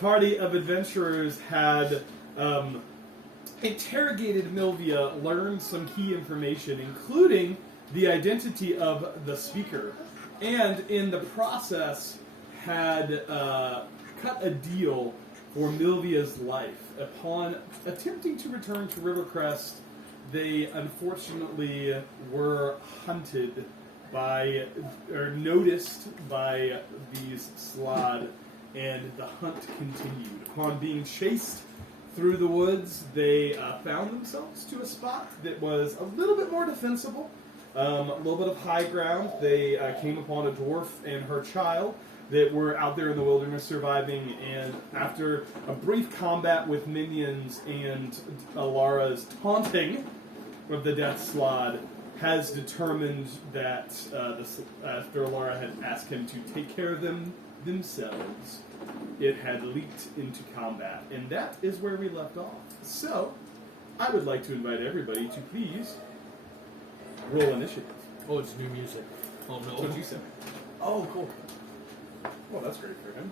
party of adventurers had interrogated Milvia, learned some key information, including the identity of the speaker, and in the process had cut a deal for Milvia's life. Upon attempting to return to Rivercrest, they unfortunately were hunted by, or noticed by these Slaad, and the hunt continued. Upon being chased through the woods, they found themselves to a spot that was a little bit more defensible, a little bit of high ground. They came upon a dwarf and her child that were out there in the wilderness surviving, and after a brief combat with minions and Elara's taunting of the Death Slaad, has determined that after Elara had asked him to take care of them themselves, it had leaked into combat, and that is where we left off. So, I would like to invite everybody to please roll initiative. Oh, it's new music. Oh, no. That's what you said. Oh, cool. Well, that's great for him.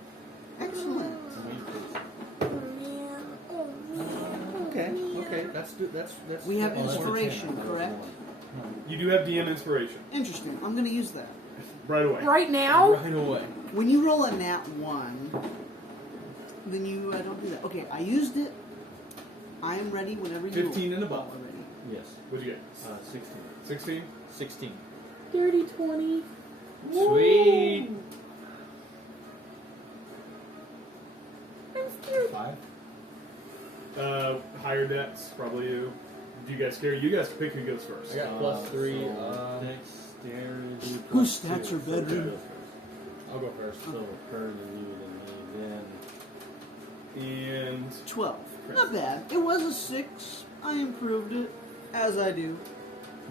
Excellent. Okay. That's good. That's. We have that's inspiration, correct? You do have DM inspiration. Interesting. I'm going to use that. Right away. Right now? Right away. When you roll a nat 1, then you don't do that. Okay, I used it. I am ready whenever you 15 and above. are ready. Yes. What'd you get? 16. 16? 16. Dirty 20. Sweet. I'm scared. 5. Higher debts, probably you. Do you guys care? You guys can pick who goes first. I got plus 3. Dexterity. Whose plus stats 2. are better? I'll go first. So further you than me, And 12. Chris. Not bad. It was a 6. I improved it, as I do.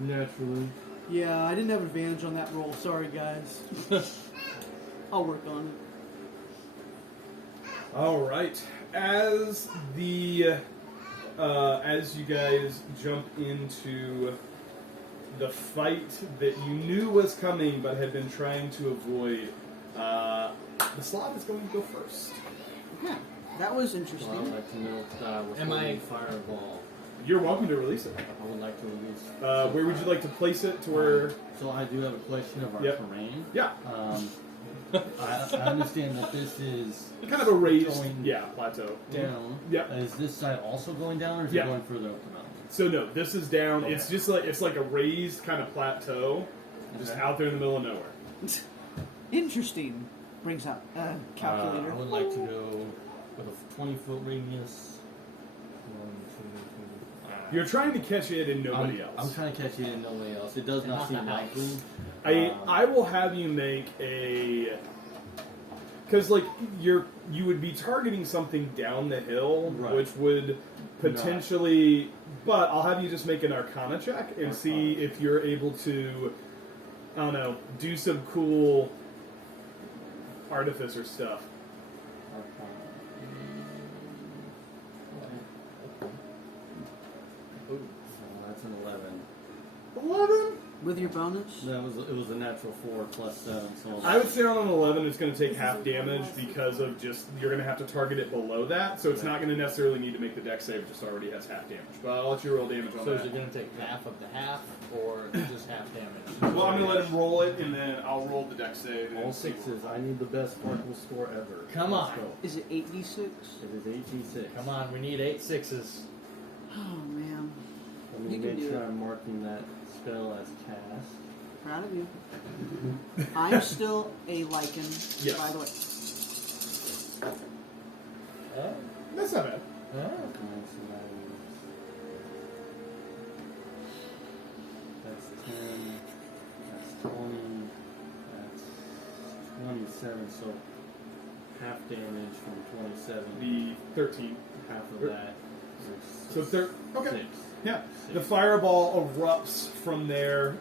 then naturally. Yeah, I didn't have advantage on that roll. Sorry, guys. I'll work on it. all right. As you guys jump into the fight that you knew was coming but had been trying to avoid, the Slaad is going to go first. Okay, that was Well, interesting. I'd like to know if I was Am I- holding fireball. You're welcome to release it. I would like to release. Where would you like to place it to where... So I do have a question of our Yep. terrain. Yeah, I understand that this is kind of a raised going plateau. down. Yep. Is this side also going down, or is Yeah. it going further up the mountain? So no, this is down. Okay. It's just like a raised kind of plateau, just Okay. out there in the middle of nowhere. Interesting. Brings out calculator. I would like to go with a 20-foot radius. 1, 2, 3. You're trying to catch it and nobody else. I'm trying to catch it and nobody else. It does not seem likely. I will have you make a, because like you would be targeting something down the hill, Right. which would potentially. But I'll have you just make an Arcana check and see if you're able to, I don't know, do some cool artificer stuff. That's an 11. 11. With your bonus? It was a natural 4 plus 7. So I would say on an 11 it's going to take half damage because of just, you're going to have to target it below that, so it's not going to necessarily need to make the dex save, it just already has half damage. But I'll let you roll damage on So that. is it going to take half of the half, or just half damage? Well, I'm going to let him roll it, and then I'll roll the dex save. And all see. 6s. I need the best Sparkle score ever. Come Let's on. go. Is it 8d6? It is 8d6. Come on, we need 8 6s. Oh, man. Let me You can make do sure it. I'm marking that spell as cast. Proud of you. I'm still a lichen, Yes. by the way. That's not bad. That's 10. That's 20. That's 27. So half damage from 27. The 13. Half of that. So okay. 6. Yeah. 6. The fireball erupts from there.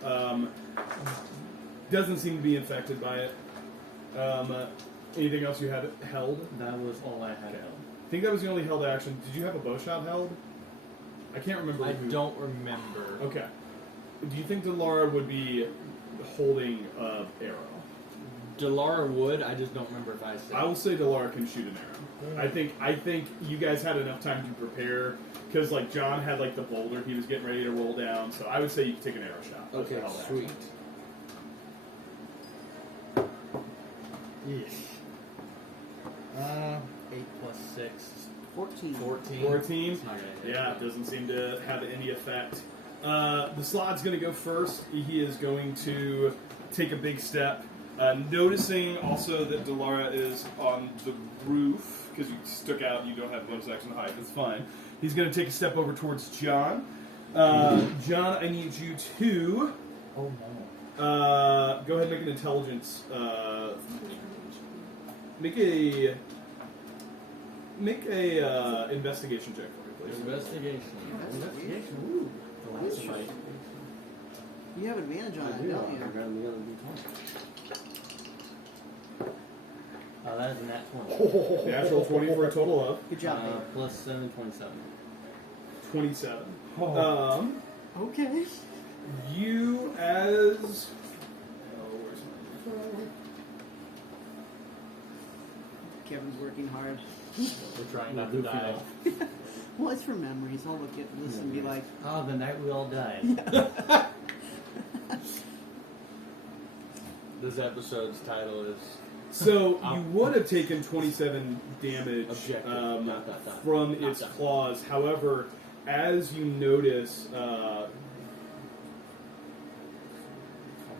Doesn't seem to be infected by it. Anything else you had held? That was all I had held. I think that was the only held action. Did you have a bow shot held? I can't remember. I who. don't remember. Okay. Do you think that Laura would be holding an arrow? Delara would. I just don't remember if I said. I will say Delara can shoot an arrow. I think you guys had enough time to prepare because like John had like the boulder he was getting ready to roll down. So I would say you can take an arrow shot. That's Okay, the hell sweet. Yeesh. 8 plus 6. 14. 14. 14. It's not gonna hit. Yeah, it doesn't seem to have any effect. The Slaad's going to go first. He is going to take a big step, noticing also that Delara is on the roof because you stuck out. You don't have bonus action to hide. It's fine. He's going to take a step over towards John. John, I need you to Oh no. go ahead and make an intelligence. Make a investigation check for me, please. Investigation. Investigation. Ooh. Oh, that's right. You have advantage on I that, do. don't I you? got the other D20. That is a nat 20. Natural 20 for a total of Good job, babe. Plus 7, 27. 27. Okay. You as... where's my... Kevin's working hard. We're trying not to die. Well, it's for memories. I'll look at this and be like, Oh, the night we all died. This episode's title is So you would have taken 27 damage Objective. from its claws. However, as you notice, I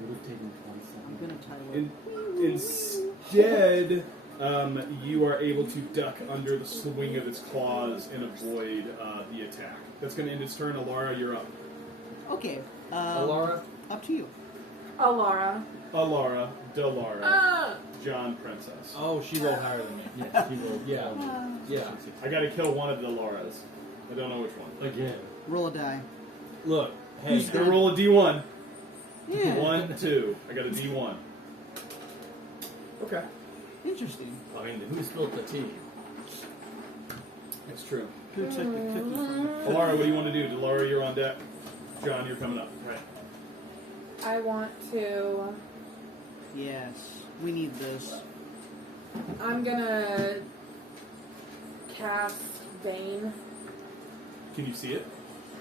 would have taken I'm 27. going to Tyler. instead, you are able to duck under the swing of its claws and avoid the attack. That's going to end its turn. Elara, you're up. Okay. Elara. Up to you. Alara. Elara, Delara, Ah! John, Princess. Oh, she rolled higher than me. Yeah, he rolled. Yeah. Yeah. I got to kill one of the Laras. I don't know which one. Again. Roll a die. Look, hey, Who's going to roll a D1? Yeah. 1, 2. I got a D1. Okay. Interesting. I mean, who spilled the tea? It's true. Who took the cookie from Elara, what do you want to do? Delara, you're on deck. John, you're coming up. Right. I want to. Yes. We need this. I'm gonna cast Bane. Can you see it?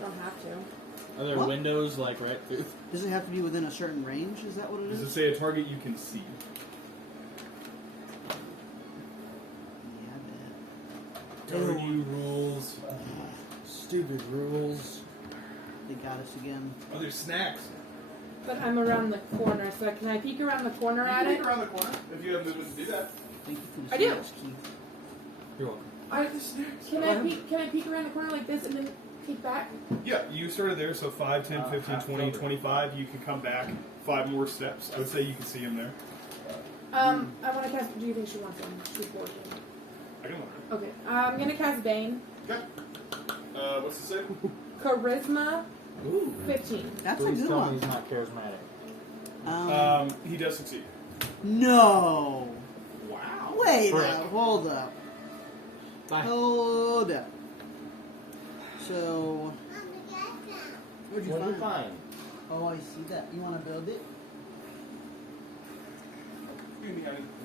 Don't have to. Are there What? windows like right through? Does it have to be within a certain range? Is that what it Does it is? say a target you can see? Yeah, I bet. Dirty rules. Stupid rules. They got us again. Oh, there's snacks. But I'm around the corner, so can I peek around the corner at it? around the corner if you have movement to do that. Thank you for the I do. snacks, Keith. You're welcome. Can I peek around the corner like this and then peek back? Yeah, you started there, so 5, 10, 15, half 20, covered. 25. You can come back 5 more steps. I would say you can see him there. I want to cast. Do you think she wants one? She's working. I can learn. Okay. I'm gonna cast Bane. Okay. What's the save? Charisma Ooh. 15. That's a Please good tell me one. he's not charismatic. He does succeed. No. Wow. Wait Frick. up. Hold up. Bye. Hold up. So, what'd you What did you find? find? Oh, I see that. You want to build it?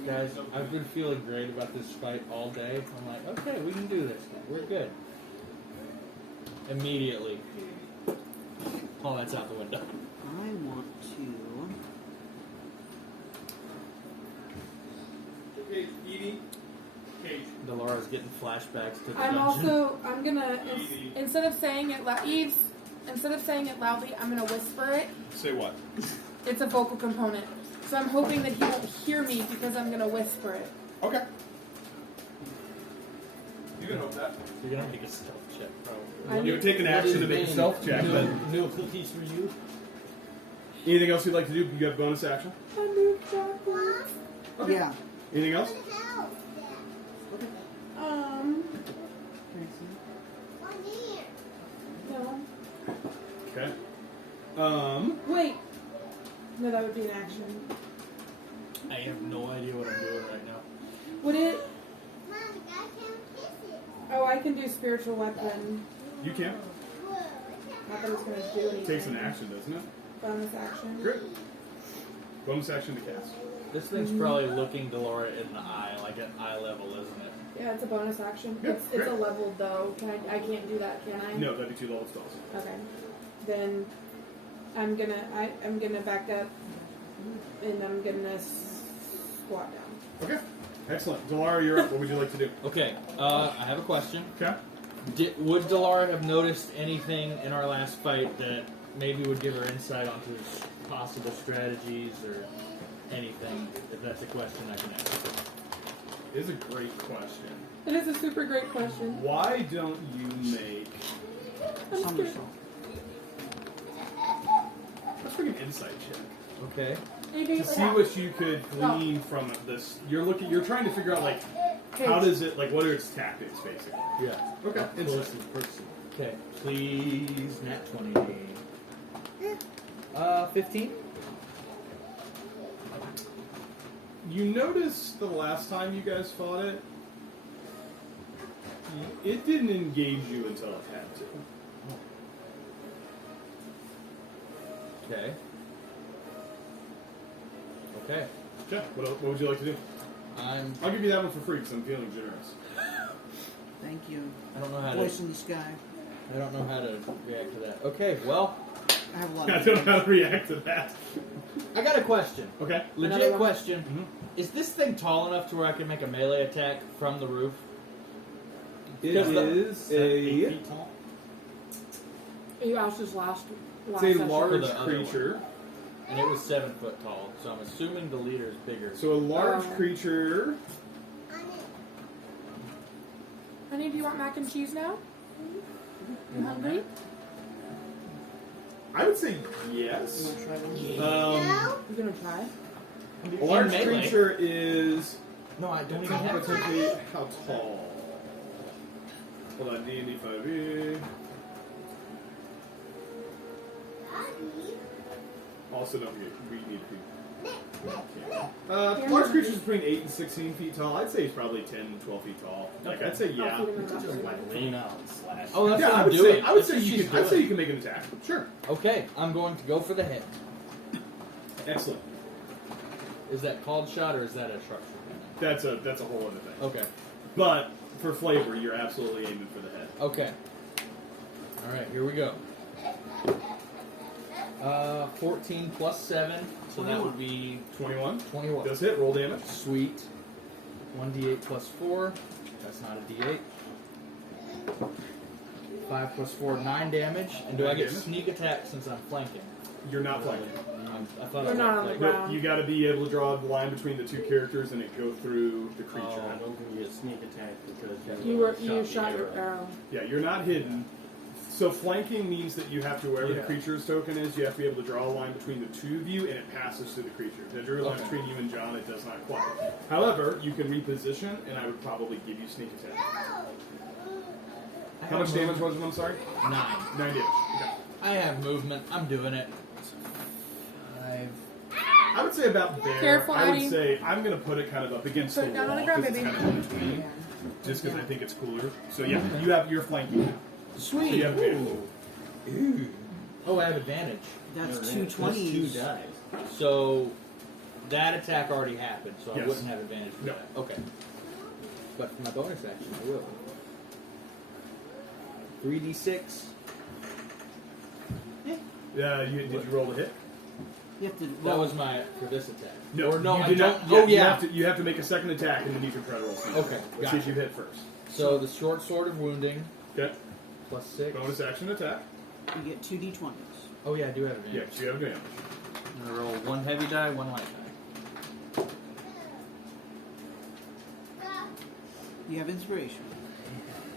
Guys, I've been feeling great about this fight all day. I'm like, okay, we can do this. We're good. Immediately. Oh, that's out the window. I want to. Okay, Edie. Cage. Delara's getting flashbacks to the I'm dungeon. also. I'm gonna instead of saying it Eves. Instead of saying it loudly, I'm gonna whisper it. Say what? It's a vocal component. So I'm hoping that he won't hear me because I'm gonna whisper it. Okay. You can hope that. You're gonna make a stealth check, I probably. You would take an action to make a stealth check, but No cookies for you. anything else you'd like to do? You have bonus action. I moved backwards. Okay. Yeah. Anything else? No. Okay. Wait. No, that would be an action. I have no idea what I'm doing right now. Would it? Oh, I can do spiritual weapon. You can. Not that it's gonna do anything. Takes an action, doesn't it? Bonus action. Great. Bonus action to cast. This thing's probably looking Delora in the eye, like at eye level, isn't it? Yeah, it's a bonus action. Yeah, It's great. a leveled though. I can't do that, can I? No, that'd be 2 level spells. Okay. Then I'm gonna back up and I'm gonna squat down. Okay. Excellent. Delara, you're up. What would you like to do? Okay, I have a question. Okay. Would Delara have noticed anything in our last fight that maybe would give her insight onto possible strategies or anything? If that's a question I can ask. It is a great question. It is a super great question. Why don't you make... I'm scared. Somersault. Let's bring an insight check. Okay. To see what you could glean from this. You're trying to figure out, like, how does it, like, what are its tactics, basically? Yeah. Okay. Up Insight. close and personal. Okay. Please, nat 20. 15? You notice the last time you guys fought it, it didn't engage you until it had to. Okay. Okay. Okay, what would you like to do? I'll give you that one for free because I'm feeling generous. Thank you. I don't know how Voice to. in the sky. I don't know how to react to that. Okay, well, I have a lot I of don't know how to react to that. I got a question. Okay. Another Legit one? question. Mhm. Is this thing tall enough to where I can make a melee attack from the roof? It Because the- is 8 a... feet tall. You asked us last It's a session. large For the other creature. And it was 7 foot tall, so I'm assuming the leader is bigger. So a large Oh. creature... Honey, do you want mac and cheese now? You hungry? I would say You yes. want to try one? You gonna try? A large melee. creature is... No, I don't even have to. Potentially, how tall? Hold on, D&D 5e. Also, don't forget, we need to... large creatures between 8 and 16 feet tall. I'd say he's probably 10 and 12 feet tall. Like, I'd say yeah. I'll feed him in Just the like lean out and slash. Oh, that's Yeah, what I I'm would doing. say, I would That's say what you she's could. I'd say doing. you can make an attack. Sure. Okay, I'm going to go for the head. Excellent. Is that called shot or is that a structure? That's a whole other thing. Okay. But for flavor, you're absolutely aiming for the head. Okay. All right, here we go. 14 plus 7, so that would be 21 21. does hit. Roll damage. Sweet. 1d8 plus 4. That's not a d8. 5 plus 4, 9 damage. And do I 9 get damage. sneak attack since I'm flanking? You're not flanking. I thought You're I not was on the like, ground. Nope, you got to be able to draw the line between the two characters and it go through the creature. I don't think you get sneak attack because You shot your arrow. Yeah, you're not hidden. So flanking means that you have to, wherever the Yeah. creature's token is, you have to be able to draw a line between the two of you, and it passes through the creature. The drew line Okay. between you and John, it does not quite. However, you can reposition, and I would probably give you sneak attack. How much damage was it? I'm sorry. 9. 9 damage. Okay. I have movement. I'm doing it. 5. I would say about there. Careful, I would Eddie. say I'm going to put it kind of up against Put the it down wall on the ground, 'cause it's baby. kind of in between, just because I think it's cooler. So yeah, you're flanking now. So Sweet. you have advantage. Ooh. Oh, I have advantage. That's Plus 2 20s. 2 dice. So that attack already happened, so I Yes. wouldn't have advantage for No. that. Okay. But for my bonus action, I will. 3d6. Did you roll a hit? You have to That roll. was my for this attack. No, or no, you I did don't. not. Oh You yeah. have to make a second attack, and then you can try to roll something. Okay, Let's see if gotcha. you hit first. So the short sword of wounding Okay. plus 6. Bonus action attack. You get 2d20s. Oh yeah, I do have advantage. Yes, you have advantage. I'm gonna roll 1 heavy die, 1 light die. You have inspiration.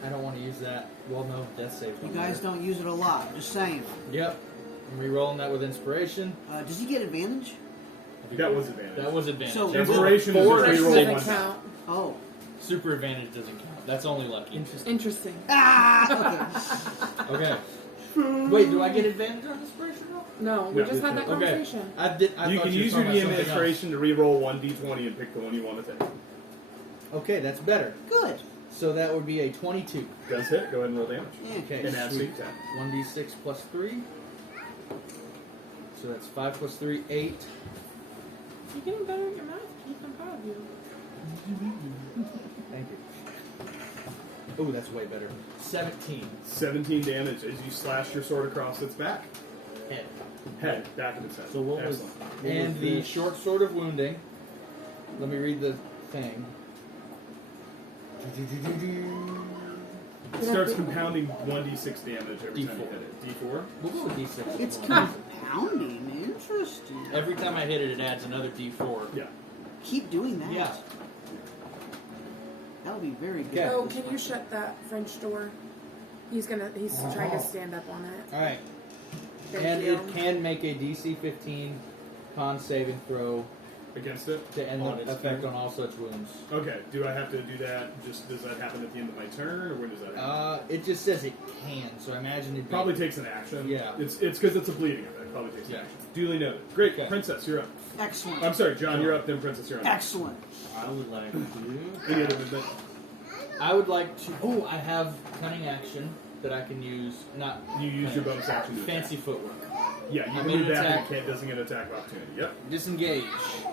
I don't want to use that. Well, no, death save. You guys don't use it a lot. Just saying. Yep. I'm re-rolling that with inspiration. Does he get advantage? That was advantage. That was advantage. So- Inspiration is Four a This reroll doesn't one. count. Oh. Super advantage doesn't count. That's only lucky. Interesting. Ah! Okay. Okay. Wait, do I get advantage on inspiration roll? No, we No, just had that okay. conversation. I did. I You thought can you were use your talking DM about something inspiration to re-roll 1d20 and pick the one you want to take. else. Okay, that's better. Good. So that would be a 22. Does hit. Go ahead and roll damage. Yeah. Okay, And add sweet. sneak attack. 1d6 plus 3. So that's 5 plus 3, 8. You're getting better at your math, Keith. I'm proud of you. Thank you. Oh, that's way better. 17. 17 damage as you slash your sword across its back. Head. Back of its head. So what was? Excellent. What And was the this? short sword of wounding. Let me read the thing. It starts compounding 1d6 damage every time you D4. hit it. D4? We'll go with D6. It's compounding. Interesting. Every time I hit it, it adds another D4. Yeah. Keep doing that. Yeah. That would be very good. Okay. Oh, can you shut that French door? He's trying to stand up on it. Alright. Thank And you. it can make a DC 15 con saving throw Against it? to end On the its effect turn? on all such wounds. Okay. Do I have to do that? Just does that happen at the end of my turn, or when does that happen? It just says it can, so I imagine it'd be... Probably takes an action. Yeah. It's because it's a bleeding effect. Probably takes an Yeah. action. Duly noted. Great. Okay. Princess, you're up. Excellent. I'm sorry, John, you're up. Then Princess, you're up. Excellent. I would like to. Any other movement? I would like to... Oh, I have cunning action that I can use. Not... You use your bonus action to Fancy footwork. attack. Yeah, you I can made move an back attack. and it doesn't get an attack of opportunity. Yep. Disengage.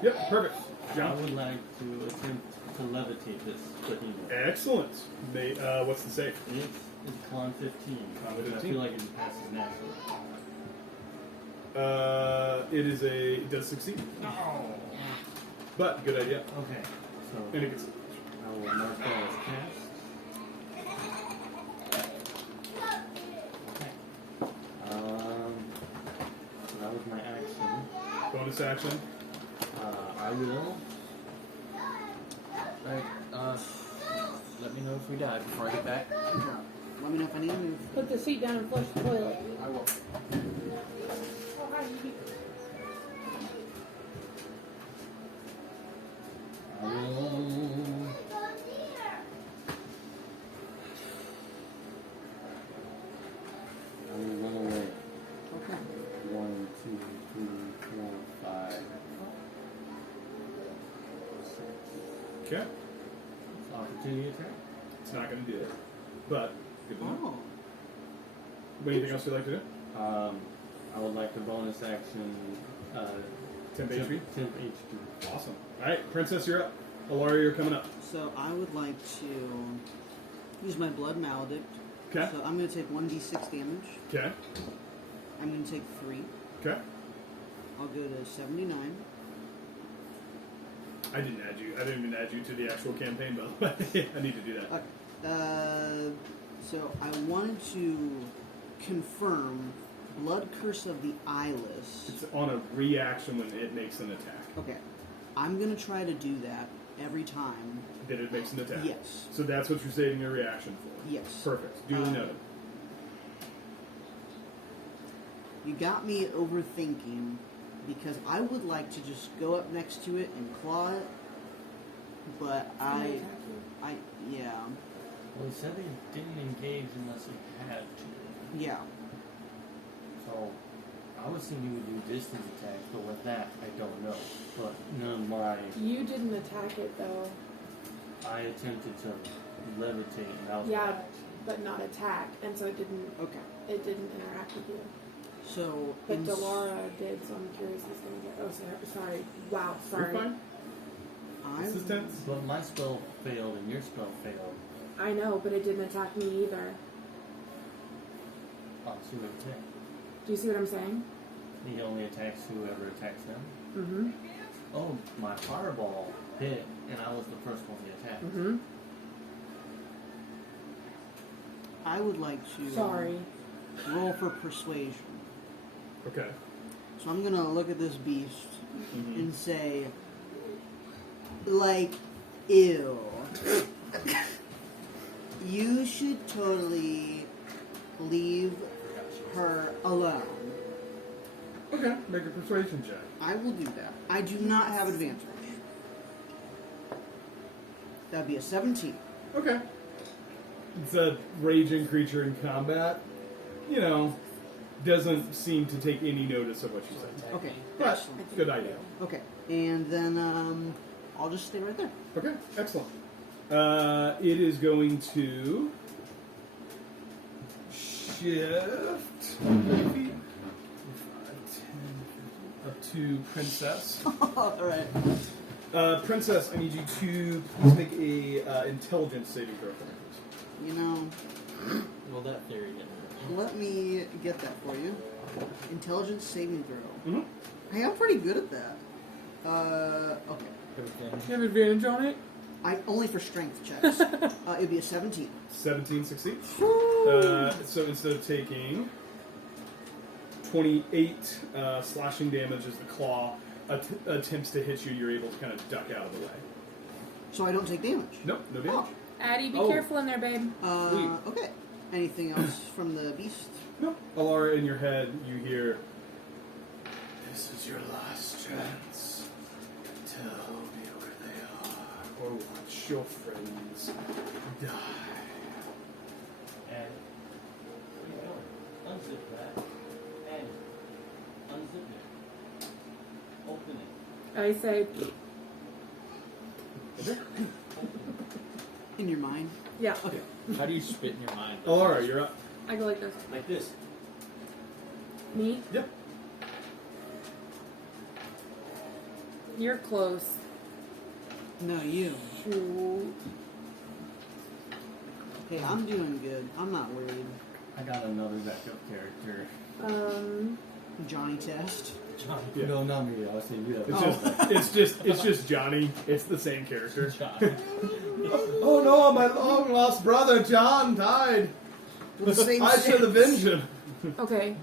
Yep, perfect. I John? would like to attempt to levitate this behemoth. Excellent. What's the save? It's con 15. Con Which I 15. feel like it passes naturally. It does succeed. But, good idea. Okay. So And it gets... I will mark that as cast. Okay. So that was my action. Bonus action. I will. Let me know if we die before I get back. Let me know if I need to move. Put the seat down and flush the toilet. I will. Oh, hi, you. I will. I will run away. Okay. 1, 2, 3, 4, 5, 6. Okay. Opportunity attack. It's not going to do it. But, good to know. Oh. Anything else you'd like to do? I would like the bonus action. Temp HP? Temp HP. Awesome. Alright, Princess, you're up. Elara, you're coming up. So I would like to use my blood maledict. Okay. So I'm going to take 1d6 damage. Okay. I'm going to take 3. Okay. I'll go to 79. I didn't add you. I didn't even add you to the actual campaign, by the way. I need to do that. Okay. So I wanted to confirm Blood Curse of the Eyeless. It's on a reaction when it makes an attack. Okay. I'm going to try to do that every time. That it makes an attack. Yes. So that's what you're saving your reaction for. Yes. Perfect. Duly noted. You got me overthinking because I would like to just go up next to it and claw it, but Somebody I, yeah, Well, he said he didn't engage unless he had to. yeah. So I was thinking he would do distance attacks, but with that, I don't know. But none of my. You didn't attack it though. I attempted to levitate, and that was Yeah. my action. But not attack, and so it didn't interact with you. So, But Delara did, so I'm curious who's gonna get. Oh, sorry. Wow, sorry. You're fine. This is I'm, tense. But my spell failed and your spell failed. I know, but it didn't attack me either. Oh, so he attack. Do you see what I'm saying? He only attacks whoever attacks him. Mm-hmm. Oh, my fireball hit, and I was the first one he attacked. Mm-hmm. I would like to Sorry. roll for persuasion. Okay. So I'm gonna look at this beast Mhm. and say, like, ew. You should totally leave her alone. Okay. Make a persuasion check. I will do that. I do not have advantage. That'd be a 17. Okay. It's a raging creature in combat. You know, doesn't seem to take any notice of what you say. Okay. But, Excellent. good idea. Okay. And then I'll just stay right there. Okay, excellent. It is going to shift 30 feet, 5, 10, 15, up to Princess. Alright. Princess, I need you to please make a intelligence saving throw for me, please. You know, Well, that theory didn't work. let me get that for you. Intelligence saving throw. Mm-hmm. Hey, I'm pretty good at that. Okay. You have advantage on it? Only for strength checks. It'd be a 17. 17 succeeds. So instead of taking 28 slashing damage as the claw attempts to hit you, you're able to kind of duck out of the way. So I don't take damage. Nope, no damage. Addie, be Oh. careful in there, babe. Okay. Anything else from the beast? No. Elara, in your head, you hear, "This is your last chance. Tell me where they are, or watch your friends die." And where you going? Unzip that. And unzip it. Open it. I say, In your mind? yeah. Okay. How do you spit in your mind? Elara, you're up. I go like this. Like this. Me? Yep. You're close. No, you. Shoot. Hey, I'm doing good. I'm not worried. I got another backup character. Johnny Test. Johnny. Yeah. No, not me. I was saying you. It's just Johnny. It's the same character. John. Oh no, my long lost brother John died. With the same I should avenge him. Okay.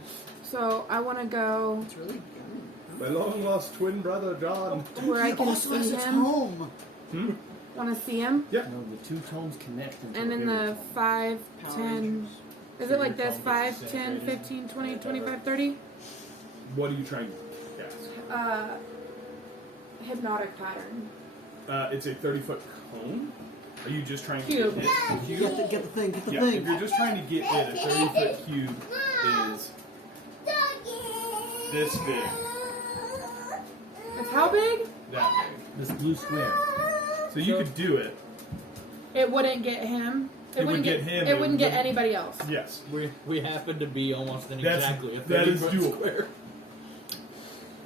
So I want to go It's really good. My long lost twin brother John. where I He can also has see its him. home. Want to see him? Yep. No, the two tones connect. into And a then very- the 5, Power 10. Rangers. Is it like Your this? phone gets 5, the 10, same rating. 15, 20, 25, 30? What are you trying to cast? Hypnotic pattern. It's a 30-foot cone. Are you just trying to Cube. get it? Cube? Get the thing. Get the Yeah, thing. if you're just trying to get it, a 30-foot cube is this big. It's how big? That This blue square. big. So you could do it. It wouldn't get him. It would get him, It wouldn't get wouldn't- anybody else. Yes. We happen to be almost in That's- exactly a that is 30-foot doable. square.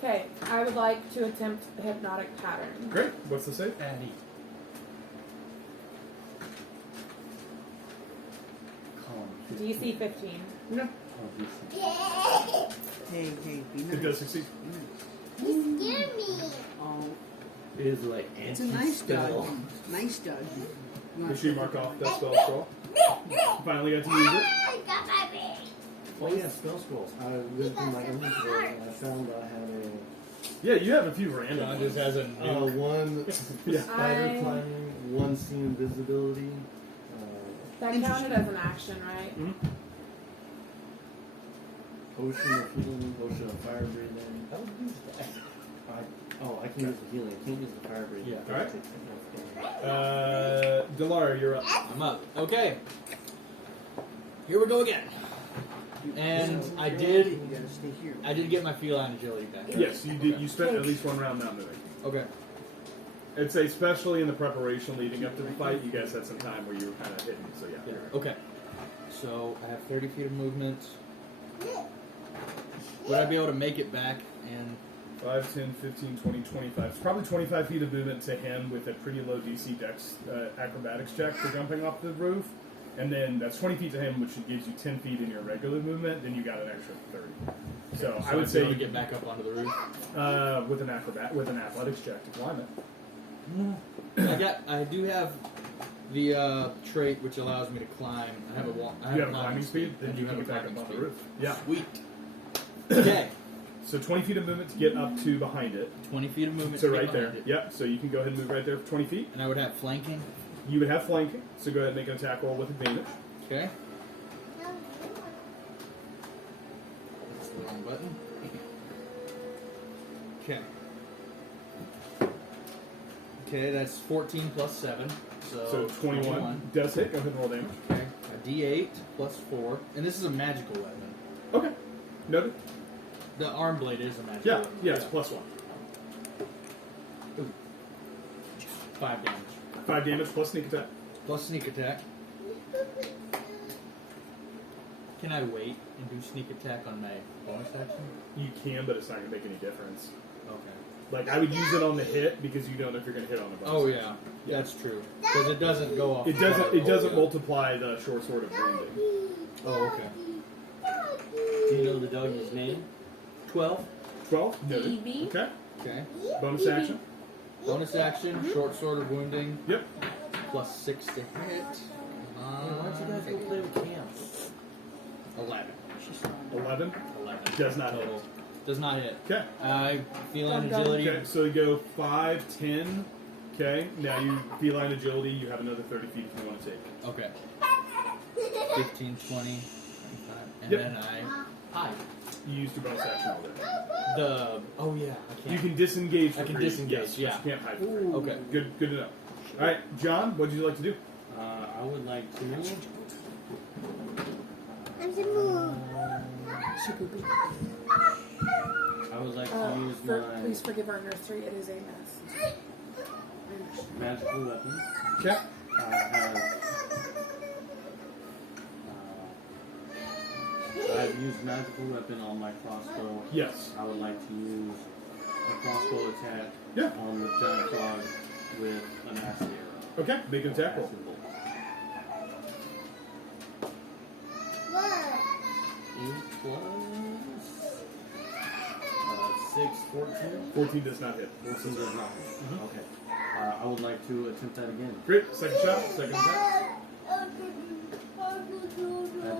Okay, I would like to attempt the hypnotic pattern. Great. What's the save? Addy. Column 15. DC 15. No. Oh, DC. Hey, be nice. It does succeed. Be nice. Oh, It is like it's a nice dog. anti-spell. Nice dog. Make sure you mark off that spell scroll. Finally got to use it. Oh yeah, spell scrolls. I looked in my inventory and I found I had Yeah, you have a few John random. just has a a new. one Yeah. spider climbing, one seam invisibility. That counted as an action, right? Mhm. Potion of healing, potion of fire breathing. I would use that. I can use the healing. I can't use the fire breathing. Yeah. Alright. Delara, you're up. I'm up. Okay. Here we go again. And So, I you did. gotta stay here. I did get my feline agility back. Yes, you did. You spent at least one round not moving. Okay. I'd say, especially in the preparation leading up to the fight, you guys had some time where you were kind of hidden. So yeah. Yeah. Okay. So I have 30 feet of movement. Would I be able to make it back? And 5, 10, 15, 20, 25. It's probably 25 feet of movement to him with a pretty low DC dex acrobatics check for jumping off the roof. And then that's 20 feet to him, which gives you 10 feet in your regular movement. Then you got an extra 30. So I would I'd be say able you to get back up onto the roof. with an athletics check to climb it. I do have the trait which allows me to climb. I have a I You have a climbing speed, I then do you can have a get back climbing up on speed. the roof. Yeah. Sweet. Okay. So 20 feet of movement to get up to behind it. 20 feet of movement. So to get right there. behind it. Yep. So you can go ahead and move right there for 20 feet. And I would have flanking. You would have flanking. So go ahead and make an attack roll with advantage. Okay. That's the wrong button. Okay. Okay, that's 14 plus 7. So 21 does hit. Go ahead and roll damage. Okay. A D8 plus 4. And this is a magical weapon. Okay. Noted. The arm blade is a magical Yeah. weapon. Yeah. It's +1. 5 damage. 5 damage plus sneak attack. Plus sneak attack. Can I wait and do sneak attack on my bonus action? You can, but it's not going to make any difference. Okay. Like, I would use it on the hit because you don't know if you're going to hit on the bonus. Oh action. yeah, that's true. Because it doesn't go off. It doesn't. It doesn't yeah. multiply the short sword of wounding. Oh okay. Do you know the doggy's name? 12. 12. Noted. Evie. Okay. Okay. Bonus action. Bonus action, short sword of wounding, Yep. plus 6 to hit. Why don't you guys go play with Cam? 11. 11. 11. Does not Total. hit. Does not hit. Okay. Feline agility. Okay. So you go 5, 10. Okay. Now you feline agility. You have another 30 feet if you want to take. Okay. 15, 20, 25. And Yep. then hi. You used your bonus action already. Oh yeah, I can't. You can disengage. For I can free. disengage, Yes, yeah. but you can't hide. For free. Okay. Good. Good to know. All right, John. What would you like to do? I would like to. I would like to use my Please forgive our nursery. It is a mess. magical weapon. Okay. I've used magical weapon on my crossbow. Yes. I would like to use a crossbow attack Yeah. on the giant frog with an acid arrow. Okay. Make an attack roll. Acid bolt. 8 plus 6, 14. 14 does not hit. 14 does not. Okay. I would like to attempt that again. Great. Second shot. Second attack. That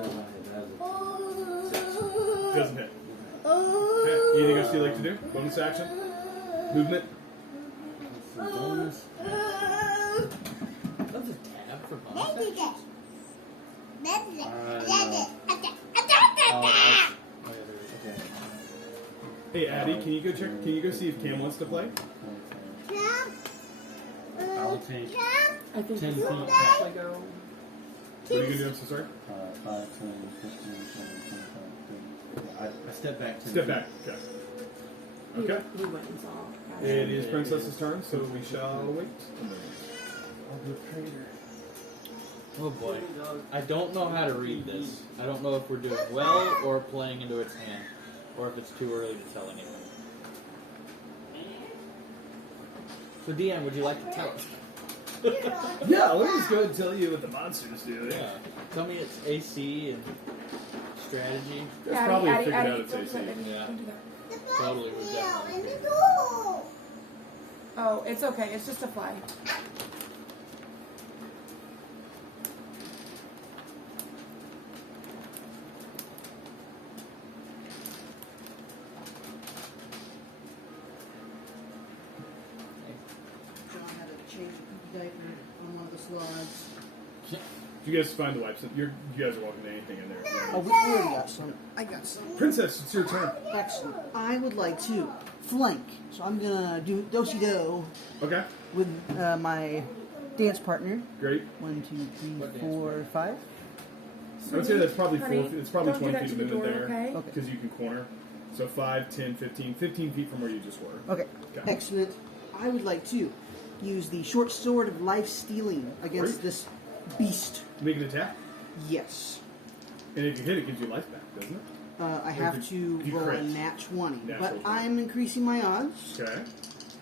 does not hit. That is Doesn't hit. Okay. Anything else you'd like to do? Bonus action. Movement. a bonus. That's a tab for bonus action. Okay. Hey, Addie, can you go check? Can you go see if Cam wants to play? I will take I think 10 it's feet like back. a What are you gonna do? I'm so sorry. 5, 10, 15, 20, 25, 30. I step back 10 Step feet. back. Okay. Okay. He went and saw. It is Princess's turn, so we shall wait. I'll be a traitor. Oh boy. I don't know how to read this. I don't know if we're doing well or playing into its hand, or if it's too early to tell anything. So DM, would you like to tell us? Yeah, let me just go ahead and tell you what the monsters do. Yeah. Tell me its AC and strategy. That's probably figured out its AC. Yeah. Totally would definitely. Oh, it's okay. It's just a fly. John had to change a diaper on one of the Slaads. Did you guys find the wipes? You guys are walking to anything in there. Oh, we already got some. I got some. Princess, it's your turn. Excellent. I would like to flank. So I'm gonna do do-si-do Okay, with my dance partner. great. 1, 2, What 3, dance 4, 5. I would say that's probably Honey, 4 feet. It's probably don't do 20 that feet to of the movement door, there. okay? Okay. Because you can corner. So 5, 10, 15. 15 feet from where you just were. Okay. Okay. Excellent. I would like to use the short sword of life stealing against Great. this beast. Make an attack. Yes. And if you hit, it gives you life back, doesn't it? I Or have if to you roll crit. a nat 20. Natural But 20. I'm increasing my odds Okay.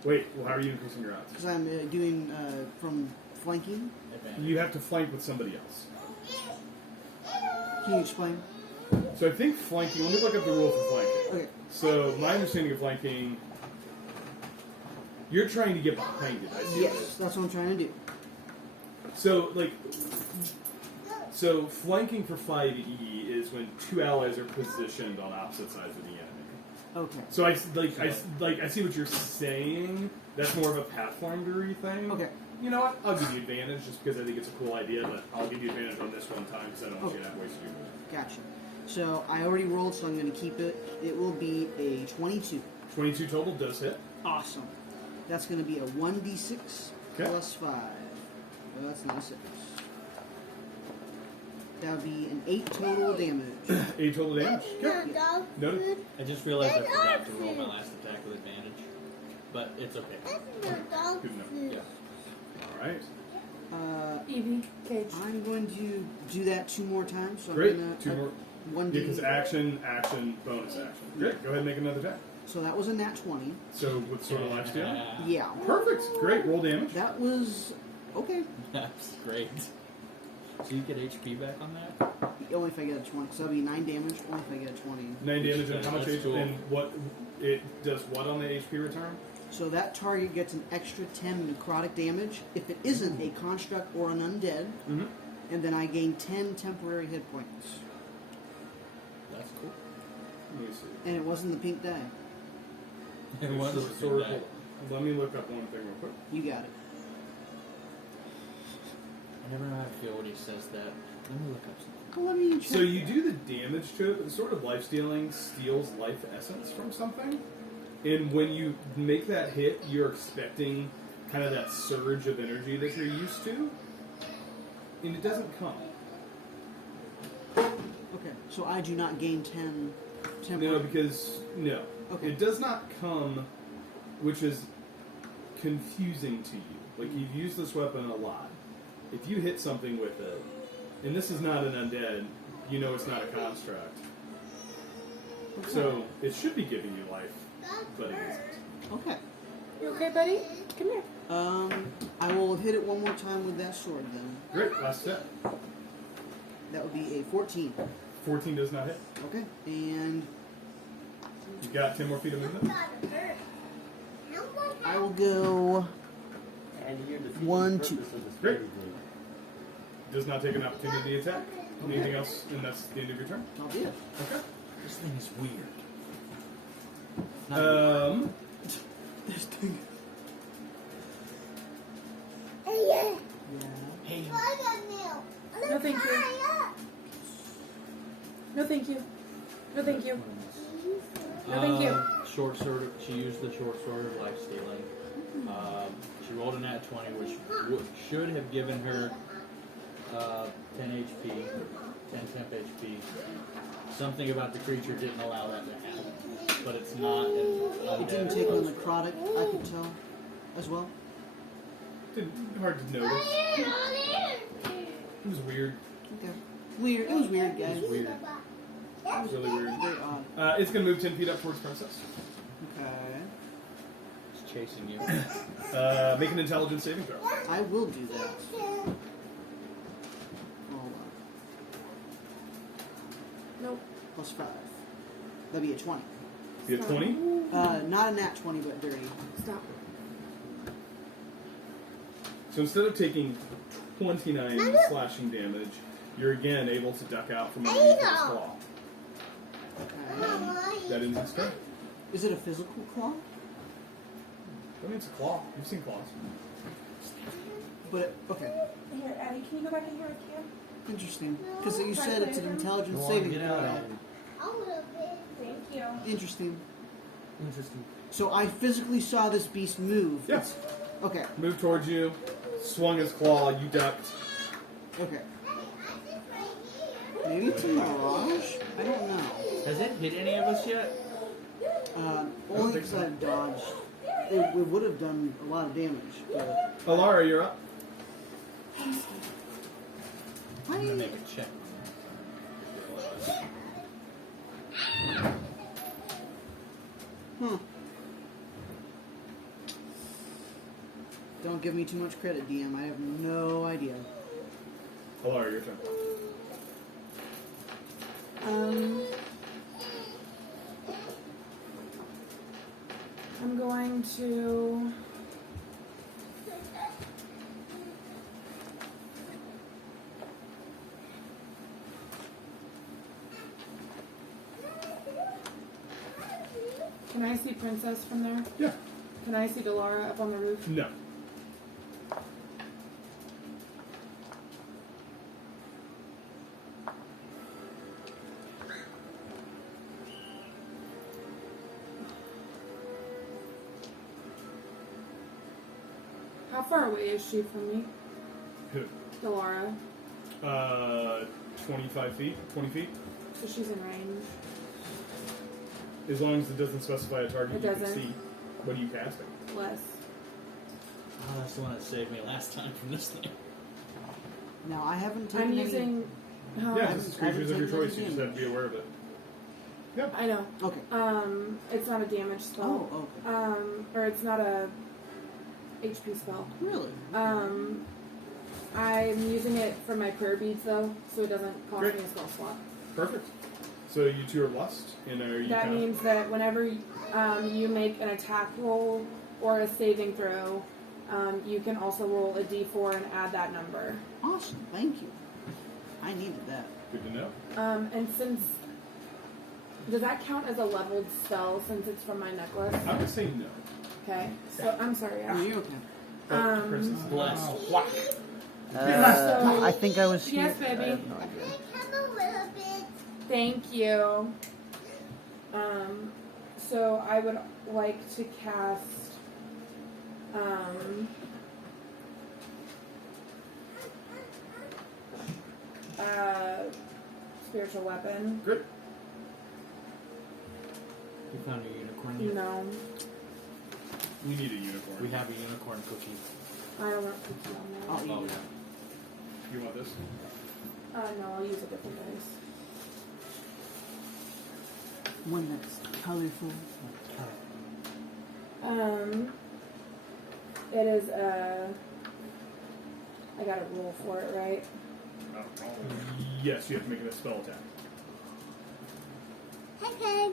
Wait, well, how are you increasing your odds? because I'm doing from flanking. You have to flank with somebody else. Can you explain? So I think flanking, let me look up the rule for flanking. Okay. So my understanding of flanking, you're trying to get behind it, I see. Yes, that's what I'm trying to do. So flanking for 5e is when two allies are positioned on opposite sides of the enemy. Okay. So I see what you're saying. That's more of a Pathfindery thing. Okay. You know what? I'll give you advantage just because I think it's a cool idea, but I'll give you advantage on this one time because I don't want you to have wasted your move. Gotcha. So I already rolled, so I'm going to keep it. It will be a 22. 22 total does hit. Awesome. That's going to be a 1d6 Okay. plus 5. Well, that's not a 6. That would be an 8 total damage. 8 total damage. Okay. Noted. I just realized I forgot to roll my last attack with advantage, but it's okay. Good enough. Yeah. All right. Evie, Cage. I'm going to do that 2 more times. So Great. I'm going 2 more. to 1d. Yeah, because action, bonus action. Great. Go ahead and make another attack. So that was a nat 20. So with Sword of Life Stealing? Yeah. Perfect. Great. Roll damage. That was okay. That's great. So you get HP back on that? Only if I get a 20. So that'll be 9 damage. Only if I get a 20. 9 damage and how much That's HP? cool. And what it does what on the HP return? So that target gets an extra 10 necrotic damage if it isn't a construct or an undead, Mm-hmm. and then I gain 10 temporary hit points. That's cool. Let me see. And it wasn't the pink die. It was So- a so good die. let me look up one thing real quick. You got it. I never know how to feel when he says that. Let me look up something. Well, let me check. So you do the damage to it, but Sword of Life Stealing steals life essence from something. And when you make that hit, you're expecting kind of that surge of energy that you're used to. And it doesn't come. Okay, so I do not gain 10 temporary. No, because, no. Okay. It does not come, which is confusing to you. Like, you've used this weapon a lot. If you hit something with it, and this is not an undead, you know it's not a construct. Okay. So, it should be giving you life, but it isn't. Okay. You okay, buddy? Come here. I will hit it one more time with that sword then. Great, last step. That would be a 14. 14 does not hit. Okay, and You got 10 more feet of movement. I will go. And you're defeating 1, the 2. purpose of the Great. strategy. Does not take an opportunity attack. Anything else? And that's the end of your turn. I'll do it. Okay. This thing is weird. Not This thing. Yeah. Hey, No, thank you. No, thank you. No, thank you. No, thank you. Short sword. She used the short sword of life stealing. She rolled a nat 20, which should have given her 10 HP, 10 temp HP. Something about the creature didn't allow that to happen, but it's not. It didn't take on necrotic, I could tell, as well. Hard to notice. It was weird. Okay. Weird. It was weird, guys. It was weird. It was really weird. Very odd. It's going to move 10 feet up towards Princess. Okay. It's chasing you. Make an intelligence saving throw. I will do that. Hold on. Nope. Plus 5. That'd be a 20. You have 20. Not a nat 20, but dirty. Stop. So instead of taking 29 slashing damage, you're again able to duck out from underneath its claw. Okay. That ends its turn. Is it a physical claw? I mean, it's a claw. You've seen claws. But okay, Here, Addie, can you go back in here with Cam? interesting. Because you said it's an intelligence Go on, saving get out, throw. Abby. Thank you. Interesting. Interesting. So I physically saw this beast move. Yeah. It's- Okay. Moved towards you, swung his claw, you ducked. Okay. Maybe it's a mirage. I don't know. Has it hit any of us yet? think Only because so. I've dodged. It would have done a lot of damage. But Elara, you're up. I'm gonna make a check. Don't give me too much credit, DM. I have no idea. Elara, your turn. I'm going to. Can I see Princess from there? Yeah. Can I see Delara up on the roof? No. How far away is she from me? Who? Delara. 25 feet, 20 feet. So she's in range. As long as it doesn't specify a target It you can doesn't. see. What are you casting? Less. Oh, that's the one that saved me last time from this thing. Now I haven't taken I'm any. using. Yeah, I this is haven't creatures of your taken any choice. You just have to be aware of it. Yeah. I know. Okay. It's not a damage spell. Oh, okay. Or it's not a HP spell. Really? I'm using it for my prayer beads though, so it doesn't cost Great. me a spell slot. Perfect. So you two are blessed, and are you? That kind of- means that whenever you make an attack roll or a saving throw, you can also roll a d4 and add that number. Awesome. Thank you. I needed that. Good to know. And since does that count as a leveled spell since it's from my necklace? I would say no. Okay. So I'm sorry. Are you okay? Chris is Blessed. Whack. So- I think I was here. Yes, baby. I have no idea. Thank you. So I would like to cast spiritual weapon. Great. You found a unicorn? No, We need a unicorn. We have a unicorn cookie. I don't want cookie on there. Oh, Oh, yeah. You want this? No, I'll use a different dice. One that's colorful. It is I got to roll for it, right? Yes, you have to make it a spell attack. Okay.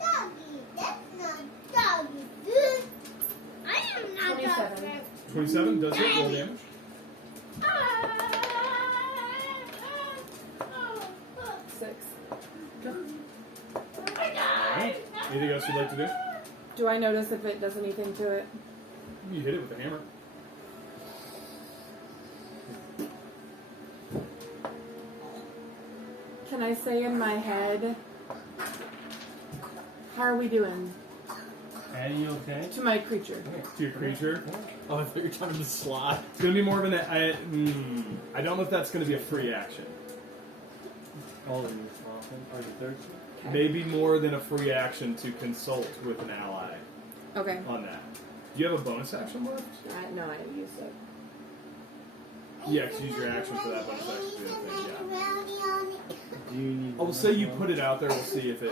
Doggy, that's not doggy food. I am not 27. doggy. 27 does hit. Roll damage. Six. Alright. Anything else you'd like to do? Do I notice if it does anything to it? You hit it with a hammer. Can I say in my head, how are we doing Are you okay? to my creature? To your creature. Oh, I thought you were talking to Slaad. It's going to be more of an... I don't know if that's going to be a free action. All of you soften. Are you thirsty? Maybe more than a free action to consult with an ally Okay. on that. Do you have a bonus action left? No, I didn't use it. Yeah, 'cause use your action for that bonus action to do the thing, yeah. Do you need? I will say you put it out there, we'll see if when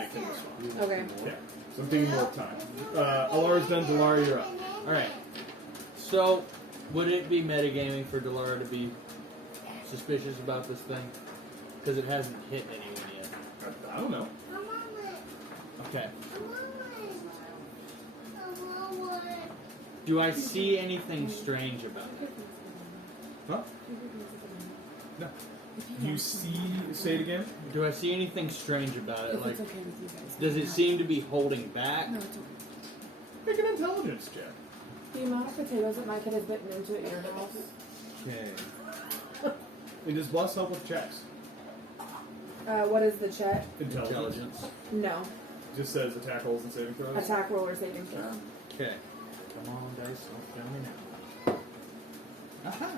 it can respond. Okay. Yeah, so I'm thinking more time. Elara's done, Delara, you're up. Alright. So, would it be metagaming for Delara to be suspicious about this thing? Because it hasn't hit anyone yet. I don't know. Okay. Do I see anything strange about it? Huh? No. You see, say it again? Do I see anything strange about it? If Like, it's okay with you guys. does it seem to be holding back? No, it's okay. Make an intelligence check. The amount of potatoes that my kid has bitten into at your house. Okay. And does Bless help with checks? What is the check? Intelligence. No. Just says attack rolls and saving throws. Attack roll or saving throw. Okay. Come on, dice. Don't fail me now. Aha.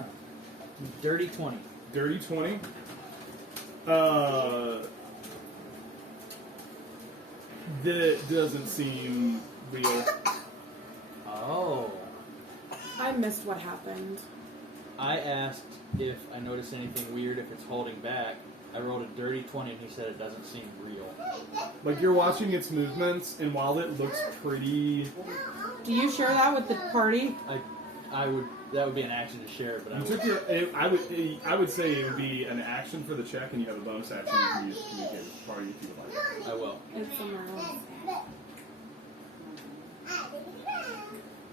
Dirty 20. Dirty 20. That doesn't seem real. Oh. I missed what happened. I asked if I noticed anything weird if it's holding back. I rolled a dirty 20 and he said it doesn't seem real. Like you're watching its movements, and while it looks pretty, Do you share that with the party? That would be an action to share, but I you would. took your. I would say it would be an action for the check, and you have a bonus action you can use to communicate with the party if you would like. I will. It's somewhere else.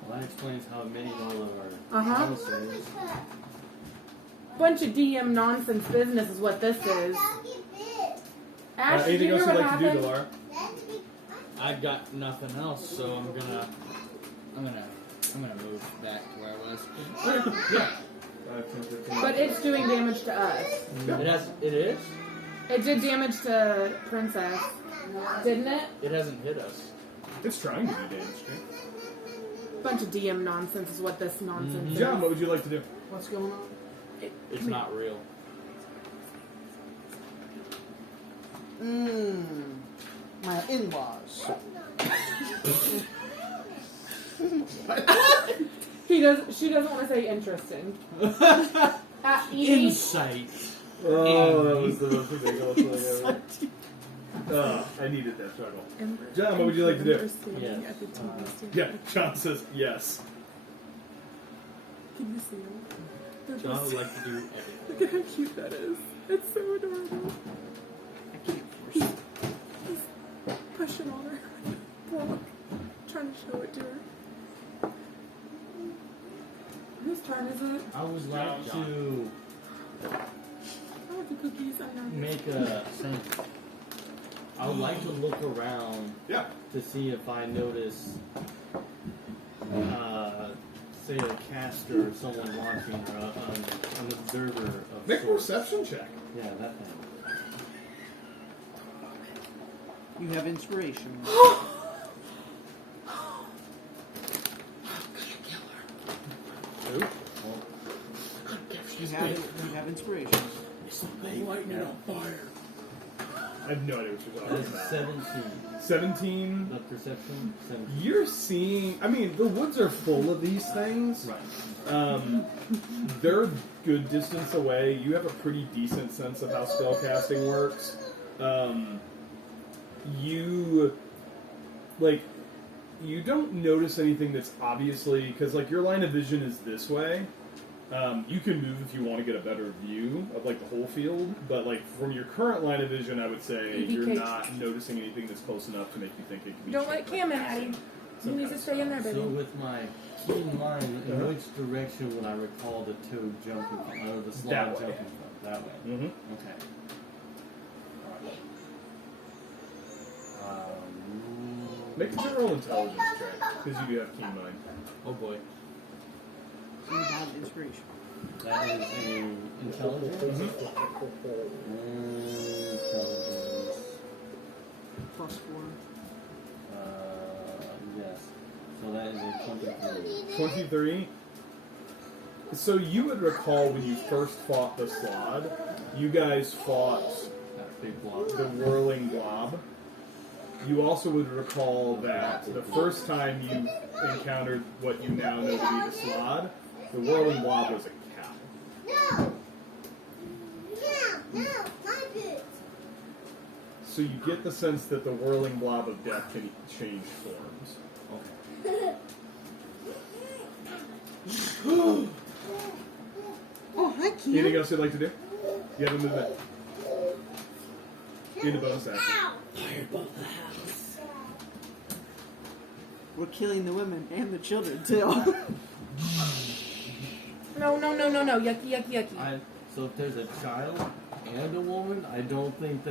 Well, that explains how many all of our Uh-huh. emissaries. Bunch of DM nonsense business is what this is. Ash, did Anything you else hear you'd what like to do, happened? Delara? I've got nothing else, so I'm gonna move back to where I was. Yeah. 10, 15. But it's doing damage to us. It is? It did damage to Princess, didn't it? It hasn't hit us. It's trying to do damage. Bunch of DM nonsense is what this nonsense is. John, what would you like to do? What's going on? It's not real. My in-laws. She doesn't want to say interesting. Insight. Oh, that was the most ridiculous thing ever. I needed that struggle. John, what would you like to do? Yes. Yeah, John says yes. Can you see them? John would like to do everything. Look at how cute that is. It's so adorable. I can't force it. He's pushing on her block, trying to show it to her. Whose turn is it? I would like to I want the cookies. I'm not. make a sandwich. I would like to look around Yeah. to see if I notice, say, a caster or someone watching, or an observer of Make a sorts. perception check. Yeah, that thing. You have inspiration. Ooh. You have inspiration. Lightning on fire. I have no idea what you're talking That's about. 17. 17. The perception? 17. You're seeing. I mean, the woods are full of these things. Right. They're good distance away. You have a pretty decent sense of how spellcasting works. You don't notice anything that's obviously, because your line of vision is this way. You can move if you want to get a better view of the whole field, but from your current line of vision, I would say you're EBK. not noticing anything that's close enough to make you think it can be. Don't let Cam in, Addie. You need to stay in there, baby. So with my keen mind, in Uh-huh. which direction would I recall the toad jumping from? Or the That slide way. jumping from? That way. Mm-hmm. Okay. Make a general intelligence check because you do have keen mind. Oh boy. You have inspiration. That is a intelligence. Intelligence. Plus 4. Yes. So that is a 23. 23. So you would recall when you first fought the Slaad, you guys fought That big block. the whirling blob. You also would recall that the first time you encountered what you now know to be the Slaad, the whirling blob was a cow. No! No, my boots. So you get the sense that the whirling blob of death can change forms. Oh, hi, Keith. Anything else you'd like to do? You have a movement. In a bonus action. Ow! We're killing the women and the children, too. No. Yucky, yucky, yucky. So if there's a child and a woman, I think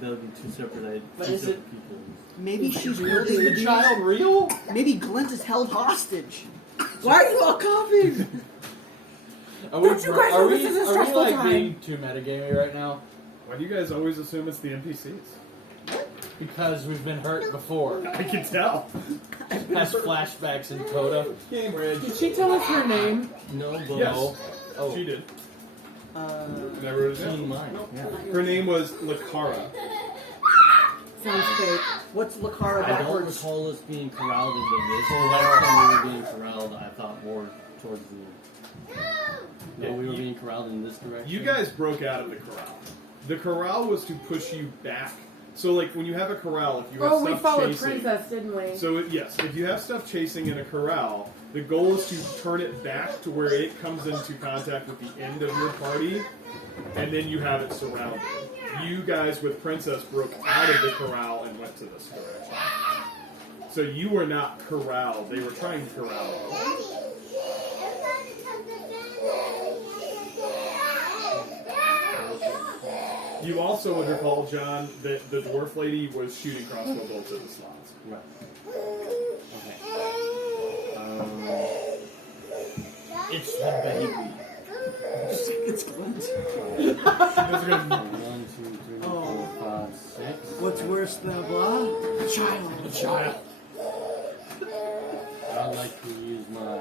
that would be two separate, But two is separate it- people. Maybe she's Is holding the child real? Maybe Glint is held hostage. Why are you all coughing? Are we, Don't you guys are know we, this is a are we stressful like time? being too metagamey right now? Why do you guys always assume it's the NPCs? Because we've been hurt before. I can tell. Has flashbacks in Coda. Game Ridge. Did she tell us her name? No, but Yes. Oh. She did. Uh, Never wrote it keen down. mind. Yeah. Her name was Lakara. sounds fake. What's Lakara I don't backwards? recall us being corralled into this. The last time we were being corralled, I thought more towards the. No, we were being corralled in this direction. You guys broke out of the corral. The corral was to push you back. So, when you have a corral, if you have Oh, we stuff followed chasing. Princess, didn't we? So, yes, if you have stuff chasing in a corral, the goal is to turn it back to where it comes into contact with the end of your party, and then you have it surrounded. You guys with Princess broke out of the corral and went to this direction. So you were not corralled. They were trying to corral you. You also would recall, John, that the dwarf lady was shooting crossbow bolts at the slots. Right. Okay. It's the baby. It's Glint. Those are gonna- 1, 2, 3, 4, 5, 6. What's worse than a blah? A child. The child. I'd like to use my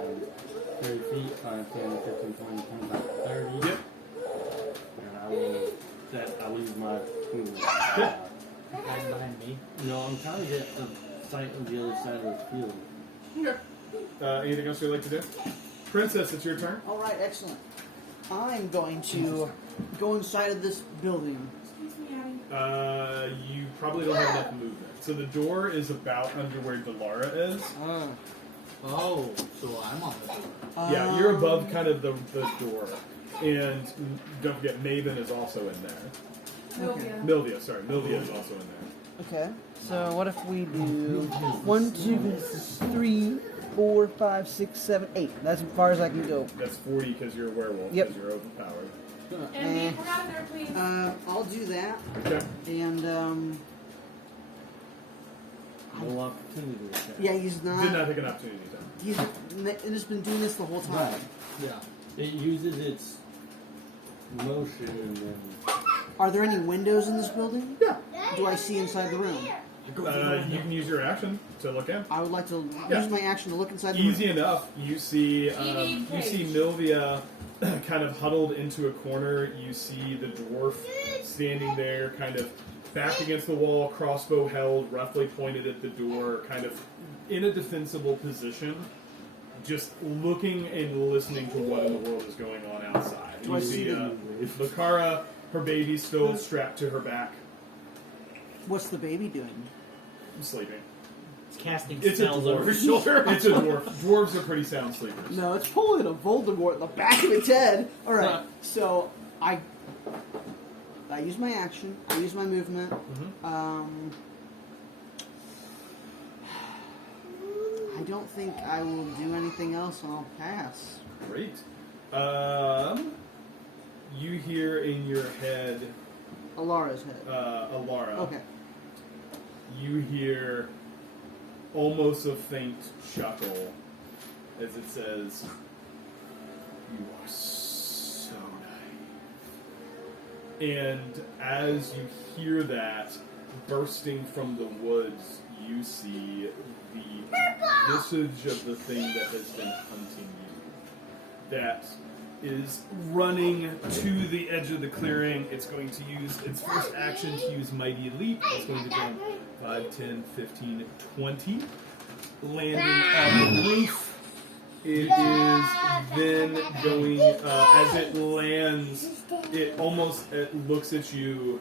30 feet, 5, 10, 15, 20, 25, 30. Yep. And I will use my move. Hide behind me. No, I'm trying to get the sight of the other side of the field. Okay. Anything else you'd like to do? Princess, it's your turn. All right, excellent. I'm going to go inside of this building. Excuse me, Abby. You probably don't have enough movement. So the door is about under where Elara is. Oh, so I'm on the door. Yeah, you're above kind of the door. And don't forget, Maven is also in there. Sylvia. Milvia, sorry. Milvia is also in there. Okay, so what if we do 1, 2, 3, 4, 5, 6, 7, 8? That's as far as I can go. That's 40 because you're a werewolf, Yep. because you're overpowered. And come out of there, please. I'll do that. Okay. And, No opportunity attack. yeah, he's Did not. not take an opportunity time. He's just been doing this the whole time. Right. Yeah. It uses its motion and then. Are there any windows in this building? Yeah. Do I see inside the room? You can use your action to look in. I would like to Yeah. use my action to look inside the Easy room. enough. You see Milvia kind of huddled into a corner. You see the dwarf standing there, kind of back against the wall, crossbow held, roughly pointed at the door, kind of in a defensible position, just looking and listening to what in the world is going on outside. Do You I see see the- Lakara, her baby still strapped to her back, What's the baby doing? sleeping. It's casting It's a spells over her dwarf. shoulder. It's a dwarf. Dwarves are pretty sound sleepers. No, it's pulling a Voldemort in the back of its head. All right, so I use my action. I use my movement. Mhm. I don't think I will do anything else, and I'll pass. Great. You hear in your head, Alara's head. Elara. Okay. You hear almost a faint chuckle as it says, "You are so naive." And as you hear that, bursting from the woods, you see the visage of the thing that has been hunting you. That is running to the edge of the clearing. It's going to use its first action to use Mighty Leap. It's going to jump 5, 10, 15, 20. Landing on the roof. It is then going, as it lands, it looks at you,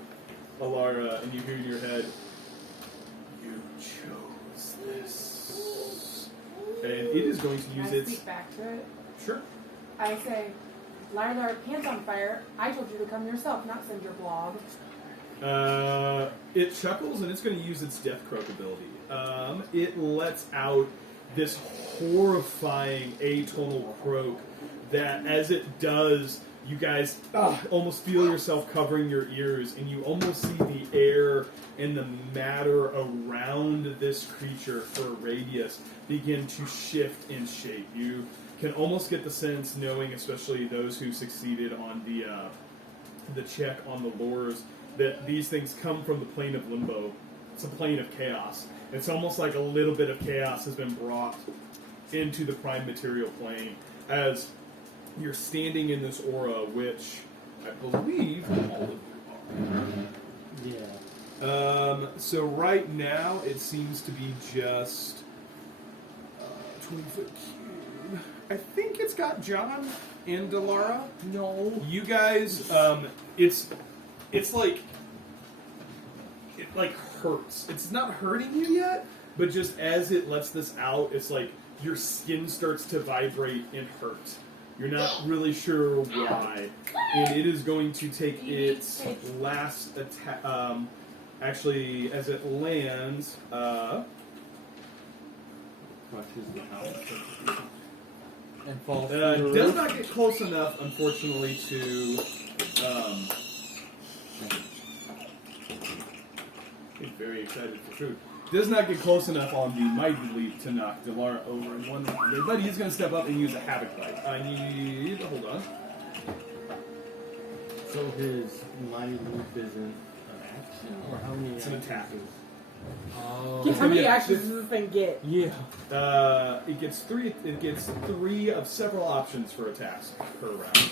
Elara, and you hear in your head, "You chose this." And it is going to use I its... speak back to it. Sure. I say, Lyra, pants on fire. I told you to come yourself, not send your blog. It chuckles and it's going to use its Death Croak ability. It lets out this horrifying atonal croak that, as it does, you guys almost feel yourself covering your ears, and you almost see the air and the matter around this creature for a radius begin to shift in shape. You can almost get the sense, knowing especially those who succeeded on the check on the lures, that these things come from the plane of limbo. It's a plane of chaos. It's almost like a little bit of chaos has been brought into the prime material plane as you're standing in this aura, which I believe all of you are. Yeah. So right now it seems to be just 20-foot cube. I think it's got John and Elara. No. You guys, it's like it like hurts. It's not hurting you yet, but just as it lets this out, it's like your skin starts to vibrate and hurt. You're not really sure why, and it is going to take its last attack. Actually, as it lands, Crushes the house. And falls it does not get close enough, unfortunately, to. He's very excited for food. Does not get close enough on the Mighty Leap to knock Elara over in one round. But he's going to step up and use a Havoc Bite. I need... Hold on. So his Mighty Leap isn't an action? Or how many It's an actions attack. is- Oh. How many Yeah. actions does this thing get? Yeah. It gets three of several options for attacks per round.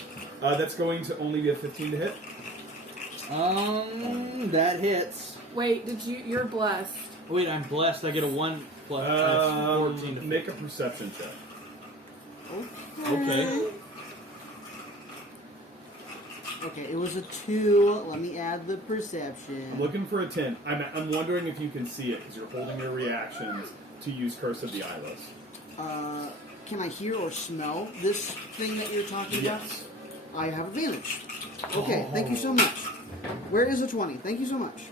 That's going to only be a 15 to hit. That hits. Wait, you're blessed. Wait, I'm blessed. I get a 1 plus 14 to Make a perception check. Okay. Okay, it was a 2. Let me add the perception. I'm looking for a 10. I'm wondering if you can see it because you're holding your reactions to use Curse of the Eyeless. Can I hear or smell this thing that you're talking about? Yes. I have advantage. Okay, thank you so much. Where is a 20? Thank you so much.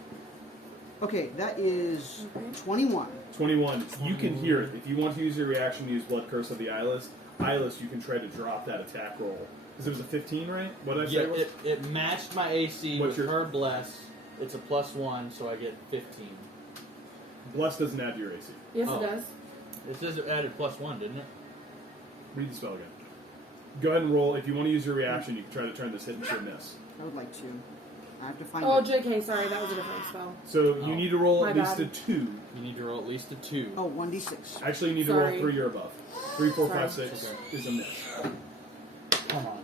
Okay, that is 21. 21. You can hear it. If you want to use your reaction to use Blood Curse of the Eyeless, you can try to drop that attack roll. Because it was a 15, right? What did I say? Yeah, it matched my AC What's with your- her bless. It's a +1, so I get 15. Bless doesn't add to your AC. Yes, Oh. it does. It says it added +1, didn't it? Read the spell again. Go ahead and roll. If you want to use your reaction, you can try to turn this hit into a miss. I would like to. I have to find Oh, it. JK, sorry, that was a different spell. So you Oh. need to roll My at least bad. a 2. You need to roll at least a 2. Oh, 1d6. Actually, you need to Sorry. roll 3 or above. 3, 4, Sorry. 5, 6 is a miss. Come on.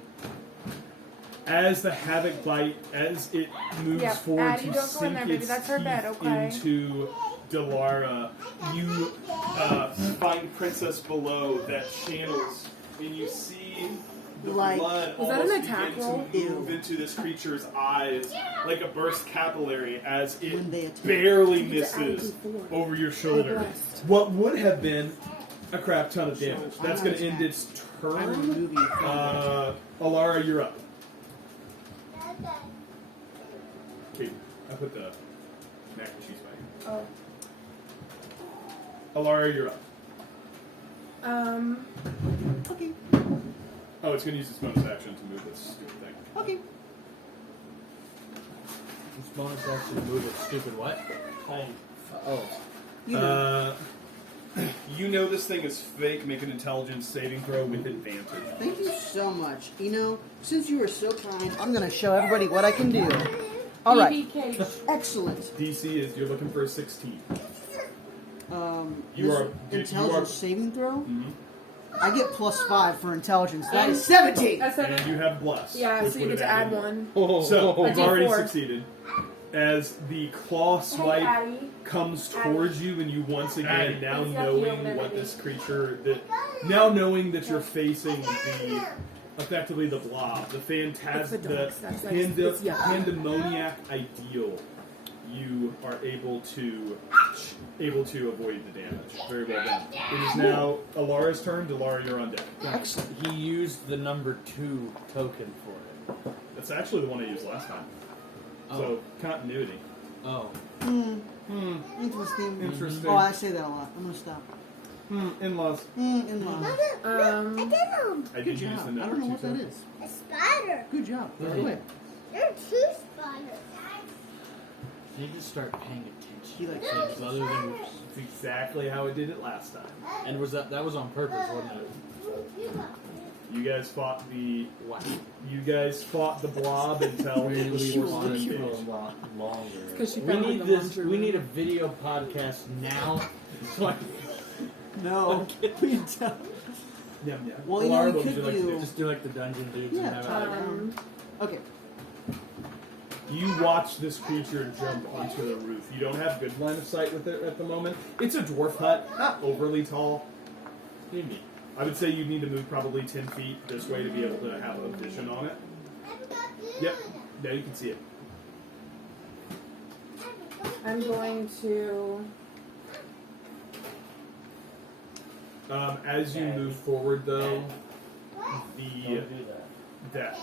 As the Havoc bite, as it moves Yeah, forward Addie, to don't go in sink there, baby. its That's her bed, teeth okay? into Elara, you find Princess below that channels, and you see the Like- blood Was that an almost attack begin roll? to move into this creature's eyes like a burst capillary as When they it attack. barely You get to add a misses D4. over your shoulder. blessed. What would have been a crap ton of damage. So, That's I'm going to gonna end its I'm turn. removing Elara, you're up. Wait, I put the mac and cheese by Oh. Elara, you're up. Okay. Oh, it's going to use its bonus action to move this stupid thing. Okay. This bonus action to move it stupid what? Oh. You know. You know this thing is fake. Make an intelligence saving throw with advantage. Thank you so much. You know, since you were so kind, I'm going to show everybody what I can do. All right. BB cage. Excellent. DC is you're looking for a 16. You You are- intelligence saving throw. Mhm. I get +5 for intelligence. That is 17. That's And it. you have bless. Yeah, which so you would get to have add added one. So A you've already D4. succeeded. As the claw swipe Addie. comes towards you, and you once again, now It's not you, knowing but what it this is. creature, now knowing that you're facing effectively the blob, the It's the the dogs, that's like- it's yucky. pandemoniac ideal, you are able to avoid the damage. Very well done. It is now Elara's turn. Elara, you're on deck. Excellent. He used the number 2 token for it. That's actually the one I used last time. So continuity. Oh. Interesting. Interesting. Oh, I say that a lot. I'm going to stop. In-laws. In-laws. I Good did use job. the I number don't know 2 what that token. is. A spider. Good job. Yeah. Very quick. There are 2 spiders. You need to start paying attention. He likes to things other than. That's exactly how I did it last time. And was that was on purpose, wasn't it? You guys fought the Wow. blob until it was We forced wanted to to engage. a lot longer. Because she We found it in need the this. laundry We room. need a video podcast now. So I No. Please don't. Yeah. Well, you know, Elara, we what would could you like to do- just do like the dungeon dudes Yeah, and have try it. it. Okay. You watch this creature jump onto the roof. You don't have good line of sight with it at the moment. It's a dwarf hut, not overly tall. Maybe. I would say you need to move probably 10 feet this way to be able to have a vision on it. Yep. Now you can see it. I'm going to. As you move forward, though, the that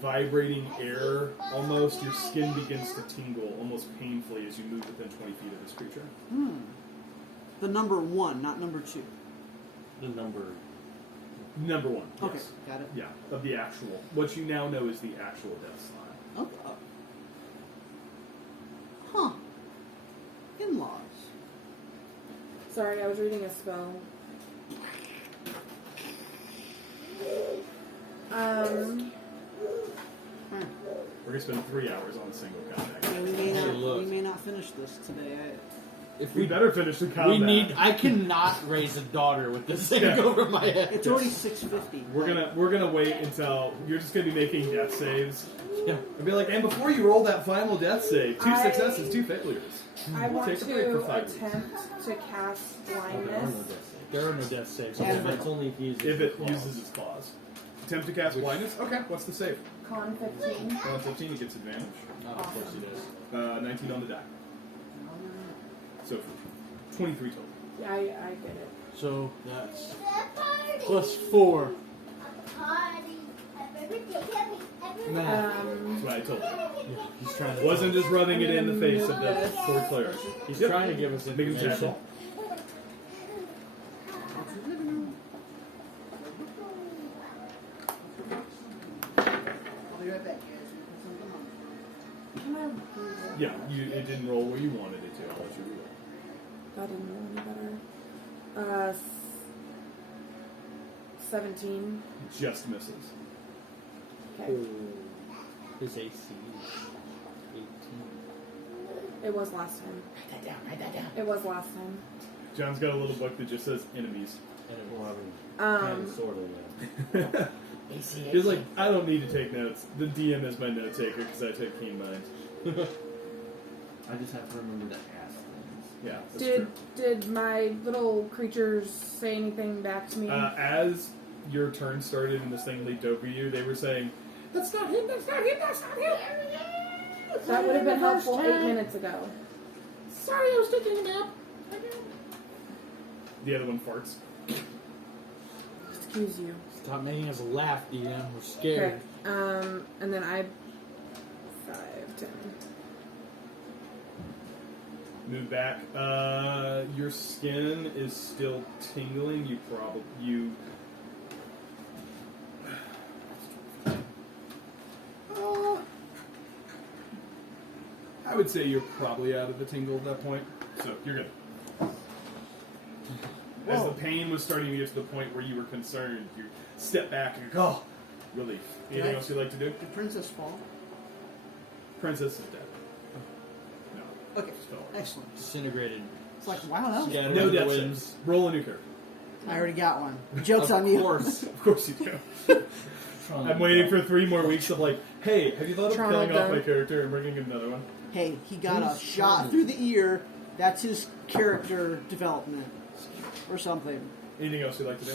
vibrating air, almost your skin begins to tingle almost painfully as you move within 20 feet of this creature. The number 1, not number 2. The number. Number 1. Yes. Okay, got it. Yeah, of the actual. What you now know is the actual death slide. Okay. Huh. In-laws. Sorry, I was reading a spell. We're gonna spend 3 hours on single contact. Yeah, we may not finish this today. If We better finish the combat. we need. I cannot raise a daughter with this thing over my head. It's already 6:50. We're gonna wait until you're just gonna be making death saves. Yeah. And be like, and before you roll that final death save, 2 I- successes, 2 failures. I We'll want take a break for to 5 weeks. attempt to cast There are no blindness death saves. There are no death saves. And But it's only if he uses If it claws. uses its claws. Attempt to cast blindness. Okay, what's the save? Con 15. 15, he gets advantage. Of course he does. 19 on the die. So 23 total. Yeah, I get it. So that's Party. plus 4. Party. Math. That's what I told you. Yeah, he's trying to. Wasn't just rubbing it in the face of the This. poor cleric. He's Yep. trying to give us Make him information. tackle. I'll be right back, guys. Can I? Yeah, it didn't roll where you wanted it to. I'll let you reroll. That didn't roll any better. 17. Just misses. Okay. His AC is 18. It was last time. Write that down. It was last time. John's got a little book that just says enemies. And it Well, was. I mean, kind of, sort of, yeah. AC He's like, I don't need to take notes. The DM is my note taker because I took keen mind. I just have to remember to ask things. Yeah, that's true. Did my little creatures say anything back to me? As your turn started and this thing leaped over you, they were saying, "That's not him. That's not him. That's not him." That would have been helpful 8 minutes ago. Sorry, I was taking a nap. The other one farts. Excuse you. Stop making us laugh, DM. We're scared. Okay. And then I 5, 10. Move back. Your skin is still tingling. I would say you're probably out of the tingle at that point, so you're good. As the pain was starting to get to the point where you were concerned, you step back and go, oh, relief. Anything Right. else you'd like to do? Did Princess fall? Princess is dead. No. Okay. Just fell. Excellent. Disintegrated. It's like, wow, that was... Scattered No in the death winds. saves. Roll a new curve. I already got one. Joke's Of on you. course. Of course you do. I'm waiting for 3 more weeks of like, hey, have you thought of Toronto killing off my done. character and bringing in another one? Hey, he got a Who's shot Charlie? through the ear. That's his character development. Or something. Anything else you'd like to do?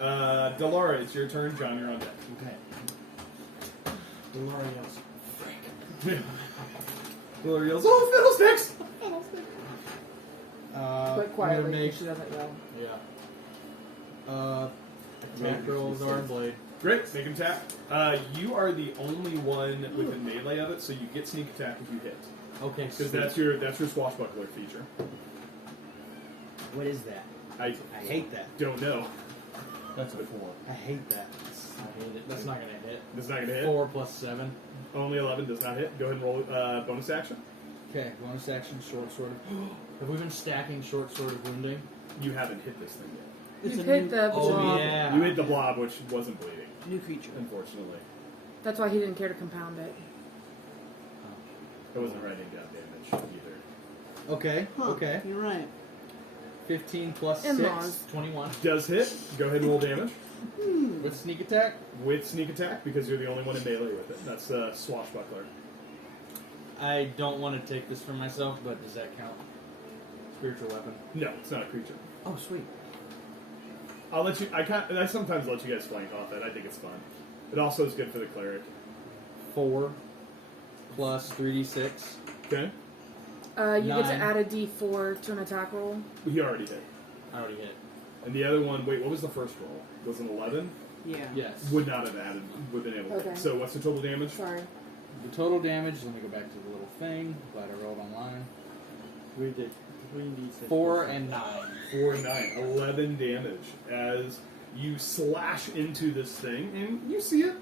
Delara, it's your turn. John, you're on deck. Okay. Elara yells. Delara yells, oh, fiddlesticks! But quietly, I'm gonna make, she doesn't yell. yeah. Attack rolls are blade. Great, make him tap. You are the only one within melee of it, so you get sneak attack if you hit. Okay, Because so that's your swashbuckler feature. what is that? I I hate that. don't know. That's a 4. I hate that. I hate it. That's not gonna hit. That's not going to hit. 4 plus 7. Only 11 does not hit. Go ahead and roll bonus action. Okay, bonus action, short sword. Have we been stacking short sword of wounding? You haven't hit this thing yet. You hit the Oh blob. yeah. You hit the blob, which wasn't bleeding, New creature. unfortunately. That's why he didn't care to compound it. I wasn't writing down damage either. Okay. Huh, Okay. You're right. 15 plus In-laws. 6, 21. Does hit. Go ahead and roll damage. With sneak attack. With sneak attack, because you're the only one in melee with it. That's swashbuckler. I don't want to take this for myself, but does that count? Spiritual weapon. No, it's not a creature. Oh, sweet. I'll let you. I sometimes let you guys flank off it. I think it's fun. It also is good for the cleric. 4 plus 3d6. Okay. You get to 9. add a d4 to an attack roll. He already hit. I already hit. And the other one. Wait, what was the first roll? Was it 11? Yeah. Yes. Would not have added. Would have been able to. Okay. Hit. So what's the total damage? Sorry. The total damage, let me go back to the little thing. Glad I rolled online. We did 3d6. 4 and 9. 4 and 9. 11 damage as you slash into this thing, and you see it.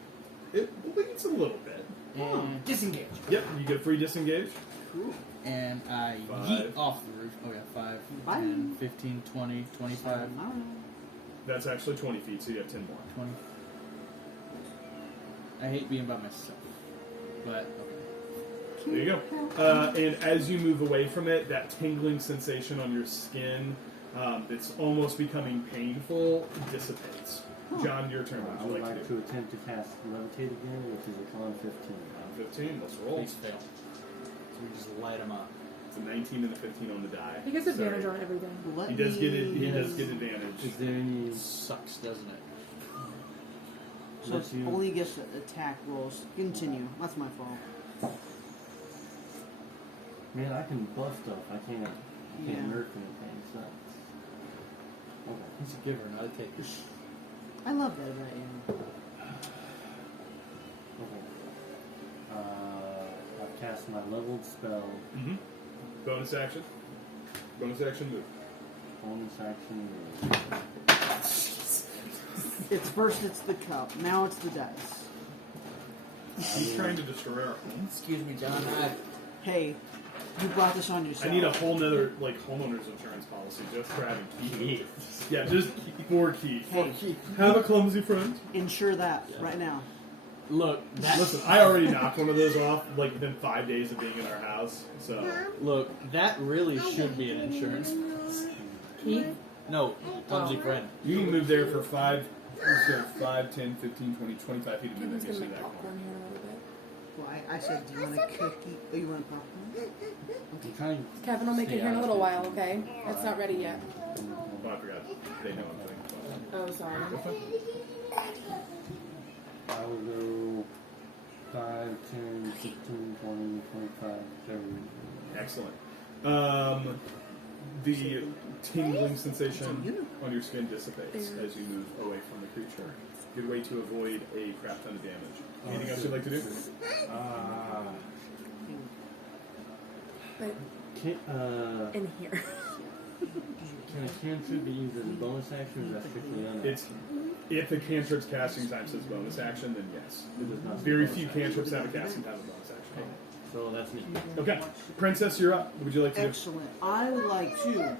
It bleeds a little bit. And disengage. Yep, you get free disengage. Cool. And I 5. yeet off the roof. Oh yeah, 5, Bye. 10, 15, 20, 25, I don't know. That's actually 20 feet, so you have 10 more. 20. I hate being by myself. But, okay. There you go. And as you move away from it, that tingling sensation on your skin that's almost becoming painful dissipates. John, your turn. I What would would you like like to do? to attempt to cast Levitate again, which is a con 15. 15, let's roll. Please fail. So we just light them up. It's a 19 and a 15 on the die. He gets advantage Sorry. on everything. Let He does get it. me- He does get advantage. Is there any? Sucks, doesn't it? So Let it you- only gets attack rolls. Continue. That's my fault. Man, I can buff stuff. I can't Yeah. nerf anything. So that's okay. He's a giver, not a taker. I love that about you. Okay. I've cast my leveled spell. Mm-hmm. Bonus action. Bonus action move. Bonus action. It's first it's the cup. Now it's the dice. He's trying to destroy our home. Excuse me, John. Hey, you brought this on yourself. I need a whole nother homeowners insurance policy just for having Keith. Yeah, just for Keith. Hey, Have a clumsy friend. insure that right now. Look, that Listen, I already knocked one of those off like within 5 days of being in our house. So that really should be an insurance. Keith? No, clumsy friend. you can move there for 5, 10, 15, 20, 25 feet of I'm movement. just You gonna see make that popcorn corner. here a little bit. Well, I said, do you want a cookie? Oh, you want a popcorn? I'm trying. Kevin will make it Stay here in a out little of while, okay? It's not ready yet. Oh, I forgot. They know I'm putting. Oh, sorry. I will go 5, 10, 15, 20, 25, 30. Excellent. The tingling sensation on your skin dissipates as you move away from the creature. Good way to avoid a crap ton of damage. Anything else you'd like to do? But Can, in here. can a cantrip be used as a bonus action, or is that strictly on It's if a cantrip's casting time says bonus action, then yes. It does not say Very bonus few action. cantrips have a casting time of bonus action. So that's me. Okay, Princess, you're up. What would you like to do? Excellent. I would like to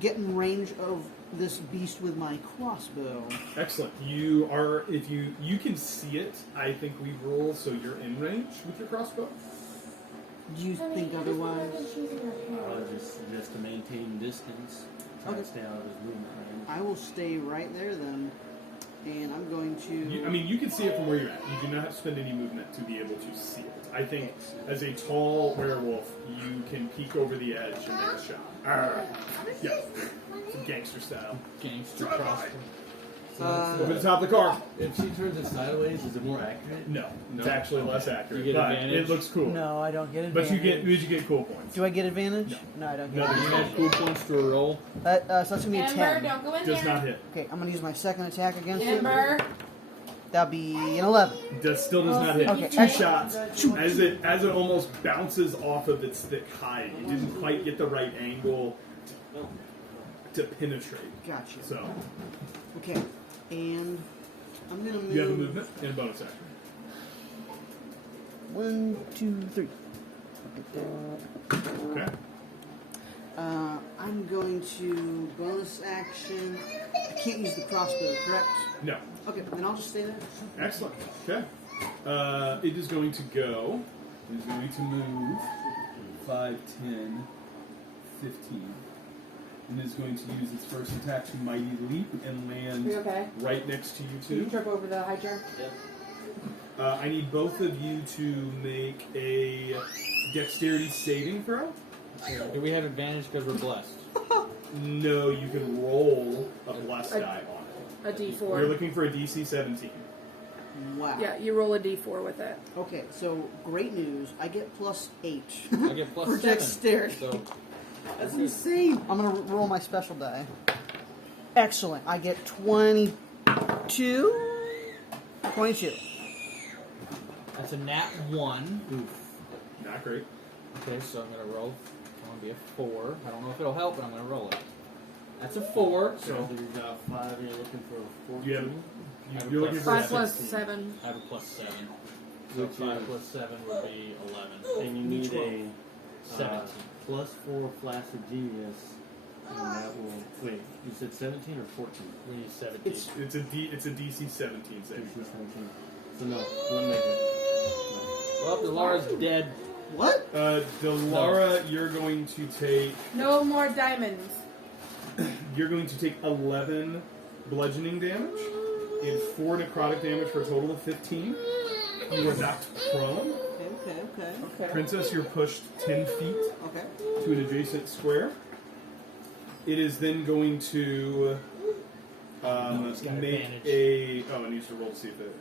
get in range of this beast with my crossbow. Excellent. You are if you can see it. I think we roll so you're in range with your crossbow. Do you think otherwise? Just to maintain distance, try to stay out of his movement range. I will stay right there then, and I'm going to. You can see it from where you're at. You do not have to spend any movement to be able to see it. I think as a tall werewolf, you can peek over the edge and make a shot. Yeah, some gangster style. Gangster crossbow. Over the top of the car. If she turns it sideways, is it more accurate? No, it's actually less accurate. You get but advantage? it looks cool. No, I don't get But advantage. you get cool points. Do I get advantage? No. No, I don't No, get you You advantage. add cool points to a roll. So that's gonna be a Ember, 10. don't go in Does there. not hit. Okay, I'm gonna use my second attack against Ember. it. That'll be an 11. Still does not hit. Okay, Two excellent. shots. As it almost bounces off of its thick hide, you didn't quite get the right angle to penetrate. Gotcha. So Okay, and I'm gonna move. you have a movement and a bonus action. 1, 2, 3. Okay. I'm going to bonus action. I can't use the crossbow, correct? No. Okay, then I'll just stay there. Excellent. Okay. It is going to go. It is going to move 5, 10, 15. And is going to use its first attack to Mighty Leap and Are you land okay? right next to you Did you two. trip over the high chair? I need both of you to make a dexterity saving throw. Do we have advantage because we're blessed? No, you can roll a blessed A- die on A it. D4. You're looking for a DC 17. Wow. Yeah, you roll a D4 with it. Okay, so great news. I get +8. I get plus For 7. dexterity. So That's insane. I'm gonna roll my special die. Excellent. I get 22. 22. that's a nat 1. Not great. Okay, so I'm gonna roll. It's gonna be a 4. I don't know if it'll help, but I'm gonna roll it. That's a 4. So So you got 5 and you're looking for a 14. You have, I have you're a looking plus for 5 a plus 16. 7. I have a plus 7. So Which 5 is- plus 7 would be 11. And you need a 17. +4 Flaccid Genius. And that will. Wait, you said 17 or 14? We need 17. It's a DC 17 saving. DC 17. So no, one make it. Well, Elara's dead. What? Delara, you're going to take No more diamonds. 11 bludgeoning damage and 4 necrotic damage for a total of 15. You are knocked prone. Okay. Princess, you're pushed 10 feet Okay. to an adjacent square. It is then going to It's got make advantage. Oh, it needs to roll to see if it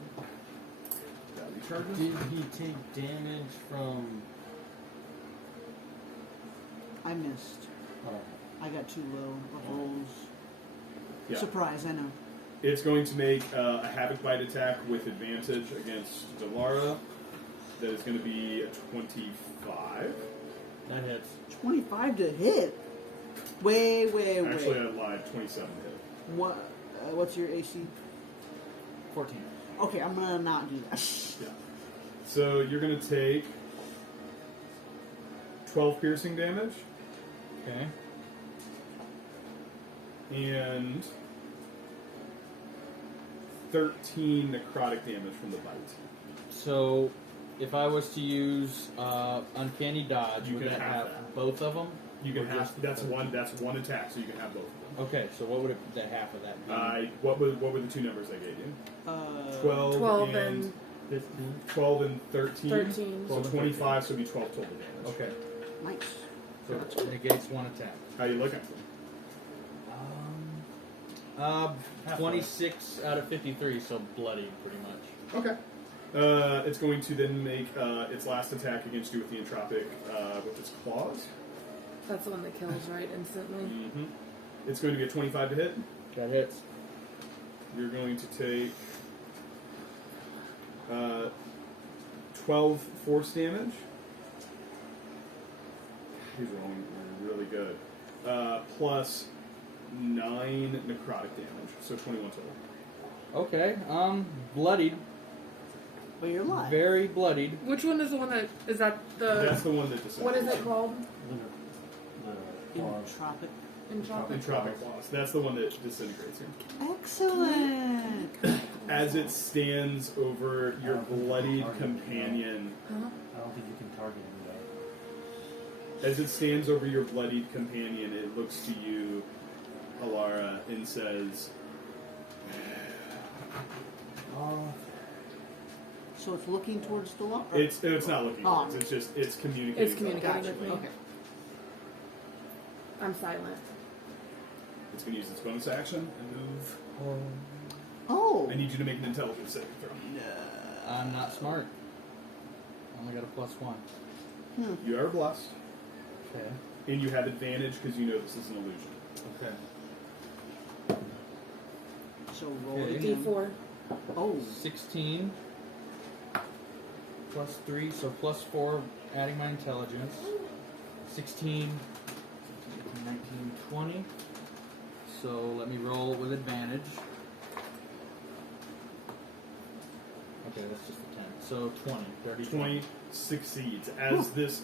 value charges. Did he take damage from? I missed. Oh, I got too low of rolls. Yeah. Surprise, I know. It's going to make a Havoc Bite attack with advantage against Elara. That is going to be a 25. That hits. 25 to hit. Wait. Actually, I lied. 27 to hit. What? What's your AC? 14. Okay, I'm gonna not do that. Yeah. So you're going to take 12 piercing damage Okay. and 13 necrotic damage from the bite. So, if I was to use Uncanny Dodge, You would can that have have that. both of them? You can Or have just that's the- one attack, so you can have both of them. Okay, so what would the half of that be? What were the two numbers I gave you? 12, 12 and and 15. 12 and 13. 13. So 25, so it'd be 12 total damage. Okay, Nice. so it negates one attack. How you looking? Halfway. 26 out of 53, so bloody pretty much. Okay. It's going to then make its last attack against you with the entropic with its claws. That's the one that kills, right? Instantly. Mm-hmm. It's going to be a 25 to hit. That hits. You're going to take 12 force damage. He's rolling really good. Plus 9 necrotic damage, so 21 total. Okay, bloodied. But you're alive. Very bloodied. Which one is the one that is that That's the? the one that What is it called? The claws. Entropic. Entropic. Entropic claws. That's the one that disintegrates you. Excellent. As it stands over your bloodied companion, Huh? I don't think you can target him though. as it stands over your bloodied companion, it looks to you, Elara, and says, So it's looking towards the lock? it's not looking Oh. towards, it's communicating. It's communicating Gotcha. with me. Okay. I'm silent. It's going to use its bonus action and move. Oh. I need you to make an intelligence saving throw. I'm not smart. Only got a +1. You are blessed, Okay. and you have advantage because you know this is an illusion. Okay. So roll Okay. it again. D4. Oh. 16 plus 3, so +4, adding my intelligence. 16, 19, 20. So let me roll with advantage. Okay, that's just a 10. So 20, dirty 20 succeeds as this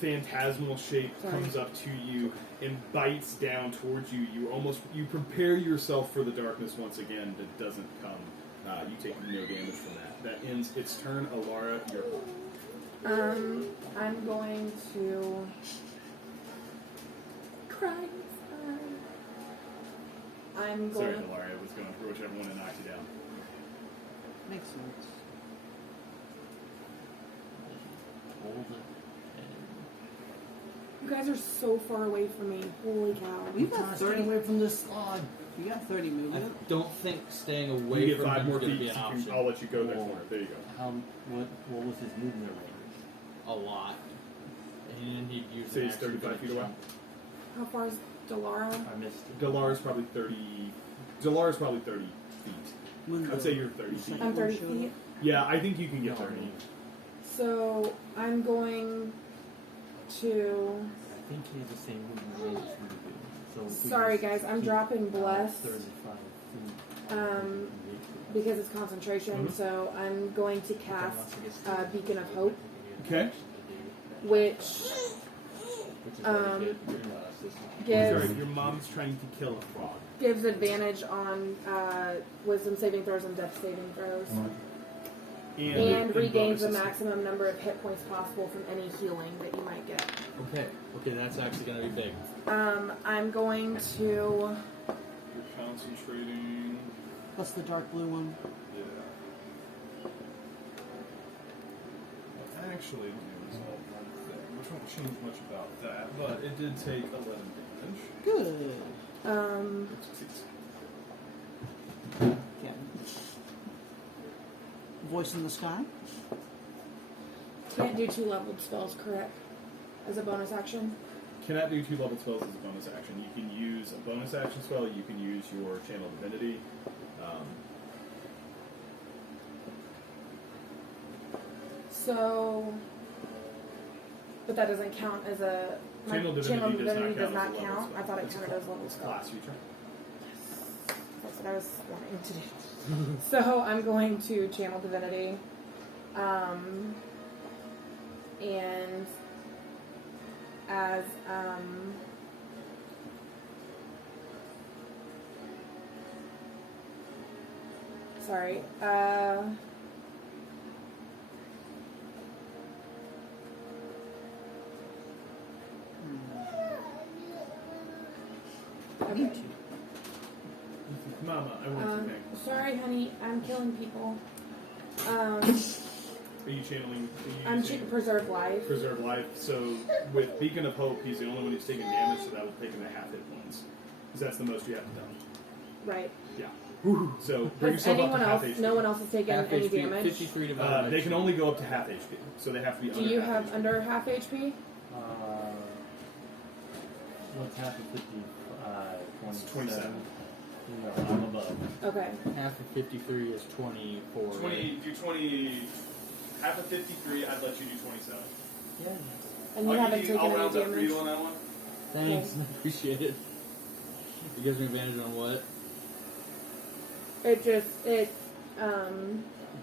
phantasmal shape Sorry. comes up to you and bites down towards you. You prepare yourself for the darkness once again. That doesn't come. You take no damage from that. That ends its turn. Elara, you're up. I'm going to cry. I'm Sorry, going. Elara. I was going for whichever one that knocked you down. Makes sense. Hold it. You guys are so far away from me. Holy cow. You got 30. away from this slog. You got 30 I movement. don't think staying You away get from 5 him more is going feet. to be an So option. I'll let you go there Whoa. for it. There you go. What was his movement range? A lot. And he'd use Say an he's action 35 to feet away. jump. How far is Delara? I missed it. Delara's probably 30. Delara's probably 30 feet. When I'd the- say you're 30 feet. I'm 30 Showed feet. up? Yeah, I think you can get No, 30. So I'm going to. I think he has the same movement range as we do. So if we Sorry, just guys. I'm keep, dropping bless 35 feet. because it's concentration. Mhm. So I'm going to cast Beacon of Hope, Okay. which Which is Um, what he did. gives Sorry, your mom's trying to kill a frog. gives advantage on Wisdom saving throws and Death saving throws, and regains the bonuses. maximum number of hit points possible from any healing that you might get. Okay, that's actually going to be big. I'm going to. You're concentrating. What's the dark blue one? Yeah. actually, let me resolve one thing, which won't change much about that, but it did take 11 damage. Good. Captain. Voice in the sky. Can't do 2 leveled spells, correct? As a bonus action? Cannot do 2 level spells as a bonus action. You can use a bonus action spell, you can use your Channel Divinity. So, but that doesn't count as a... my Channel Divinity does as not a level count? spell. I thought it It's counted as level spell. class feature. That's what I was wanting to do. So I'm going to Channel Divinity. And as sorry, okay. Mama, I want to make. Sorry, honey, I'm killing people. Are you channeling? I'm preserve life. Preserve life. So with Beacon of Hope, he's the only one who's taking damage, so that would take him to half hit points. Because that's the most you have to done. Right. Yeah. So bring Has yourself up anyone to half else? HP. No one else has taken Half any HP, damage. 53 divided by They can 2. only go up to half HP, so they have to be Do under you half have HP. under half HP? What's half of 50? 27. No, I'm above. Okay. Half of 53 is 24. 20, do 20, half of 53, I'd let you do 27. Yeah. And you haven't taken I'll any round up for damage. you on that one. Thanks, I appreciate it. It gives me advantage on what?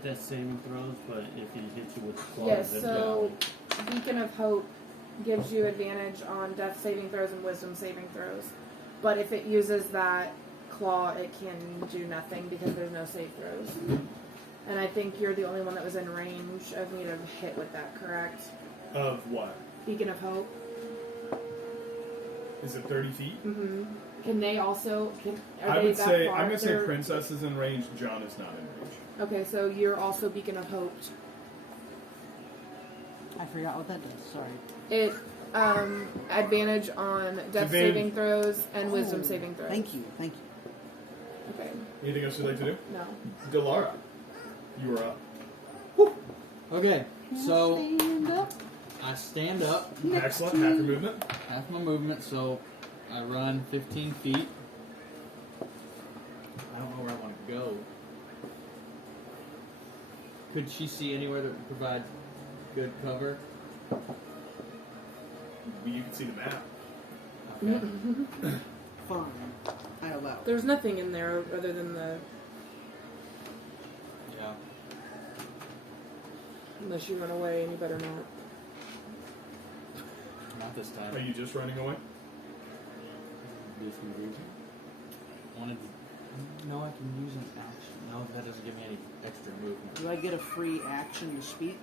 Death saving throws, but if he hits you with claws, Yes, it so Beacon of Hope gives you advantage on death saving throws and wisdom saving throws. But if it uses that claw, it can do nothing because there's no save throws. And I think you're the only one that was in range of me to hit with that, correct? Of what? Beacon of Hope. Is it 30 feet? Mm-hmm. Can they also? Are I they would that say, far? I'm going to say They're- Princess is in range, John is not in range. Okay, so you're also Beacon of Hope. I forgot what that does. Sorry. It advantage on death Advantage- saving throws and wisdom Oh, saving throws. Thank you. Thank you. Okay. Anything else you'd like to do? No. Elara, you are up. Okay, so Stand up. I stand up, Excellent, half your movement. half my movement, so I run 15 feet. I don't know where I want to go. Could she see anywhere that would provide good cover? You can see the map. Okay. Fine. I allow. There's nothing in there other than the. Yeah. Unless you run away, and you better not. Not this time. Are you just running away? Wanted to... No, I can use an action. No, that doesn't give me any extra movement. Do I get a free action to speak?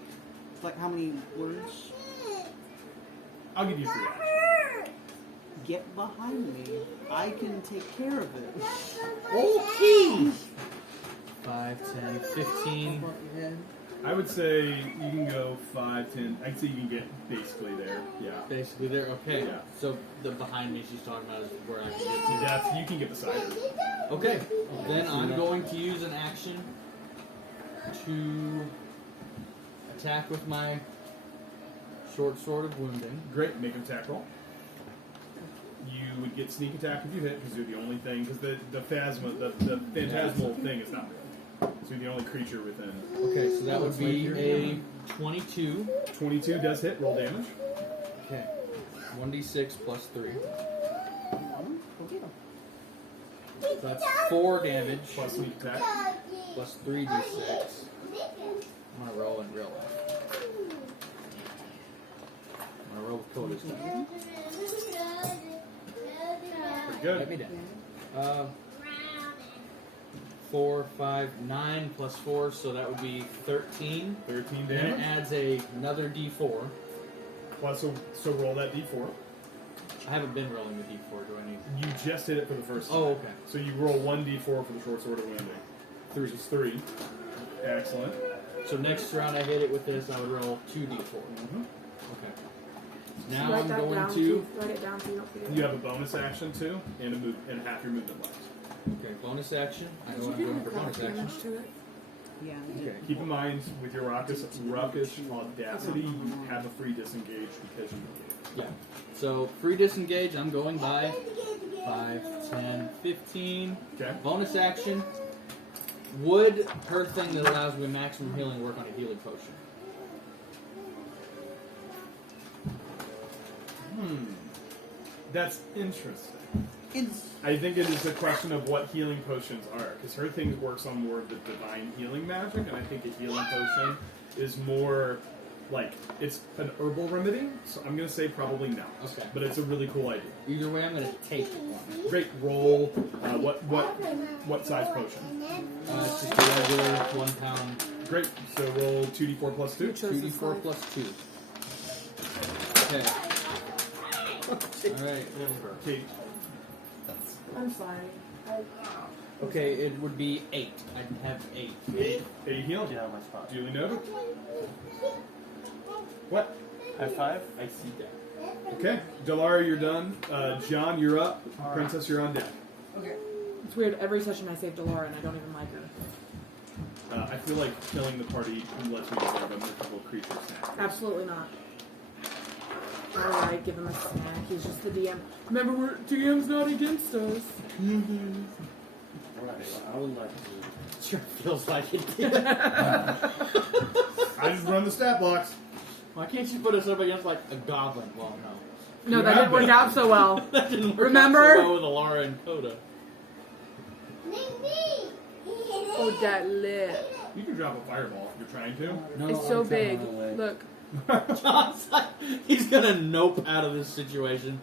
It's like how many words? I'll give you free action. Get behind me. I can take care of it. Okay! 5, 10, 15. Above your head. I would say you can go 5, 10. I'd say you can get basically there. Yeah. Basically there. Okay. Yeah. So the behind me she's talking about is where I can get to. That's, you can get beside her. Okay. Then I'm going to use an action to attack with my short sword of wounding. Great, make an attack roll. You would get sneak attack if you hit, because you're the only thing, because the phantasmal thing is not real. So you're the only creature within. Okay, so that would be a 22. 22 does hit, roll damage. Okay. 1d6 plus 3. So that's 4 damage Plus sneak attack. plus 3d6. I'm gonna roll in real life. I'm gonna roll with Cody's die. Pretty good. Let me down. 4, 5, 9 plus 4, so that would be 13. 13 Then it damage. adds another d4. Plus, so roll that d4. I haven't been rolling the d4, do I need? You just hit it for the first time. Oh, okay. So you roll 1d4 for the short sword of wounding. 3 is 3. Excellent. So next round I hit it with this, I would roll 2d4. Mhm. Okay. Now Write I'm that going down, to. too. Write it down so you don't forget. You have a bonus action too, and and half your movement left. Okay, bonus action. I know Did what you I'm doing give for me bonus damage action. to it? Yeah. Okay. Keep in mind with your raucous audacity, you have a free disengage because you need it. Yeah. So free disengage. I'm going by 5, 10, 15. Okay. Bonus action. Would her thing that allows me maximum healing work on a healing potion? That's interesting. It's I think it is a question of what healing potions are, because her thing works on more of the divine healing magic, and I think a healing potion is more like it's an herbal remedy. So I'm gonna say probably no. Okay. But it's a really cool idea. Either way, I'm going to take one. Great roll. What size potion? It's just a regular 1 pound. Great. So roll 2d4 plus 2. 2d4 plus 2. Okay. Alright. Okay. I'm sorry. Okay, it would be 8. I'd have 8. 8 healed. Get out of my spot. Duly noted. What? High five. I see that. Okay. Delara, you're done. John, you're up. Princess, you're on deck. okay. It's weird. Every session I save Delara and I don't even like her. I feel like killing the party lets me deserve a mythical creature snack. Absolutely not. Alright, give him a snack. He's just the DM. Remember, DM's not against us. Alright, I would like to. Sure feels like it did. I just run the stat blocks. Why can't you put us up against, like, a goblin? Well, no. No, that didn't work out so well. That didn't work Remember? out so well with Elara and Coda. Oh, that lip. You can drop a fireball if you're trying to. No, It's so I'm trying big. to run away. Look. John's like, he's gonna nope out of this situation.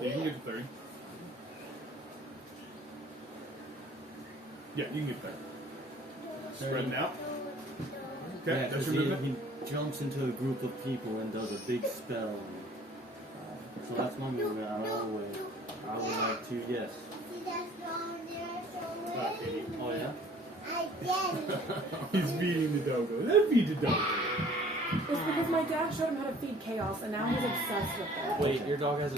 You can get to 30. Yeah, you can get 30. Spreading out. Okay, Yeah, that's 'cause your movement. he jumps into a group of people and does a big spell. So that's my movement. I'm out of the way. I would like to, yes. Katie. Oh, yeah? He's feeding the doggo. Let's feed the doggo. It's because my dad showed him how to feed chaos, and now he's obsessed with it. Wait, your dad has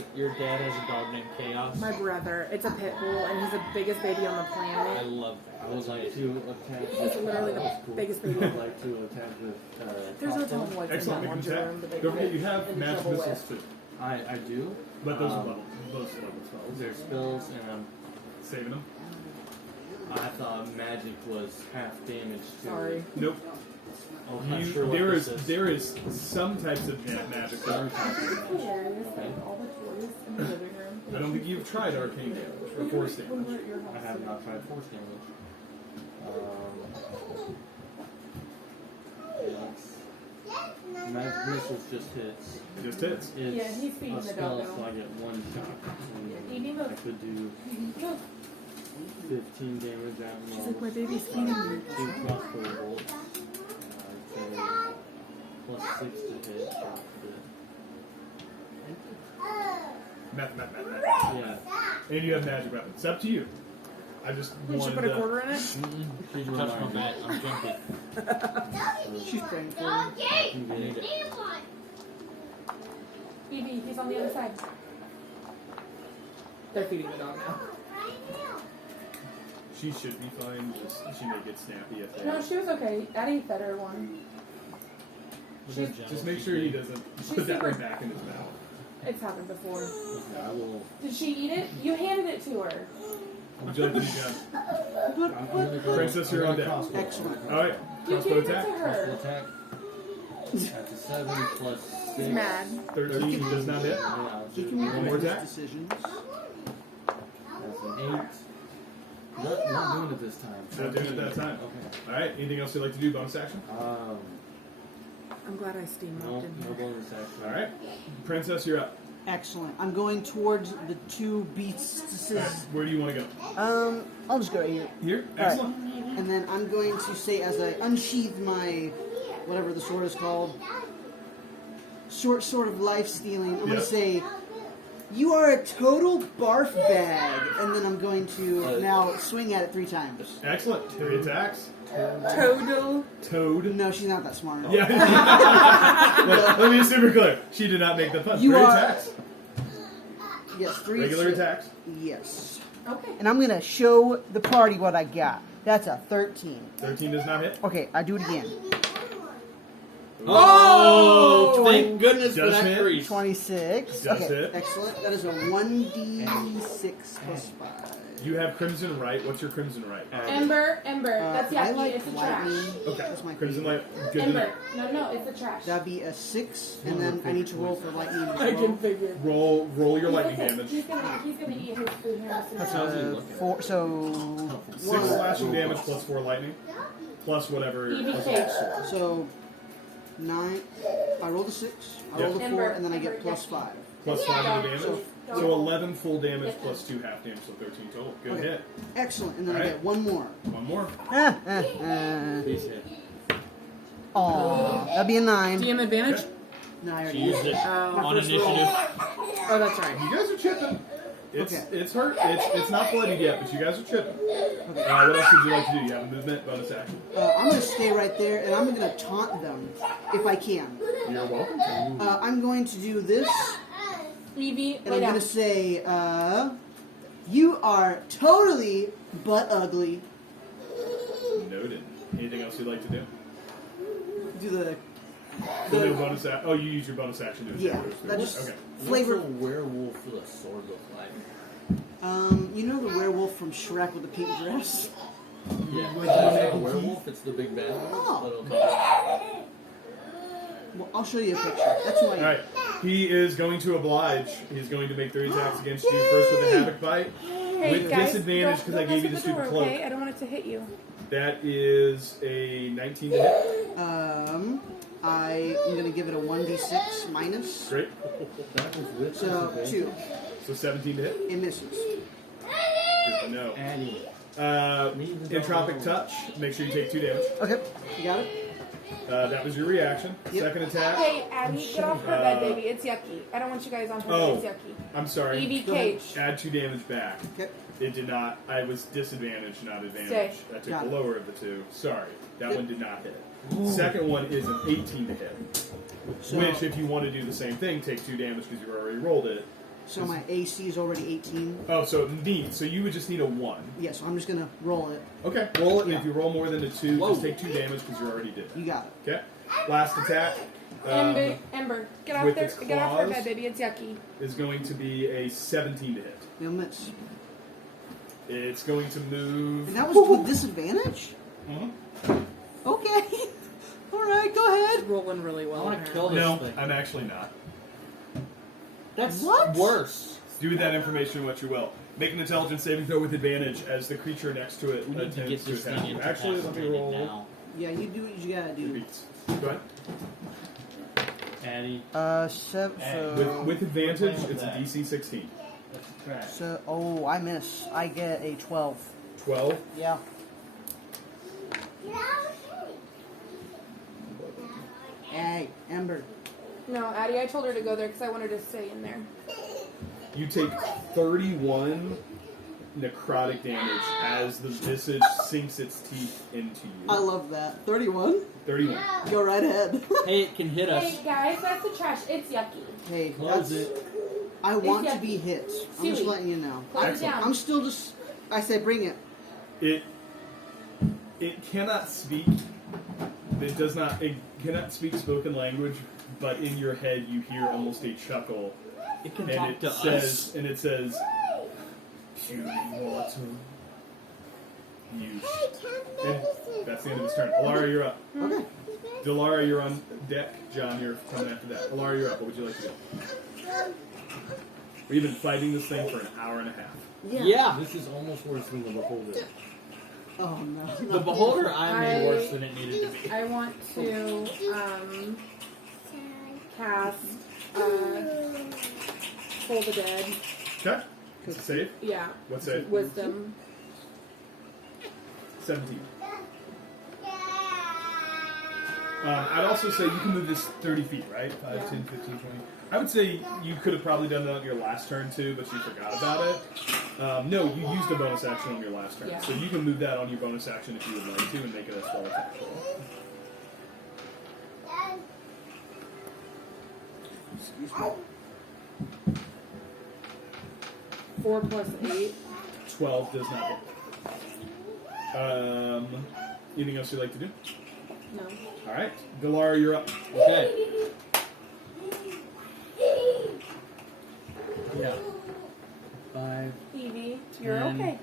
a dog named Chaos? My brother. It's a pit bull, and he's the biggest baby on the I planet. love I would like to attack. He's literally the That's cool. biggest baby. I would like to attack with. There's no crossbow. telling what's in Excellent. that Make laundry an room that they attack. Don't forget, you get have into magic trouble missiles with. too. I do. But those are level spells. They're spells, and Saving them? I thought magic was half damage to. Sorry. Nope. Oh, I'm not sure what There this is there is some types of magic. Some type of It's hilarious that all the toys in the living room. I don't think you've tried arcane damage or force When damage. we're at your house. I have not tried force damage. Magic missiles just hits. Just hits. It's Yeah, he's feeding a the spell, doggo. so I get one shot. Yeah, eating I those- could do Look, 15 damage at she's most. like, my baby's feeding me. 2 crossbow bolts. I'd say plus 6 to hit. Math. Yeah. And you have magic weapons. It's up to you. I just We should wanted put a to. quarter in it. She touched my back. I'm jumpy. She's praying for me. I need it. Evie, he's on the other side. They're feeding the dog now. She should be fine. Just she may get snappy if they. No, she was okay. Addie fed her one. Just make sure he doesn't put that right back in his mouth. It's happened before. I will. Did she eat it? You handed it to her. Would you like to do that? I'm gonna go. Princess, you're on deck. crossbow. Excellent. All right. You Crossbow gave it attack. to Crossbow her. attack. That's a 7 plus 6. He's mad. 13 does not hit. Yeah, I'll He do can make One more his attack. decisions. That's an 8. Not doing it this time. Not doing it that time. Okay. All right. Anything else you'd like to do? Bonus action. I'm glad I steam No, mopped in no here. bonus action. All right. Princess, you're up. Excellent. I'm going towards the two beasts. All right, where do you want to go? I'll just go right here. Here. All right. Excellent. And then I'm going to say, as I unsheath my, whatever the sword is called, short sword of life stealing, I'm going Yep. to say, You are a total barf bag. And then I'm going to now swing at it 3 times. Excellent. 3 attacks. Total. Toad. No, she's not that smart. Yeah. Let me be super clear. She did not make the pun. You 3 are- attacks. Yes, 3 Regular attacks. Yes. Okay. And I'm going to show the party what I got. That's a 13. 13 does not hit. Okay, I do it again. Oh, thank goodness for Just that hit. crease. 26. Does Okay, hit. excellent. That is a 1d6 plus 5. You have Crimson Right. What's your Crimson Right? Ember. That's I yucky. like It's the lightning. trash. Okay. That's my Crimson favorite. Light. Good to know. Ember. No, it's the trash. That'd be a 6, and then I need to roll for lightning as I can well. figure. Roll your lightning damage. He's gonna eat his food here. How's he looking? 4, so 6 slashing damage plus 4 lightning. Plus whatever. EVK. So 9. I rolled a 6. I rolled a 4, Ember, and then I get Ember, plus yucky. 5. Plus 5 of the damage. So- So 11 full damage plus 2 half damage, so 13 total. Good Okay. hit. Excellent, and then I Alright. get 1 more. One more. Please hit. Aw, that'd be a 9. DM advantage? Okay. No, I already She used it Oh. on initiative. Oh, that's right. You guys are chipping. It's Okay. it's hurt. It's not bloodied yet, but you guys are chipping. What else would you like to do? You have a movement, bonus action. I'm going to stay right there, and I'm going to taunt them if I can. You're welcome to. I'm going to do this, Evie, and lay I'm down. going to say, you are totally butt ugly. Noted. Anything else you'd like to do? Do the We'll do a bonus action. Oh, you use your bonus action to Yeah, attack those that things. just- Okay. flavor. What's a werewolf with a sword look like? You know the werewolf from Shrek with the pink dress? Yeah. It's not a werewolf, it's the big bad one. Oh. But okay. Well, I'll show you a picture. That's who I am. All right. He is going to oblige. He's going to make 3 attacks against you. First with a havoc bite. Hey, With guys, disadvantage don't- 'cause I don't gave mess you the with stupid door, cloak. Okay? I don't want it to hit you. That is a 19 to hit. I'm going to give it a 1d6 minus. Great. That was with So, disadvantage. 2. So 17 to hit. It misses. Good to know. Annie. Entropic touch. Make sure you take 2 damage. Okay, you got it? That was your reaction. Yep. Second attack. Hey, Abby, get off her bed, baby. It's yucky. I don't want you guys on her Oh. bed. It's yucky. I'm sorry. Evie Go ahead. Cage. Add 2 damage back. Okay. It did not. I was disadvantaged, not advantage. Stay. I took Got the it. lower of the 2. Sorry. That Yep. one did not hit. Second one is an 18 to hit. So, Which, if you want to do the same thing, take 2 damage because you already rolled it. so my AC is already 18. Oh, so neat. So you would just need a 1. Yeah, so I'm just going to roll it. Okay, roll it, and Yeah. if you roll more than a 2, Whoa. just take 2 damage because you already did it. You got it. Okay? Last attack Ember, get off with there. its Get off her claws. bed, baby. It's yucky. is going to be a 17 to hit. You'll miss. It's going to move. And that was with disadvantage? Mhm. Okay. Alright, go ahead. Rolling really I well. want to kill this No, thing. I'm actually not. That's What? worse. Do with that information what you will. Make an intelligence saving throw with advantage as the creature next to it We need to attempts get this attack thing you. Actually, let me incapacitated roll. now. Yeah, you do what you gotta It do. beats. Go ahead. Annie, With advantage, it's a that. DC 16. that's trash. So, I miss. I get a 12. 12. Yeah. Hey, Ember. No, Addie, I told her to go there because I wanted to stay in there. You take 31 necrotic damage as the visage sinks its teeth into I you. love that. 31? 31. Go right ahead. Hey, it can hit us. Hey, guys, that's the trash. It's yucky. Hey, Close that's it. I want to yucky. be hit. I'm just Seaweed. letting you know. Close it down. I'm still just. I say bring it. It cannot speak. It does not. It cannot speak spoken language, but in your head you hear almost a chuckle, It can and talk it to says, us. and it says, "Puny mortal, you." And that's the end of his turn. Elara, you're up. Okay. Delara, you're on deck. John, you're coming after that. Elara, you're up. What would you like to do? We've been fighting this thing for an hour and a half. Yeah. This is almost worse than the beholder. Oh no. The beholder I made I- worse than it needed to be. I want to cast Toll the Dead. Okay. It's a save. Yeah. What save? Wisdom. 17. I'd also say you can move this 30 feet, right? 5, Yeah. 10, 15, 20. I would say you could have probably done that on your last turn too, but you forgot about it. No, you used a bonus action on your last turn. Yeah. So you can move that on your bonus action if you would like to and make it a spell attack roll. Excuse me. 4 plus 8. 12 does not hit. Anything else you'd like to do? No. All right. Elara, you're up. Okay. Yeah. 5. Evie, you're And- okay.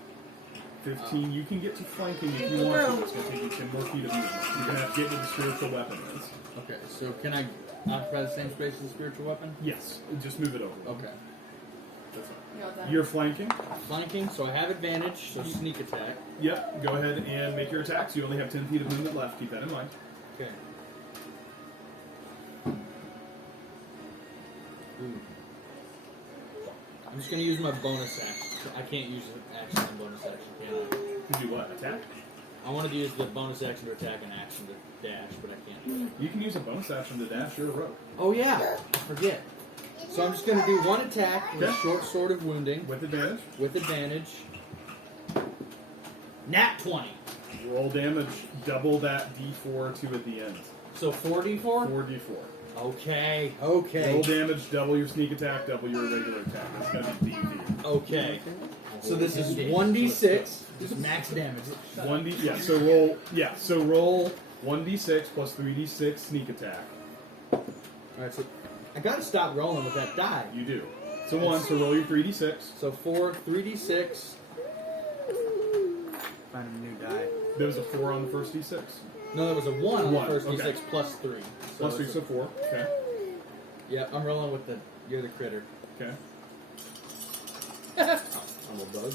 15. You can get to flanking if you want to. It's going to take you 10 more feet of movement. You're going to have to get to the spiritual weapon. Okay, so can I occupy the same space as the spiritual weapon? Yes. Just move it over. Okay. That's fine. You got that? You're flanking. Flanking, so I have advantage, so sneak attack. Yep. Go ahead and make your attacks. You only have 10 feet of movement left. Keep that in mind. Okay. Ooh. I'm just gonna use my bonus action. I can't use an action and bonus action, can I? You do what? Attack? I wanted to use the bonus action to attack and action to dash, but I can't do it. You can use a bonus action to dash. You're a rogue. Oh yeah, I forget. So I'm just gonna do one attack with a Okay. short sword of wounding With advantage. with advantage. Nat 20. Roll damage. Double that D4 to at the end. So 4d4? 4d4. Okay. Roll Okay. damage. Double your sneak attack. Double your regular attack. That's going to be D4. Okay. So this is 1d6. Just max damage. 1d. Yeah. So roll. Yeah. So roll 1d6 plus 3d6 sneak attack. Alright, so I gotta stop rolling with that die. You do. So 1. So roll your 3d6. So 4, 3d6. Find a new die. There was a 4 on the first d6. No, there was a 1 on the One, first okay. d6 plus 3. Plus 3, it's so 4. Okay. yeah, I'm rolling with the. You're the critter. Okay. I'm a bug.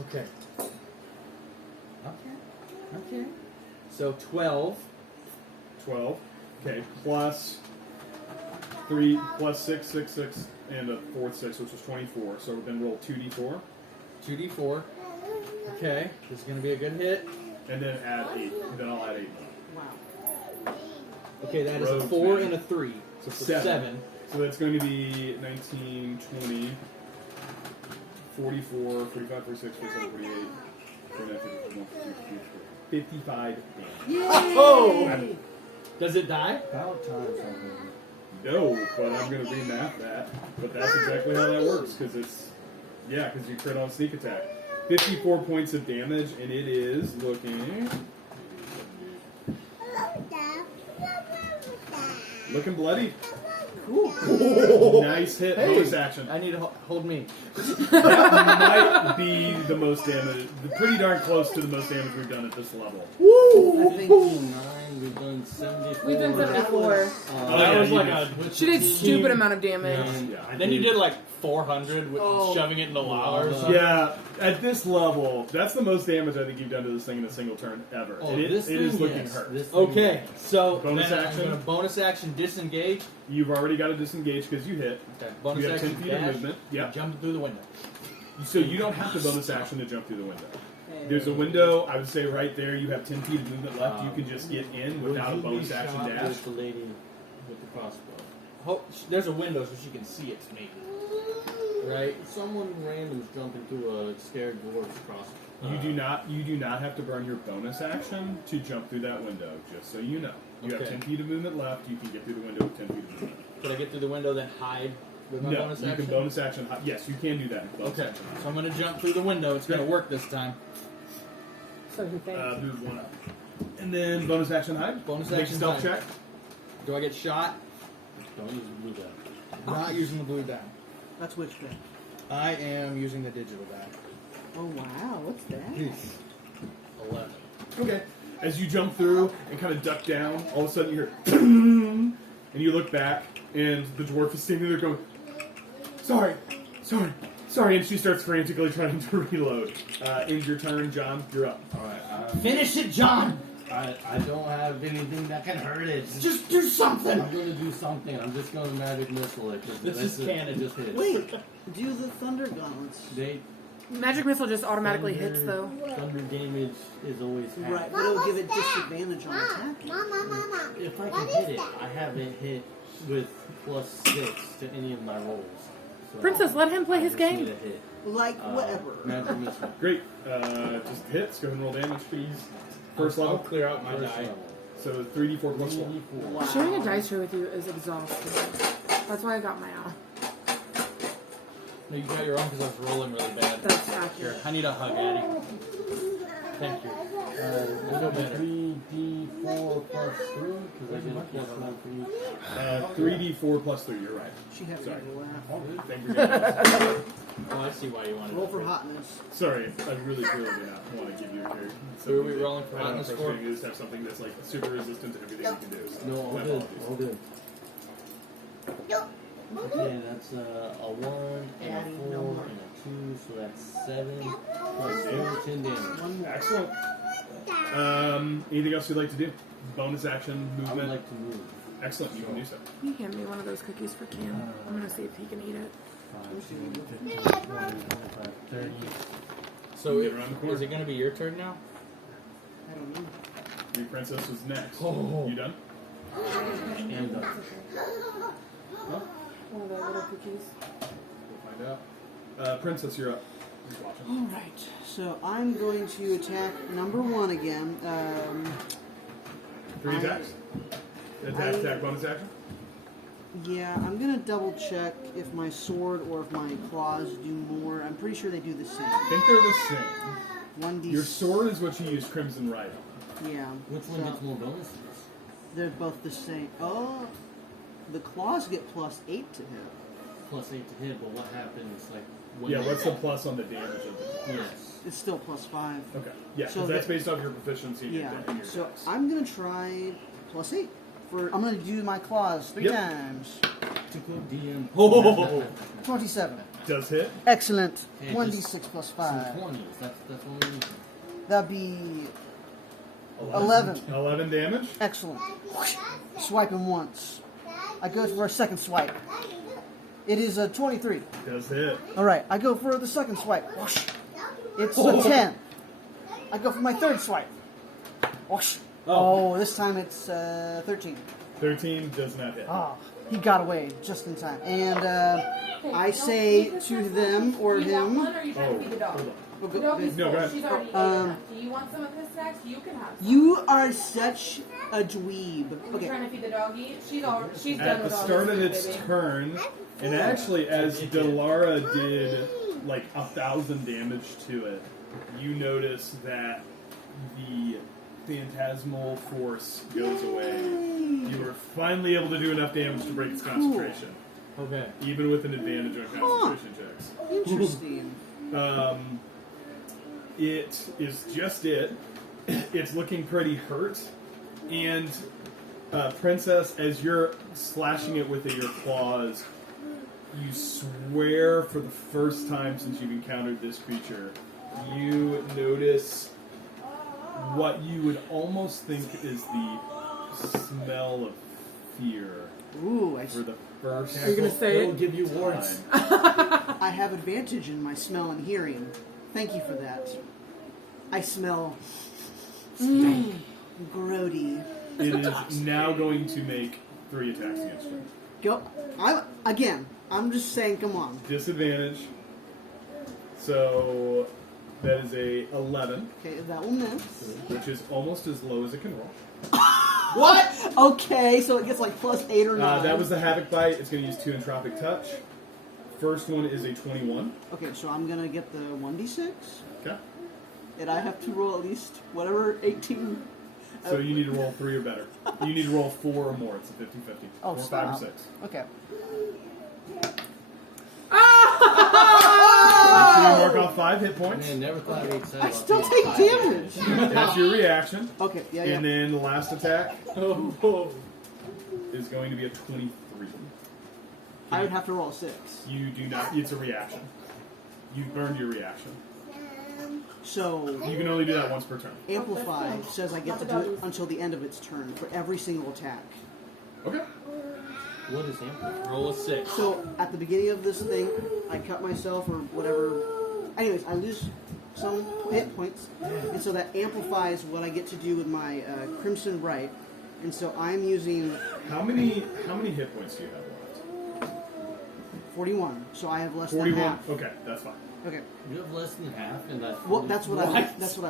Okay. Okay. So 12. 12. Okay. Plus 3, plus 6, 6, 6, and a fourth 6, which is 24. So then roll 2d4. 2d4. Okay, this is gonna be a good hit. And then add 8. And then I'll add 8 more. Wow. Okay, that is a Rogues, 4 man. and a 3. So So 7. So that's going to be 19, 20, 44, 45, 46, 47, 48, 49, 50, 51, 52, 55 damage. Oh! Does it die? About time something. No, but I'm going to remath that. But that's exactly how that works, because it's... Yeah, because you crit on sneak attack. 54 points of damage, and it is looking... Looking bloody. Cool. Nice hit, Hey, bonus action. I need to hold me. That might be the most damage. Pretty darn close to the most damage we've done at this level. I think 59, we've done 74. We've done 74. Oh, that yeah, was you like did. a. She did stupid amount of damage. And Yeah. Then you did like 400 with Oh. shoving it in the lava or Yeah. something. Yeah, at this level, that's the most damage I think you've done to this thing in a single turn ever. Oh, And it this is thing, looking yes. hurt. This thing, Okay, so Bonus then action. I'm gonna bonus action disengage. You've already got to disengage because you hit. Okay, bonus You have 10 action feet of dash. movement. Yeah. Jump through the window. So you don't have to bonus action to jump through the window. There's a window, I would say right there, you have 10 feet of movement left. You can just get in Would without a you be bonus action shot dash. with the lady with the crossbow? There's a window so she can see it's me. Right? Someone random's jumping through a scared dwarf's crossbow. You do not have to burn your bonus action to jump through that window, just so you know. You have Okay. 10 feet of movement left, you can get through the window with 10 feet of movement. Could I get through the window then hide with my No, bonus you action? can bonus action. Yes, you can do that. with bonus Okay, action. so I'm gonna jump through the window. It's gonna work this time. So he thinks. Move one up. And then bonus action hide. Bonus Make a action stealth hide. check. Do I get shot? Don't use the blue die. Not using the blue die. That's which bit? I am using the digital die. Oh wow, what's that? 11. Okay. As you jump through and kind of duck down, all of a sudden you hear, and you look back, and the dwarf is standing there going, sorry, and she starts frantically trying to reload. End your turn, John. You're up. Alright, Finish it, John! I don't have anything that can hurt it. Just do something! I'm gonna do something. I'm just gonna magic missile it. 'cause This is canon. It just hits. Wait, do the thunder gauntlets. They Magic missile just automatically hits though. Thunder damage is always half. Right, but it'll give it disadvantage on attack. If I can hit it, I haven't hit with +6 to any of my rolls. So Princess, let him play I his just need game. a hit. Like, whatever. Magic missile. Great. Just hits. Go ahead and roll damage, please. First I'll level. clear out my First die. level. So 3d4 plus 4. 3d4. Wow. Sharing a dice tray with you is exhausting. That's why I got my own. No, you got your own because I was rolling really bad. That's Here, accurate. I need a hug, Addie. Thank you. I feel better. 3d4 plus 3 because I get a plus 1 for each. 3d4 plus 3. You're right. She had Sorry. to laugh. Thank you. Guys. Oh, I see why you wanted Roll to. for hotness. Sorry, I really do not want to give you a character. Who are we rolling for I don't know, hotness for? frustrating to just have something that's like super resistant to everything you can do. So No, all my good. apologies. All good. Okay, that's a 1 and Adding a 4 no more. and a 2, so that's 7 plus 0, 10 damage. One more. Excellent. Anything else you'd like to do? Bonus action, I would movement. like to move. Excellent, you can do so. Can you hand me one of those cookies for Cam? I'm gonna see if he can eat it. 5, 10, 15, 20, 25, 30. So, Get around the corner. is it going to be your turn now? I don't know. Your princess is next. Oh. You done? And done. One of the little cookies. We'll find out. Princess, you're up. Just watching. Alright, so I'm going to attack number 1 again. 3 I- attacks. Attack, bonus action. Yeah, I'm gonna double check if my sword or if my claws do more. I'm pretty sure they do the same. I think they're the same. 1d. Your sword is what you use Crimson Right on. Yeah. Which one so gets more bonuses? they're both the same. Oh, the claws get +8 to hit. Plus 8 to hit, but what happens, like, when Yeah, they- what's the plus on the damage of the Yes. It's still +5. Okay. Yeah, So because that's the- based off your proficiency Yeah. in your So attacks. I'm gonna try +8. I'm gonna do my claws 3 Yep. times. Typical DM. Oh, 27. does hit. Excellent. Okay, 1d6 plus Some 5. 20s. That's what we need. That'd be 11. 11 damage. Excellent. Swipe him once. I go for a second swipe. It is a 23. Does hit. Alright, I go for the second swipe. Whoosh. It's a 10. I go for my third swipe. Whoosh. Oh, this time it's 13. 13 does not hit. Oh, he got away just in time. And I say to them or You want him. one, or are you trying to feed the dog? Hold on. Oh, The go- dog is No, full. go ahead. She's already ate Um, enough. Do you want some of his snacks? You can have some. You are such a dweeb. You Okay. trying to feed the doggy? She's done At the with all start this of food, its baby. turn, and actually as Delara did like 1,000 damage to it, you notice that the phantasmal force goes away. You were finally able to do enough damage to break its concentration, Okay. even with an advantage on concentration checks. Interesting. It is just it. It's looking pretty hurt. And Princess, as you're slashing it with your claws, you swear for the first time since you've encountered this creature, you notice what you would almost think is the smell of fear Ooh, for the first Are you gonna say It'll it? give you warts. I have advantage in my smell and hearing. Thank you for that. I smell grody. It is now going to make 3 attacks against you. Go. I'm just saying, come on. Disadvantage. So that is a 11, Okay, that will miss. which is almost as low as it can roll. What? Okay, so it gets like +8 or 9. That was the Havoc Bite. It's going to use 2 Entropic Touch. First one is a 21. Okay, so I'm gonna get the 1d6, Okay. and I have to roll at least whatever 18. So you need to roll 3 or better. You need to roll 4 or more. It's a 50-50. Oh, 4, stop. 5, or 6. Okay. So you mark off 5 hit points. Man, never thought I'd be excited I about still being take five damage. That's your reaction. Okay, yeah. And then the last attack Oh. is going to be a 23. I would have to roll a 6. You do not. It's a reaction. You've burned your reaction. So You can only do that once per turn. Amplify says I get to do it until the end of its turn for every single attack. Okay. What is Amplify? Roll a 6. So at the beginning of this thing, I cut myself or whatever Anyways, I lose some hit points, and so that amplifies what I get to do with my Crimson Right. And so I'm using How many hit points do you have left? 41, so I have less than 41. half. Okay, that's fine. Okay. You have less than half, and that's Well, that's what I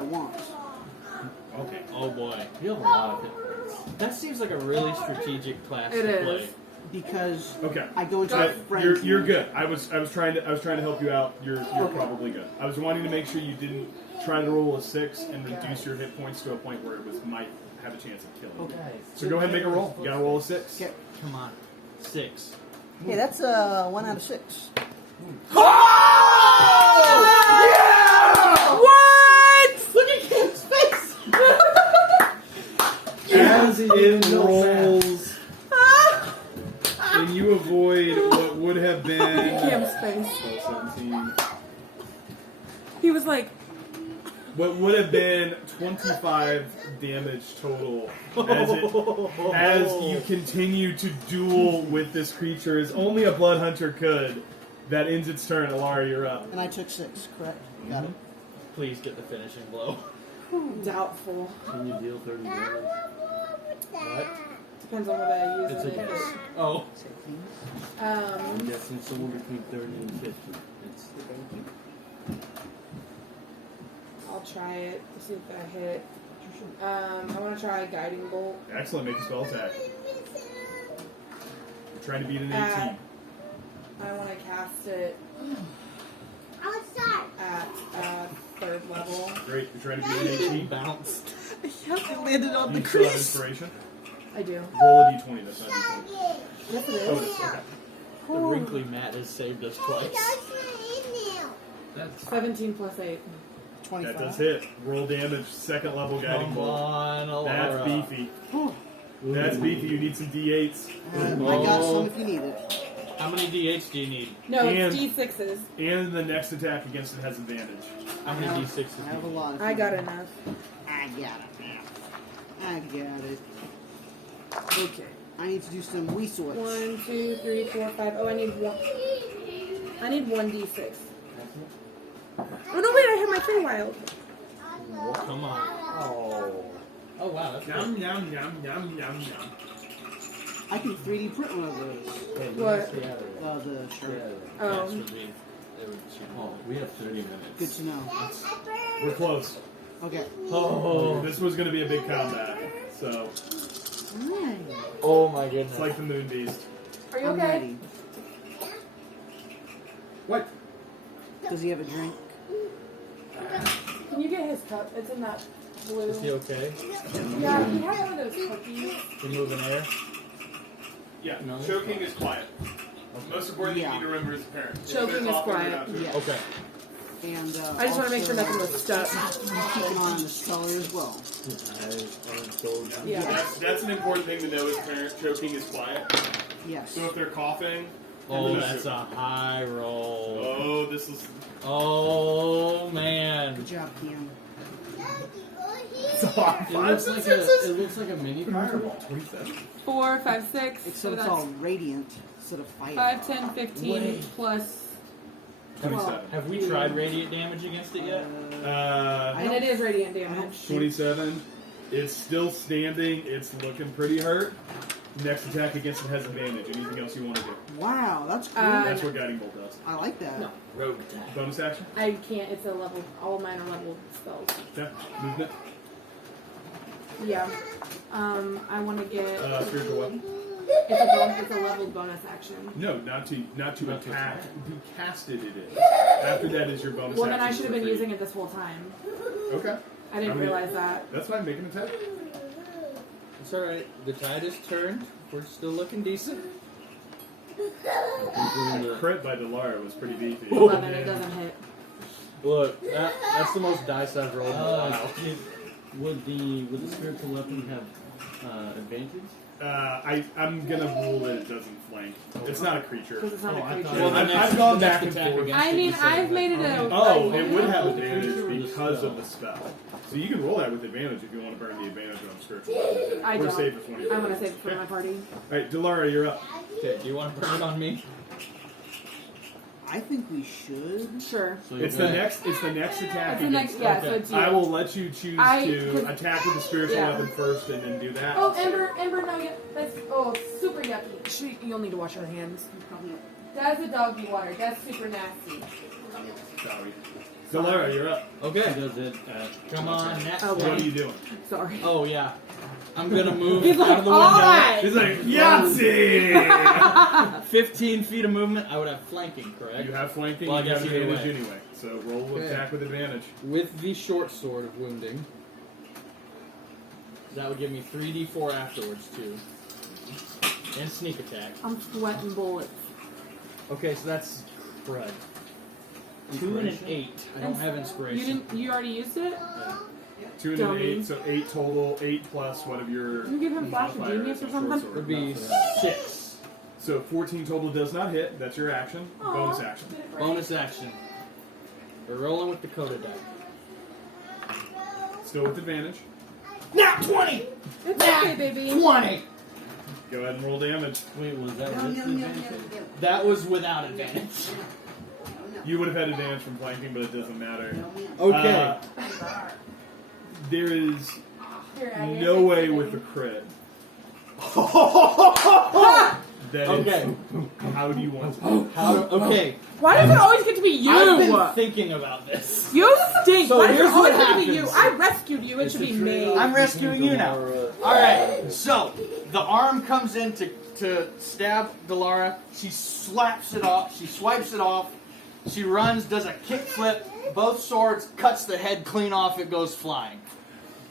want. Okay. Oh boy. You have a lot of hit points. That seems like a really strategic class It to is. play. Because Okay. I go into Go- a friend. You're good. I was trying to help you out. You're probably good. I was wanting to make sure you didn't try to roll a 6 and reduce your hit points to a point where it might have a chance of killing you. Okay. So go ahead and make a roll. You gotta roll a 6. Okay. Come on. 6. Okay, that's 1 out of 6. What? Look at Kim's face! As it rolls, and you avoid what would have been Kim's face. 17. He was like, What would have been 25 damage total as you continue to duel with this creature as only a blood hunter could. That ends its turn. Alara, you're up. And I took 6, correct? Got it. Please get the finishing blow. doubtful. Can you deal 30 damage? What? Depends on what I use It's it. okay. Oh. I'm guessing somewhere between 30 and 50. It's I'll try it to see if I hit. I want to try Guiding Bolt. Excellent. Make a spell attack. You're trying to beat an 18. I want to cast it Outside. at 3rd level. Great. You're trying to beat an 18. Bounced. Yes, it landed on You still have inspiration. I do. Roll a d20. That's not a d20. Yes, it Oh, it is. is. Okay. The wrinkly mat has saved us twice. that's 17 plus 8. 25. That does hit. Roll damage. 2nd level guiding Come bolt. on, Alara. That's beefy. That's beefy. You need some d8s. I got some if you need it. How many d8s do you need? No, And- it's D6s. And the next attack against it has advantage. How many d6s do I have a you need? lot. If I you got need it. enough. I got it. I got it. Okay. I need to do some research. 1, 2, 3, 4, 5. Oh, I need 1. I need 1 D6. Oh, no, wait, I have my Feywild. Come on. Oh. Oh, wow. That's Yum, yum, yum, yum, yum, yum. I can 3D print one of those. good. What? the The shirt. Oh. Yes, would be, it would cheap. Oh, we have 30 minutes. Good to know. We're close. Okay. Oh. This was going to be a big combat. So, Oh, my goodness. it's like the Moon Beast. Are you I'm okay? ready. What? Does he have a drink? Can you get his cup? It's in that blue. Is he okay? Yeah, he had one of those cookies. Can you move in air? Yeah, No. choking is quiet. Most important thing Yeah. you need to remember is the parent. If Choking they're is coughing, quiet. you're not choking. Yeah. Okay. And I just want to make sure nothing was stuck. Keeping on the speller as well. Yeah. That's an important thing to know is parent choking is quiet. Yes. So if they're coughing, Oh, this that's is- a high roll. Oh, this is Oh, man. Good job, Cam. it's a lot. It looks like a mini fireball. 27. 4, 5, 6. Except it's all radiant instead of fire. 5, 10, 15 Wait. plus. 27. Have we tried radiant damage against it yet? And it is radiant damage. 27. It's still standing. It's looking pretty hurt. Next attack against it has advantage. Anything else you want to do? Wow, that's cool. That's what Guiding Bolt does. I like that. No. Rogue attack. Bonus action? I can't. It's a level. All mine are level spells. Yeah. Movement? Yeah. I want to get. Spiritual weapon? It's a leveled bonus action. No, not to attack. Who casted it is. After that is your bonus Well, action. then I should have been for free. using it this whole time. Okay. I didn't I mean- realize that. That's fine. Make an attack. It's alright. The tide has turned. We're still looking decent. Crit by Delara was pretty beefy. 11. It doesn't hit. Look, that's the most dice I've rolled in a while. Would the spiritual weapon have advantage? I'm gonna rule that it doesn't flank. It's not a creature. Because it's not Oh, a I creature. thought- Well, the I've next- gone the back next and attack forth. against I it, mean, you said I've made it a. Oh, it would have The advantage creature or the because spell? of the spell. So you can roll that with advantage if you want to burn the advantage on spiritual weapon. I Or don't. save it for when you I want to burn save it for my party. Alright, Delara, you're up. Okay, do you want to burn it on me? I think we should. Sure. So It's the next attack. It's the next. against Yeah, her. so it's you. I will let you choose to 'cause- attack with the spiritual yeah. weapon first, and then do that. Oh, Ember, no, that's super yucky. You'll need to wash your hands. That's the doggy water. That's super nasty. Sorry. Elara, you're up. Okay. Does it Come on, next. Oh, What are you doing? Sorry. Oh yeah. I'm gonna move He's out like, of the all window. right. He's like, Yahtzee! 15 feet of movement. I would have flanking, correct? You have flanking, Well, I you have guess either advantage way. anyway. So roll Okay. attack with advantage. With the short sword of wounding. That would give me 3d4 afterwards too. And sneak attack. I'm sweating bullets. Okay, so that's crud. 2 and an 8. I don't have inspiration. You already used it? Yeah. 2 and an Dummy. 8, so 8 total. 8 plus what of your Can you give him Flash of modifier Genius is or a short something? sword. Would be 6. So 14 total does not hit. That's your action. Aw, Bonus action. did it break? Bonus action. We're rolling with Dakota die. Still with advantage. Nat 20! It's okay, baby. 20! Go ahead and roll damage. Wait, was that with advantage? That was without advantage. You would have had advantage from flanking, but it doesn't matter. Okay. There is Here, I guess no I way see with it. the crit. That Okay. is, how do you want to? Okay. Why does it always get to be you? I've been thinking about this. You stink. So Why does it here's always what get to be you? happens. I rescued you. It should be me. I'm rescuing you now. Alright, so the arm comes in to stab Elara. She slaps it off. She swipes it off. She runs, does a kick flip. Both swords, cuts the head clean off. It goes flying.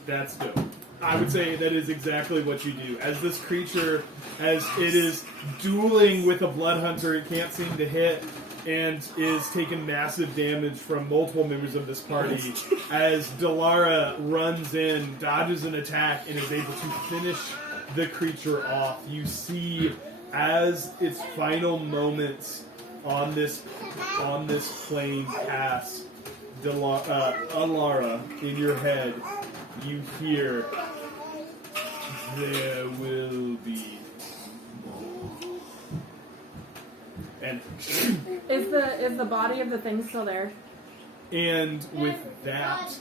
That's dope. I would say that is exactly what you do. As this creature, as it is dueling with a blood hunter, it can't seem to hit, and is taking massive damage from multiple members of this party. As Elara runs in, dodges an attack, and is able to finish the creature off. You see, as its final moments on this plane pass, Elara, in your head, you hear, "There will be more." And Is the body of the thing still there? and with that,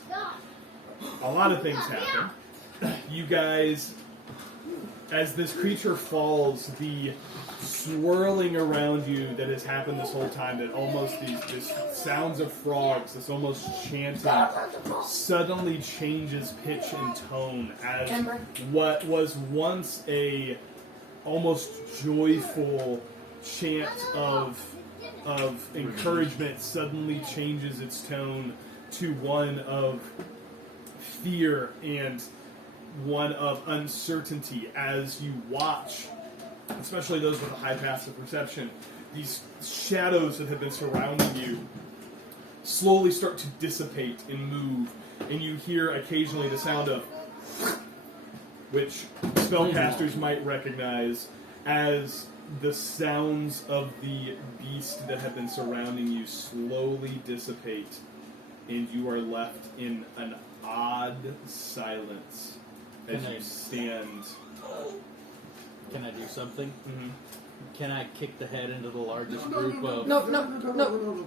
a lot of things happen. You guys, as this creature falls, the swirling around you that has happened this whole time, that almost this sounds of frogs, this almost chanting, suddenly changes pitch and tone as Ember. what was once a almost joyful chant of encouragement suddenly changes its tone to one of fear and one of uncertainty as you watch, especially those with a high passive perception, these shadows that have been surrounding you slowly start to dissipate and move, and you hear occasionally the sound of, which spellcasters might recognize as the sounds of the beast that have been surrounding you slowly dissipate, and you are left in an odd silence as Can I- you stand. Can I do something? Mhm. Can I kick the head into the largest group of... No.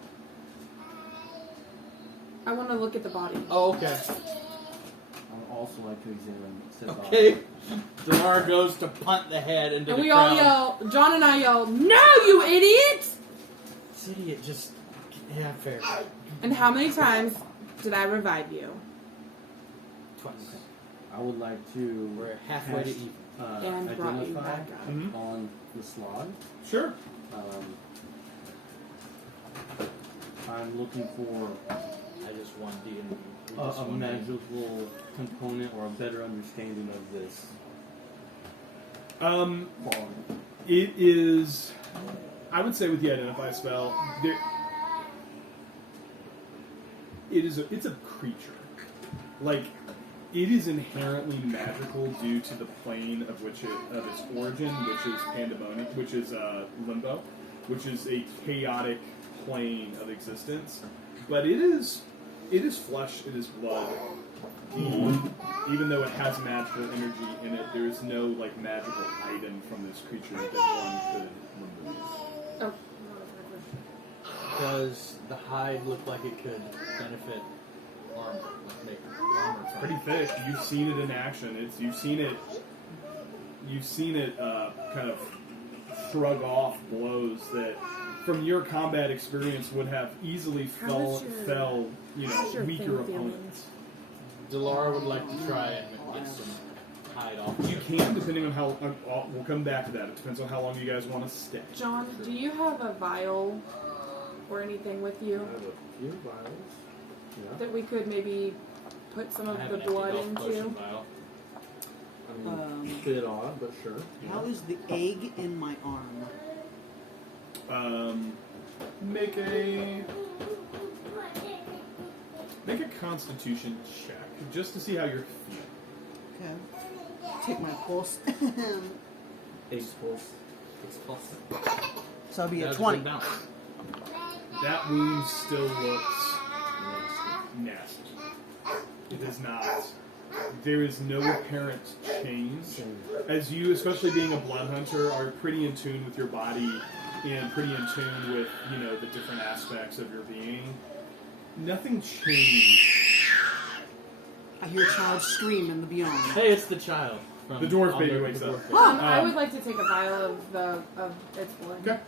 I want to look at the body. Oh, okay. I would also like to examine said body. Okay. Elara goes to punt the head into And the we crowd. all yell, John and I yell, "No, you idiot!" This idiot just... Yeah, fair. And how many times did I revive you? Twice. I would like to We're halfway to cast, even. And brought you identify back up. Mhm. on the Slaad. Sure. I'm looking for I just won D&D. a magical component or a better understanding of this quality. It is, I would say, with the identify spell, it's a creature. Like, it is inherently magical due to the plane of its origin, which is pandemonium, which is limbo, which is a chaotic plane of existence. But it is flesh, it is blood. Even though it has magical energy in it, there is no like magical item from this creature that one could remove. Oh. because the hide looked like it could benefit armor, like make armor. It's pretty thick. You've seen it in action. You've seen it kind of shrug off blows that, from your combat experience, would have easily fell weaker opponents. Delara would like to try and get some hide off. You can, depending on how. We'll come back to that. It depends on how long you guys want to stay. John, do you have a vial or anything with you I have a few vials. Yeah. that we could maybe put some I of have the an empty blood health potion into? vial. I mean, a bit odd, but sure. How is the egg in my arm? Make a Constitution check just to see how you're feeling. Okay. Take my pulse. Ace pulse. Ace pulse. So I'll be That at was a 20. good balance. That wound still looks nasty. It is not. There is no apparent change. As you, especially being a blood hunter, are pretty in tune with your body and pretty in tune with, the different aspects of your being. Nothing changed. I hear a child scream in the beyond. Hey, it's the child. From The dwarf baby the wakes dwarf up. baby. I would like to take a vial of its blood. Okay.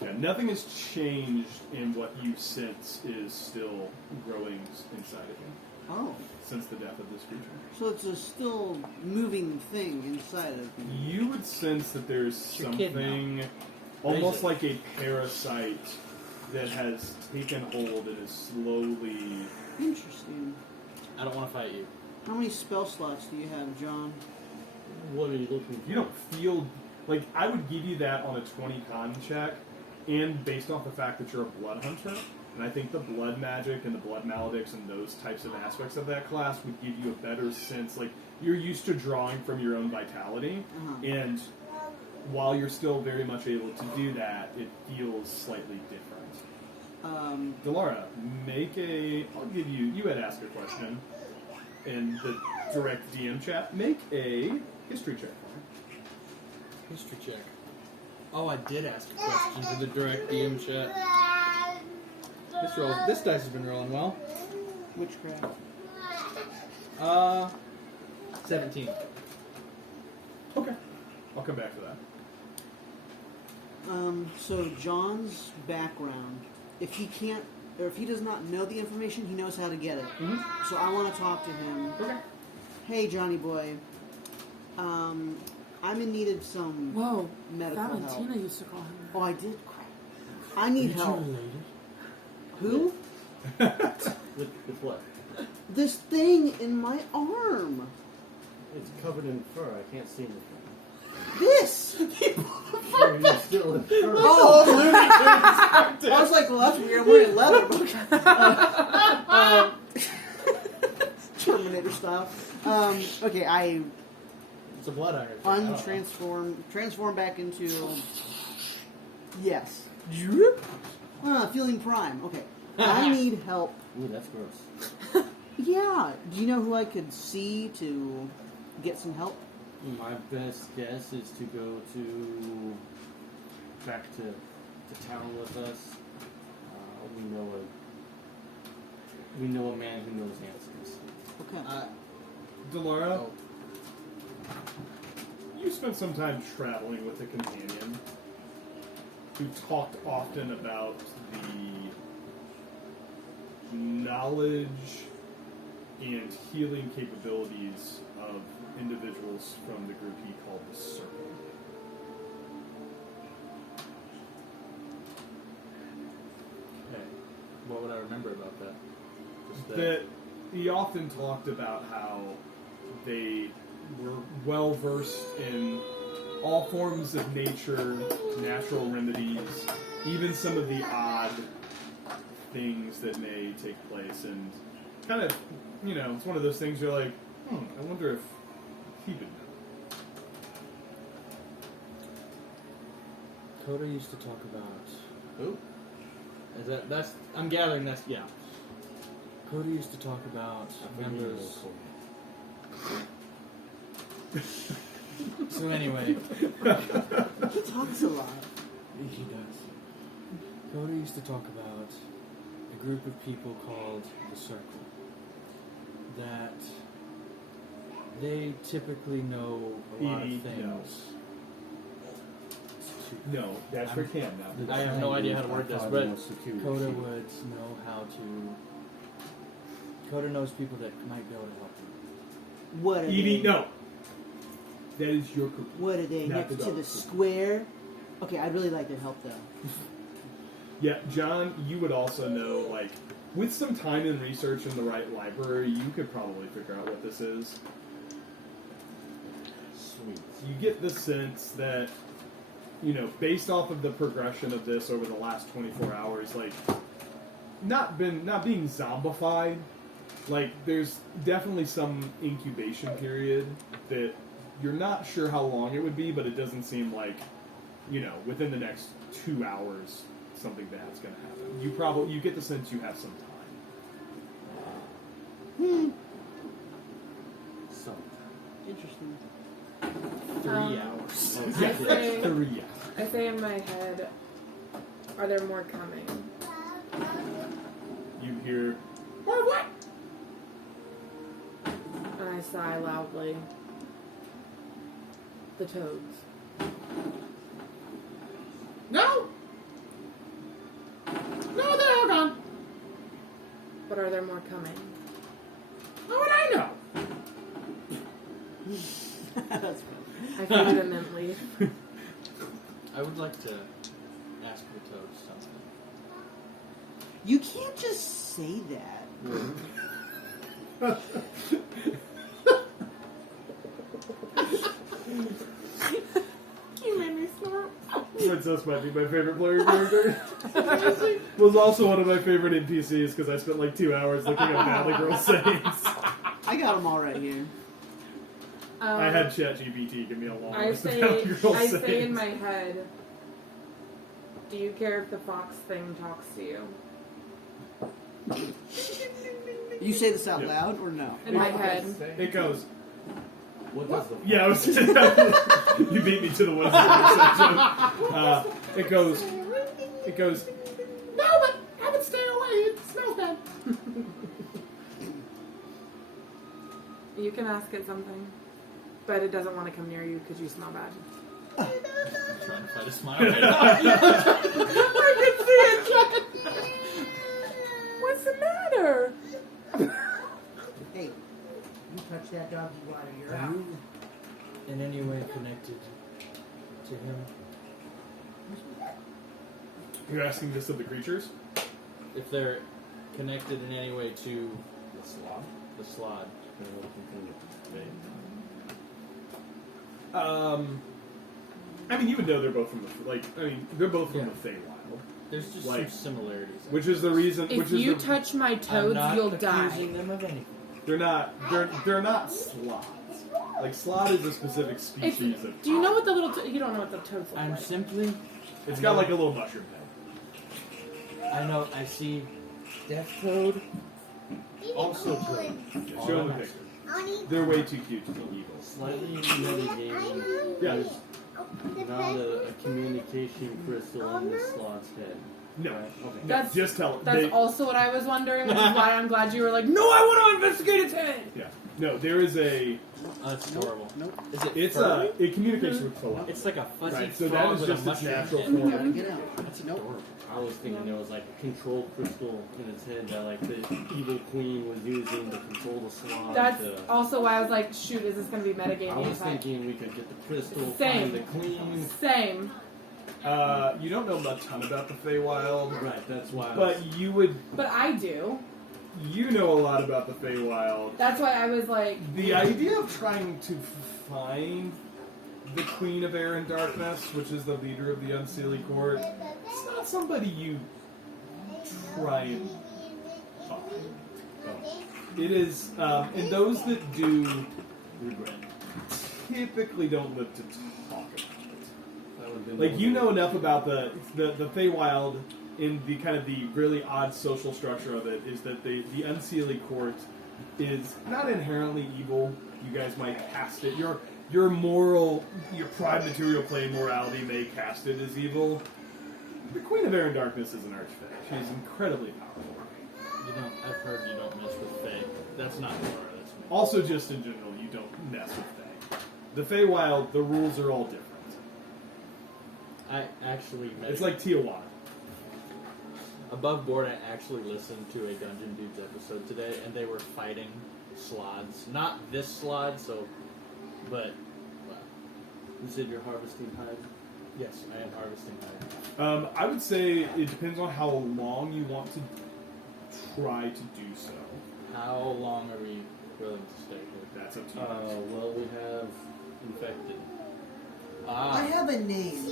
Yeah, nothing has changed in what you sense is still growing inside of you Oh. since the death of this creature. So it's a still moving thing inside of me. You would sense that there's your kid something almost like a parasite that has taken hold and is slowly... Interesting. I don't want to fight you. How many spell slots do you have, John? What are you looking for? You don't feel... Like, I would give you that on a 20 con check, and based off the fact that you're a blood hunter, and I think the blood magic and the blood maledicts and those types of aspects of that class would give you a better sense. Like, you're used to drawing from your own vitality, and while you're still very much able to do that, it feels slightly different. Delara, I'll give you had asked a question in the direct DM chat. Make a history check for me. History check. Oh, I did ask a question to the direct DM chat. This dice has been rolling well. Witchcraft. 17. Okay. I'll come back to that. So John's background, if he can't, or if he does not know the information, he knows how to get it. Mm-hmm. So I want to talk to him. Okay. Hey, Johnny boy. I'm in need of some Whoa, medical Valentina help. used to call him that. Oh, I did? Crap. I need help. Who? With what? This thing in my arm. It's covered in fur. I can't see anything. This! Sure, you're still in fur. Oh, I was like, well, that's weird. I'm wearing leather. Terminator style. Okay, I It's a blood iron. transform back into... Yes. Feeling prime. Okay. I need help. Ooh, that's gross. Yeah. Do you know who I could see to get some help? My best guess is to go back to town with us. We know a man who knows answers. Okay. Delara, you spent some time traveling with a companion who talked often about the knowledge and healing capabilities of individuals from the group he called the Circle. Okay. What would I remember about that? Just That he often talked about how they were well versed in all forms of nature, natural remedies, even some of the odd things that may take place, and kind of, it's one of those things you're like, I wonder if he would know. Coda used to talk about. Who? That's? I'm gathering that's yeah. Coda used to talk about members. So anyway, He talks a lot. he does. Coda used to talk about a group of people called the Circle. That they typically know a lot of No. things. No, that's for Cam now. I have no idea how to word this, but security. Coda would know how to. Coda knows people that might be able to help you. What are Evie, they? no. That is your cookie. What are they, Not next the to the dog's cookie. square? Okay, I'd really like their help, though. Yeah, John, you would also know, like, with some time and research in the right library, you could probably figure out what this is. Sweet. You get the sense that, you know, based off of the progression of this over the last 24 hours, like, not being zombified, like, there's definitely some incubation period that you're not sure how long it would be, but it doesn't seem like, you know, within the next 2 hours something bad's going to happen. You get the sense you have some time. So, Interesting. 3 Um, hours. I say, 3 hours. I say in my head, are there more coming? You hear, what? And I sigh loudly. The toads. No! No, they're all gone. But are there more coming? How would I know? That's I feel vehemently. I would like to ask the toads something. You can't just say that. You made me snort. Princess might be my favorite player character. Was also one of my favorite NPCs because I spent like 2 hours looking up Valley Girl sayings. I got them all right here. I had ChatGPT give me a long I list of say, Valley Girl I sayings. say in my head, do you care if the fox thing talks to you? You say this out Yeah. loud or no? In my head. It goes, what does the yeah, I was you beat me to the one section. It goes, no, but I would stay away. It smells bad. You can ask it something, but it doesn't want to come near you because you smell bad. I'm trying to fight a smile right now. I can see it, John. What's the matter? Hey, you touch that doggy water, you're Are out. you in any way connected to him? You're asking this of the creatures? If they're connected in any way to the slob? the Slaad. I mean, even though they're both from the they're both from Yeah. the Feywild, There's just Like- some similarities. which is the reason. If which you is the, touch my I'm toads, not you'll accusing die. them of anything. they're not Slaads. Like Slaad is a specific It's, species of. do you know what the little? You don't know what the toads look I'm like. simply. It's got like a little mushroom head. I know. I see. Death Toad. Also toad. Yeah, show them the picture. They're way too cute to be evil. Slightly metagaming. Yeah. There's not a communication crystal on the slot's head. No, Right? Okay. That's- just tell it. That's also what I was wondering, which is why I'm glad you were like, no, I want to investigate its head. Yeah. No, there is a. That's adorable. Nope. Is it? It's furry? it communicates with telepathy. It's like a fuzzy Right, so that frog is with a just its mushroom natural head. form. Get out. That's Nope. adorable. I was thinking there was like a control crystal in its head that like the evil queen was using to control the slot. That's also why I was like, shoot, is this going to be I metagaming? was thinking we could get the crystal, Same. find the queen. Same. You don't know a ton about the Feywild, Right, that's why. but you would. But I do. You know a lot about the Feywild. That's why I was like, The idea of trying to find the Queen of Air and Darkness, which is the leader of the Unseelie Court, it's not somebody you try and find. It is, and those that do regret. typically don't live to talk about it. That would've been Like, you know enough about the Feywild in the kind of the really odd social structure of it, is that the Unseelie Court is not inherently evil. You guys might cast it. Your moral, your prime material play morality may cast it as evil, The Queen of Air and Darkness is an archfey. She's incredibly powerful. You don't. I've heard you don't mess with Fae. That's not Elara. That's me. Also, just in general, you don't mess with Fae. The Feywild, the rules are all different. I actually. It's like Tijuana. Above board, I actually listened to a Dungeon Dudes episode today, and they were fighting Slaads. Not this Slaad, but well, You said you're harvesting hides? yes, I am harvesting hides. I would say it depends on how long you want to try to do so. How long are we willing to stay here? That's up to you. Well, we have infected. I have a name.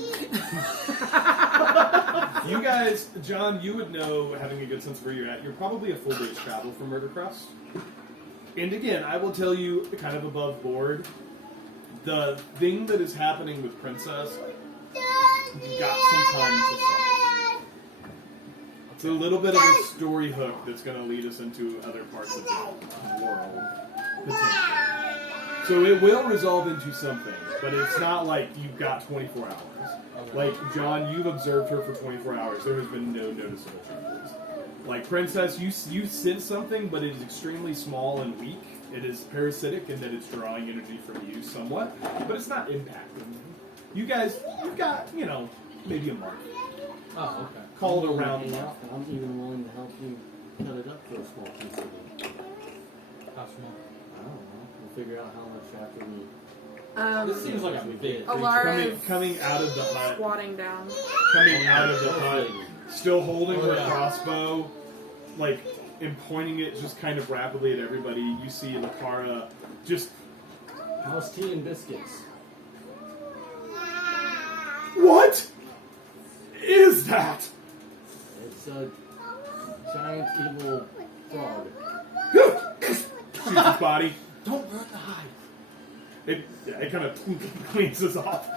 You guys, John, you would know, having a good sense of where you're at, you're probably a full day's travel from Murdercrest. And again, I will tell you, kind of above board, the thing that is happening with Princess, you got some time to solve. It's a little bit of a story hook that's going to lead us into other parts of the world, potentially. So it will resolve into something, but it's not like you've got 24 hours. Like, John, you've observed her for 24 hours. There has been no noticeable changes. Like, Princess, you sense something, but it is extremely small and weak. It is parasitic in that it's drawing energy from you somewhat, but it's not impacting you. You guys, you've got, maybe a month. Oh, okay. Called I'm around hang month. out, and I'm even willing to help you cut it up for a small piece of it. How small? I don't know. We'll figure out how much after we. This seems like a big. Alara's Coming out of the hut. squatting down. Coming out of the hut, still holding her yeah. crossbow, and pointing it just kind of rapidly at everybody. You see Lakara just, How's tea and biscuits? what is that? It's a giant evil frog. Shoots his body. Don't burn the hide. It kind of cleans us off.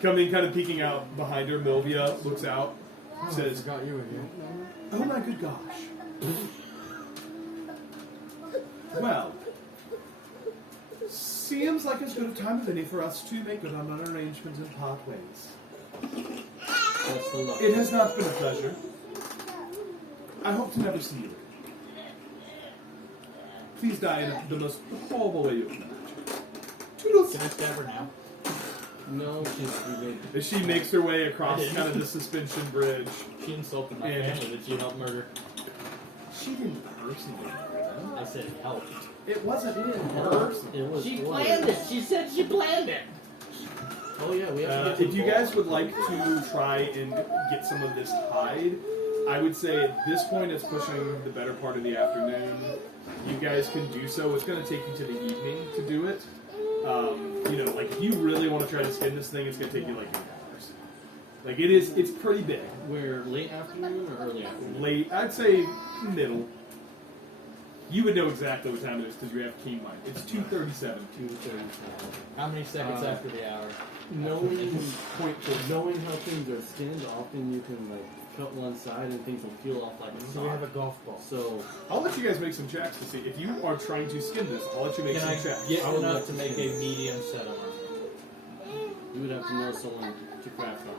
Coming, kind of peeking out behind her, Milvia looks out, says, Forgot you were here. "Oh my good gosh. Well, seems like as good a time as any for us to make good on our arrangements and part ways. That's the luck. It has not been a pleasure. I hope to never see you again. Please die in the most horrible way you can imagine. Toodles." Can I stab her now? No, she's stupid. As she makes her way across kind of the suspension bridge. She insulted my And- family that she helped murder. She didn't personally murder them. I said help. It wasn't It personal. was She bloody. planned it. She said she planned it. Oh yeah, we have to get to If the you ball. guys would like to try and get some of this hide, I would say at this point it's pushing the better part of the afternoon. You guys can do so. It's going to take you to the evening to do it. If you really want to try to skin this thing, it's going to take you 8 hours. It's pretty big. We're late afternoon or early afternoon? Late, I'd say middle. You would know exactly what time it is because you have keen mind. It's 2:37. 2:37. How many seconds after the hour? Knowing Point four. knowing how things are skinned, often you can cut one side and things will peel off like a So we have a sock. golf ball. So I'll let you guys make some checks to see if you are trying to skin this. I'll let you make Can I some checks. get I would enough like to to make see a it. medium set of armor? you would have to know someone to craft on.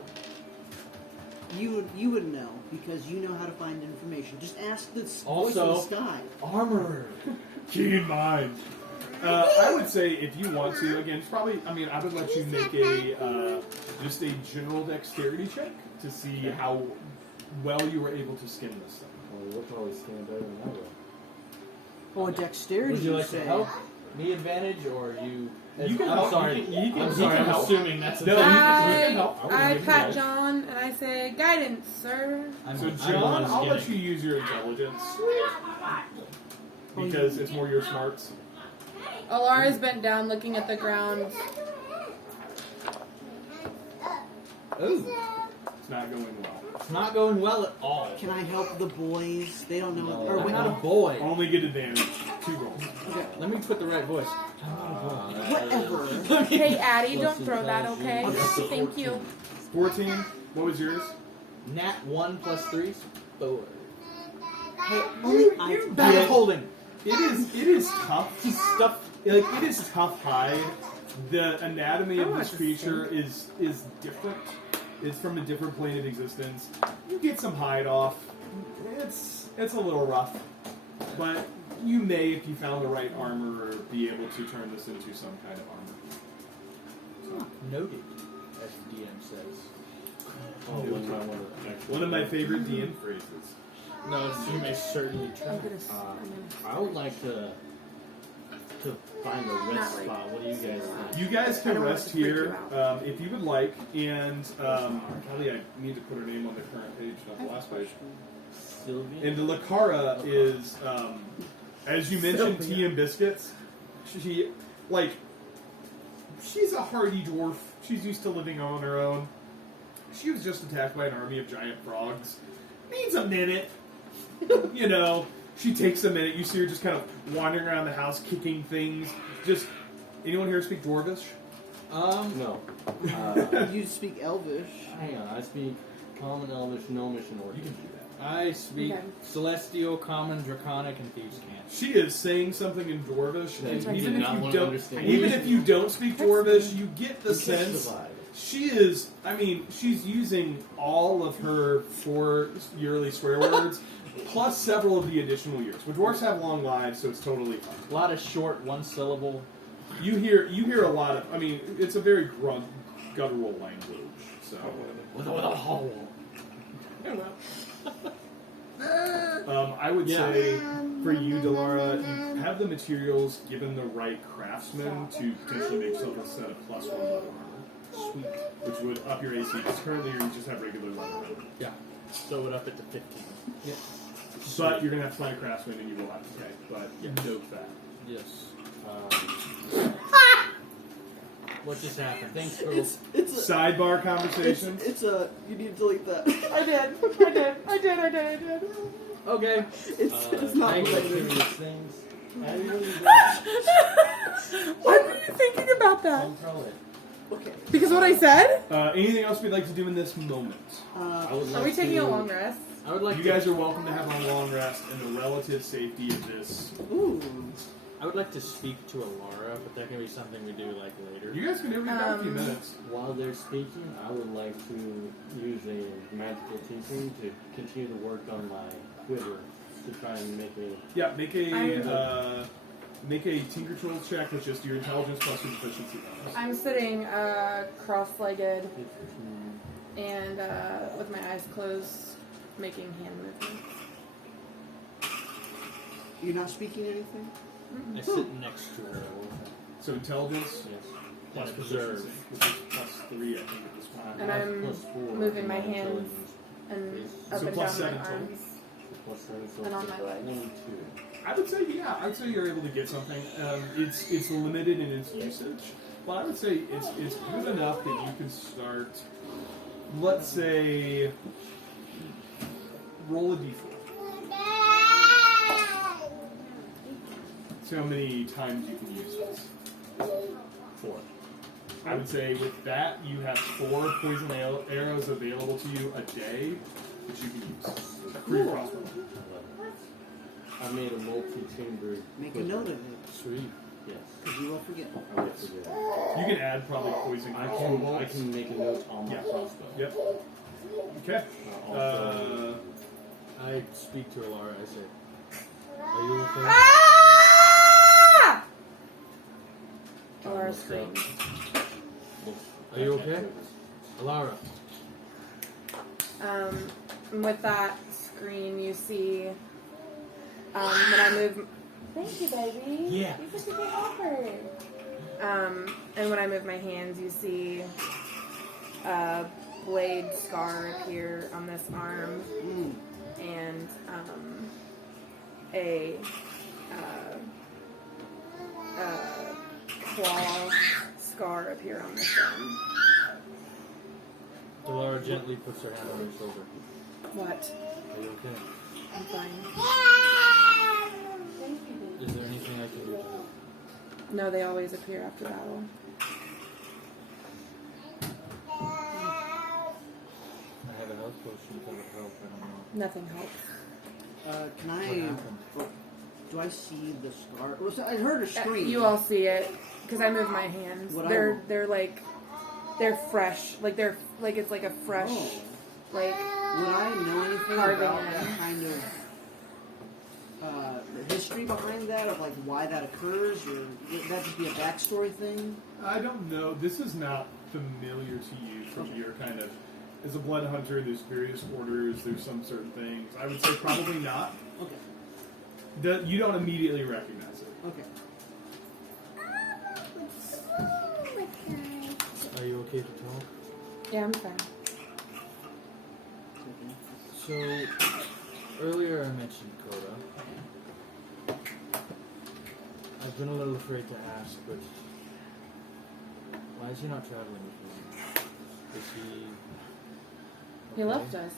You would know because you know how to find information. Just ask the voice Also- in the sky. Armor. Keen mind. I would say if you want to, again, it's probably. I would let you make just a general dexterity check to see how well you were able to skin this thing. Well, you'll probably stand better than I will. Oh, a dexterity. Would you like say. to help? Me advantage or you? You can I'm help. sorry. You can I'm sorry. I'm help. assuming that's a No, thing. you can help. I give you pat guys. John and I say, "Guidance, sir." I'm, So I'm the John, one I'll let skinning. you use your intelligence because it's more your smarts. Alara's bent down, looking at the ground. Ooh, It's not going well. it's not going well at all. Can I help the boys? They don't know. No, or I'm wait, not a boy. Only get advantage. 2 rolls. Let me put the right voice. whatever. Hey, Addie, Plus don't throw that, okay? intelligence. Thank you. 14. What was yours? Nat 1 plus 3. 4. Hey, only I. Bad Yeah. at holding. It is tough. Stuff. It is tough hide. The anatomy I of want this to creature is different. It's from a different plane of existence. You get some hide off. It's a little rough, but you may, if you found the right armor, be able to turn this into some kind of armor. Noted, as the DM says. Oh, One of my favorite DM phrases. No, you may certainly try. I would like to find a rest Not spot. What do you guys think? You guys I can don't want rest to freak here you out. if you would like, and Kelly, I need to put her name on the current page, not the last page. Sylvia? And the Lakara is, as you mentioned, Sylvia. tea and biscuits. She's a hardy dwarf. She's used to living on her own. She was just attacked by an army of giant frogs. Needs a minute. You know, she takes a minute. You see her just kind of wandering around the house, kicking things. Just, anyone here speak Dwarvish? No. You speak Elvish. Hang on, I speak Common, Elvish, Gnomish, and Orcish. You can do that. I speak Okay. Celestial, Common, Draconic, and Thieves' Cant. She is saying something in Dwarvish, That and you even do if not you want to don't, understand. even if you don't speak Dwarvish, you get the You can sense. survive. She is, I mean, she's using all of her 4 yearly swear words, plus several of the additional years. But dwarves have long lives, so it's totally fine. A lot of short, one-syllable. You hear a lot of, I mean, it's a very guttural language, so. With a hole. I would Yeah. say for you, Delara, you have the materials given the right craftsman to potentially make yourself a set of +1 leather armor. Sweet. Which would up your AC, because currently you just have regular leather armor. Yeah. So it up it to 15. But you're going to have to find a craftsman and you will have to pay. But note that. Yes. What just happened? Thanks, girl. It's a Sidebar conversation. it's a you need to delete that. I did. Okay. It's not Thank you for related. these things. I really do. Why were you thinking about that? Control it. Okay. Because what I said? Anything else we'd like to do in this moment? I would Are like we taking to, a long rest? I would like You to. guys are welcome to have a long rest in the relative safety of this. Ooh. I would like to speak to Elara, but that can be something we do like later. You guys can do it in a few minutes. While they're speaking, I would like to use a magical tinkering to continue to work on my quiver to try and make a. Yeah, make a Tinker Tools check with just your intelligence plus your proficiency bonus. I'm sitting cross-legged and with my eyes closed, making hand movements. You're not speaking anything? I sit next to her. So intelligence Yes. plus And proficiency, observe. which is +3, I think, at this point. And I'm moving my hands and up So and plus down my 7 arms. +7, And on my legs. 22. I would say, yeah, I'd say you're able to get something. It's limited in its usage, but I would say it's good enough that you can start. Let's say, roll a d4. See how many times you can use this. 4. I would say with that you have 4 poison arrows available to you a day that you can use for your crossbow. 11. I made a multi-chambered. Make a quiver. note of it, Sweet. Yes. because you will forget. I will forget. You can add probably poison I crossbow can bolts. make a note on my Yeah. crossbow. Yep. Okay. Also, I speak to Elara. I say, "Are you okay?" Ah! Elara screams. Are you okay? Elara. With that screen, you see when I move. Thank you, baby. Yeah. You such a good helper. And when I move my hands, you see a blade scar appear on this arm, and a claw scar appear on this arm. Elara gently puts her hand on her shoulder. What? Are you okay? I'm fine. Is there anything I can do to help? No, they always appear after battle. I have a health potion that would help. I don't know. Nothing helps. Can What I? happened? Do I see the scar? I heard a scream. You all see it because I move my hands. What I They're will- they're like they're fresh. Like they're like it's like a fresh Oh. like. Would I know anything Carving about in. that kind of the history behind that, of like why that occurs, or would that just be a backstory thing? I don't know. This is not familiar to you from your kind of. As a blood hunter, there's various orders. There's some certain things. I would say probably not. Okay. You don't immediately recognize it. Okay. Are you okay to talk? Yeah, I'm fine. So, earlier I mentioned Coda. I've been a little afraid to ask, but why is he not traveling with me? Is he... He okay? left us.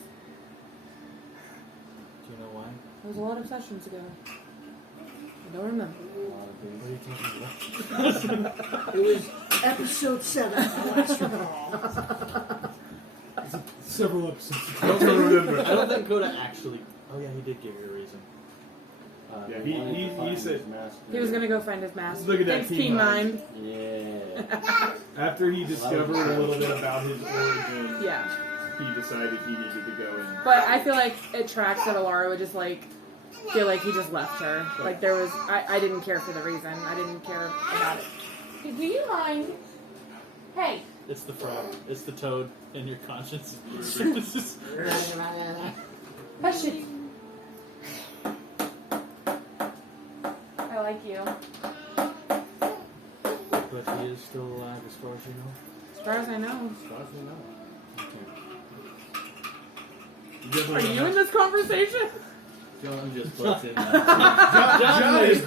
Do you know why? It was a lot of sessions ago. I don't remember. What are you talking about? It was episode 7. I last recall. Several episodes. I don't think Coda actually... Oh yeah, he did give you a reason. Yeah, He wanted to he find said- his master. He was gonna go find his master. Look at that Thanks, keen Keen mind. Mind. Yeah. After he discovered a little bit about his origin, Yeah. he decided he needed to go and. But I feel like it tracks that Elara would just like feel like he just left her. Like there was, I didn't care for the reason. I didn't care about it. Do you mind? Hey. It's the frog. It's the toad in your conscience. Hush it. I like you. But he is still alive as far as you know? As far as I know. As far as we know. Are you in this conversation? John just puts in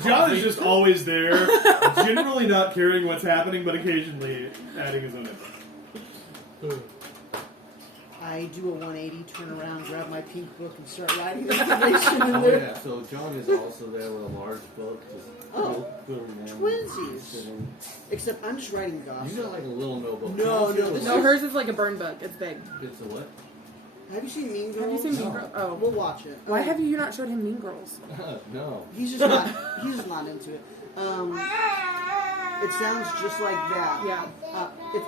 John is just always there, generally not caring what's happening, but occasionally adding his own input. I do a 180, turn around, grab my pink book, and start writing the information in Oh there. yeah, so John is also there with a large book. Just Oh, boom, man. twinsies. Sitting. Except I'm just writing You gossip. got like a little notebook. No, this No, hers is like a burn book. It's big. It's a what? Have you seen Mean Girls? Have you seen Mean No. Girls? Oh. We'll watch it. Why have you not showed him Mean Girls? No. He's just not into it. It sounds just like that. Yeah.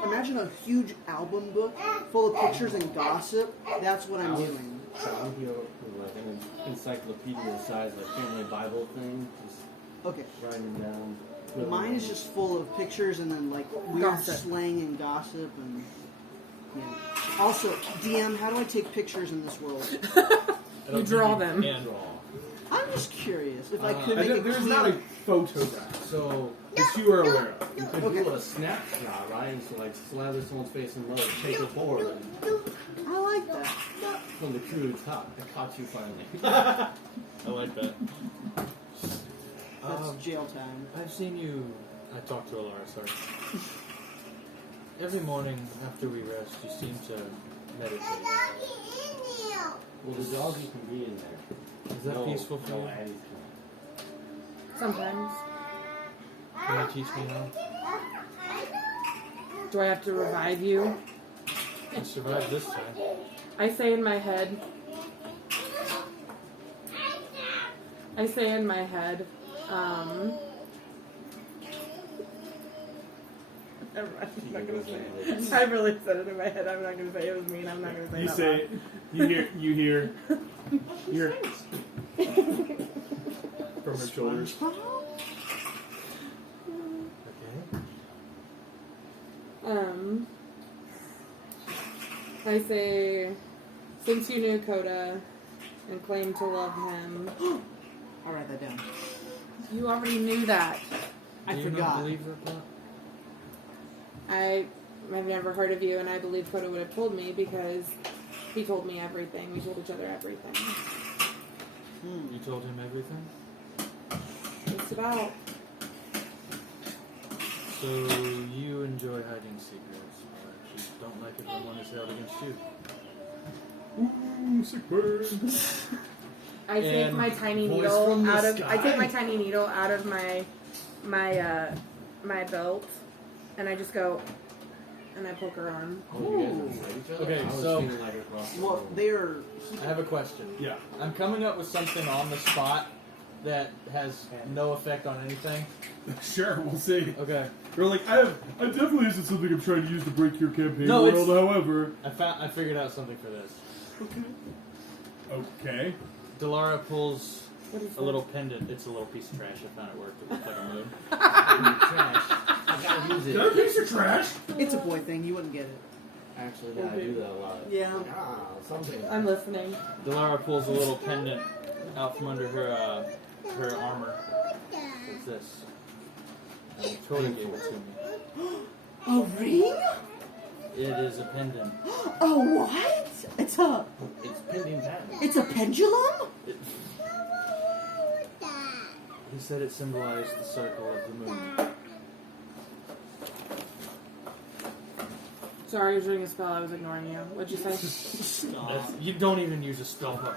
Imagine a huge album book full of pictures and gossip. That's what I'm doing. I'm here with like an encyclopedia size, like family Bible thing. Just Okay. writing down. Mine is just full of pictures and then like weird Gossip. slang and gossip and yeah. Also, DM, how do I take pictures in this world? You draw them. And draw. I'm just curious if I could I make think it there's clean. not a photograph So that you are aware of. you could Okay. do a snapshot, right? So like slather someone's face in mud, take a forward, and I like that. from the crude top, I caught you finally. I like that. That's jail time. I've seen you. I talked to Elara, sorry. Every morning after we rest, you seem to meditate. Well, the doggy can be in there. Is that peaceful for no, you? Addie's Sometimes. Can you teach me how? Do I have to revive you? I survived this time. I say in my head. Never mind, I'm not gonna say it. I really said it in my head. I'm not gonna say it was mean. I'm not gonna say it. You out say, you hear from her shoulders. Okay. I say, since you knew Coda and claimed to love him, I'll write that down. you already knew that. I Do you forgot. not believe that plot? I've never heard of you, and I believe Coda would have told me because he told me everything. We told each other everything. You told him everything? Just about. So you enjoy hiding secrets, but you don't like it when one is held against you. Ooh, sick burn. I take And my tiny voice needle from the out of. I take sky. my tiny needle out of my belt, and I just go, and I poke her arm. Oh, you guys are beside each other? Okay, I was so- feeling like across the Well, room. they're. I have a question. Yeah. I'm coming up with something on the spot that has no effect on anything? Sure, we'll see. Okay. You're like, I definitely isn't something I'm trying to use to break your campaign No, world, however. I figured out something for this. Okay. Delara pulls What is a little pendant. It's a little piece of trash. I found it worked. It looked like a moon. Trash. I gotta use Is that a it. piece of trash? It's a boy thing. You wouldn't get it. Actually, yeah, I do that a lot. Yeah. Ah, something. I'm listening. Delara pulls a little pendant out from under her armor. What's this? Coda gave it to me. A ring? It is a pendant. A what? It's pending patent. it's a pendulum? It, he said it symbolized the circle of the moon. Sorry, I was doing a spell. I was ignoring you. What'd you say? You don't even use a spell book.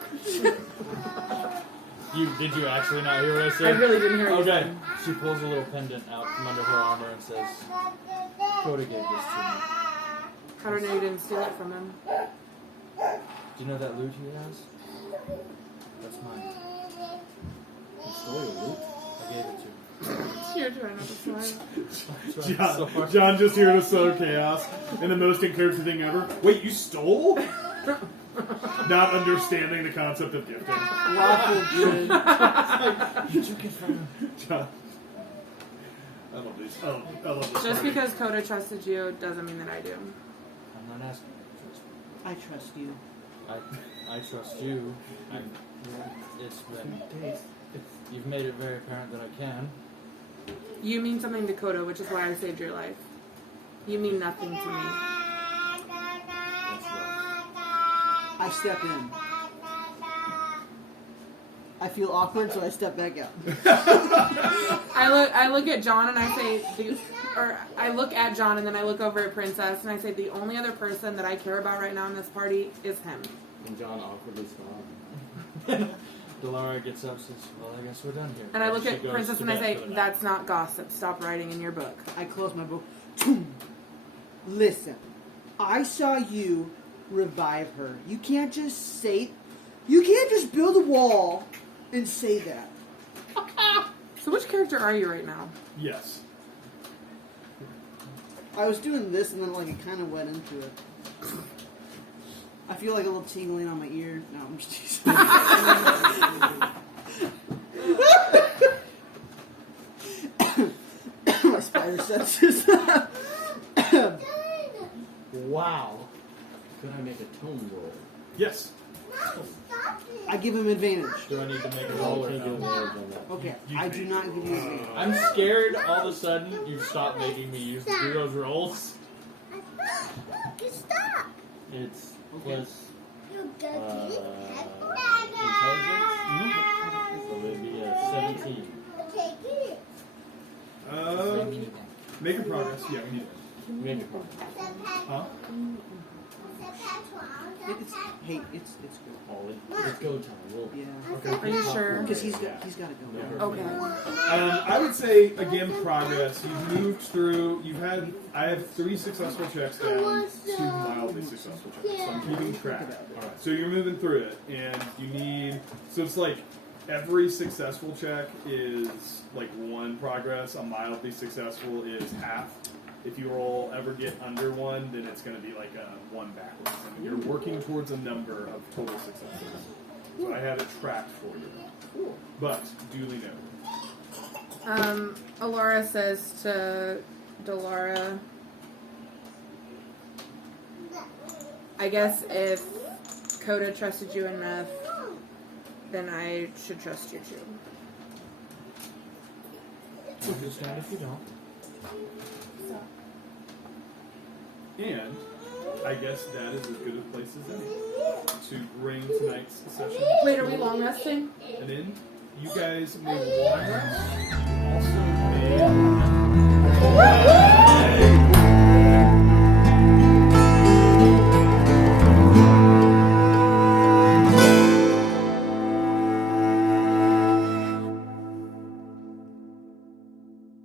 Did you actually not hear what I said? I really didn't hear what you Okay. said. She pulls a little pendant out from under her armor and says, Coda gave this to me. How do I know you didn't steal it from him? Do you know that loot he has? That's mine. Story loot. I gave it to him. You're trying not to smile. John just here to sow chaos in the most encouraging thing ever. Wait, you stole? Not understanding the concept of gifting. Lawful good. You took it from him. John. I love these. I love this. Just party. because Coda trusted you doesn't mean that I do. I'm not asking you to trust me. I trust you. I trust you. It's been... You've made it very apparent that I can. You mean something to Coda, which is why I saved your life. You mean nothing to me. That's right. I step in. I feel awkward, so I step back out. I look at John and I say, I look at John and then I look over at Princess and I say, the only other person that I care about right now in this party is him. And John awkwardly smiles. Delara gets up and says, well, I guess we're done here. And I look She at goes Princess to and I bed say, for the night. that's not gossip. Stop writing in your book. I close my book. Toom. Listen, I saw you revive her. You can't just build a wall and say that. So which character are you right now? Yes. I was doing this and then like it kind of went into it. I feel like a little tingling on my ear. No, I'm just teasing. My spider senses. Wow. Could I make a tone roll? Yes. I give him advantage. Do I need to make a I roll or can't get no? advantage on that. Okay, I do not give you advantage. I'm scared all of a sudden you stop making me do those rolls. Stop! It's Okay. plus You intelligence. dirty. So it would be a 17. Take it. Make a progress. Yeah, we need it. Make it fun. Huh? It's good. Ollie, it's go time. We'll, Yeah. Are you sure? Because he's got to go. Okay. I would say again progress. You've moved through. I have 3 successful checks down, 2 mildly successful checks. So I'm keeping track. All right. So you're moving through it, and you need. So it's like every successful check is like 1 progress. A mildly successful is half. If you roll ever get under 1, then it's going to be like a 1 backwards. And you're working towards a number of total successes. So I have it tracked for you. But duly noted. Elara says to Delara, I guess if Coda trusted you enough, then I should trust you too. Understand if you don't. And I guess that is as good a place as any to bring tonight's session Wait, are we long resting? an end. You guys may long rest. You also may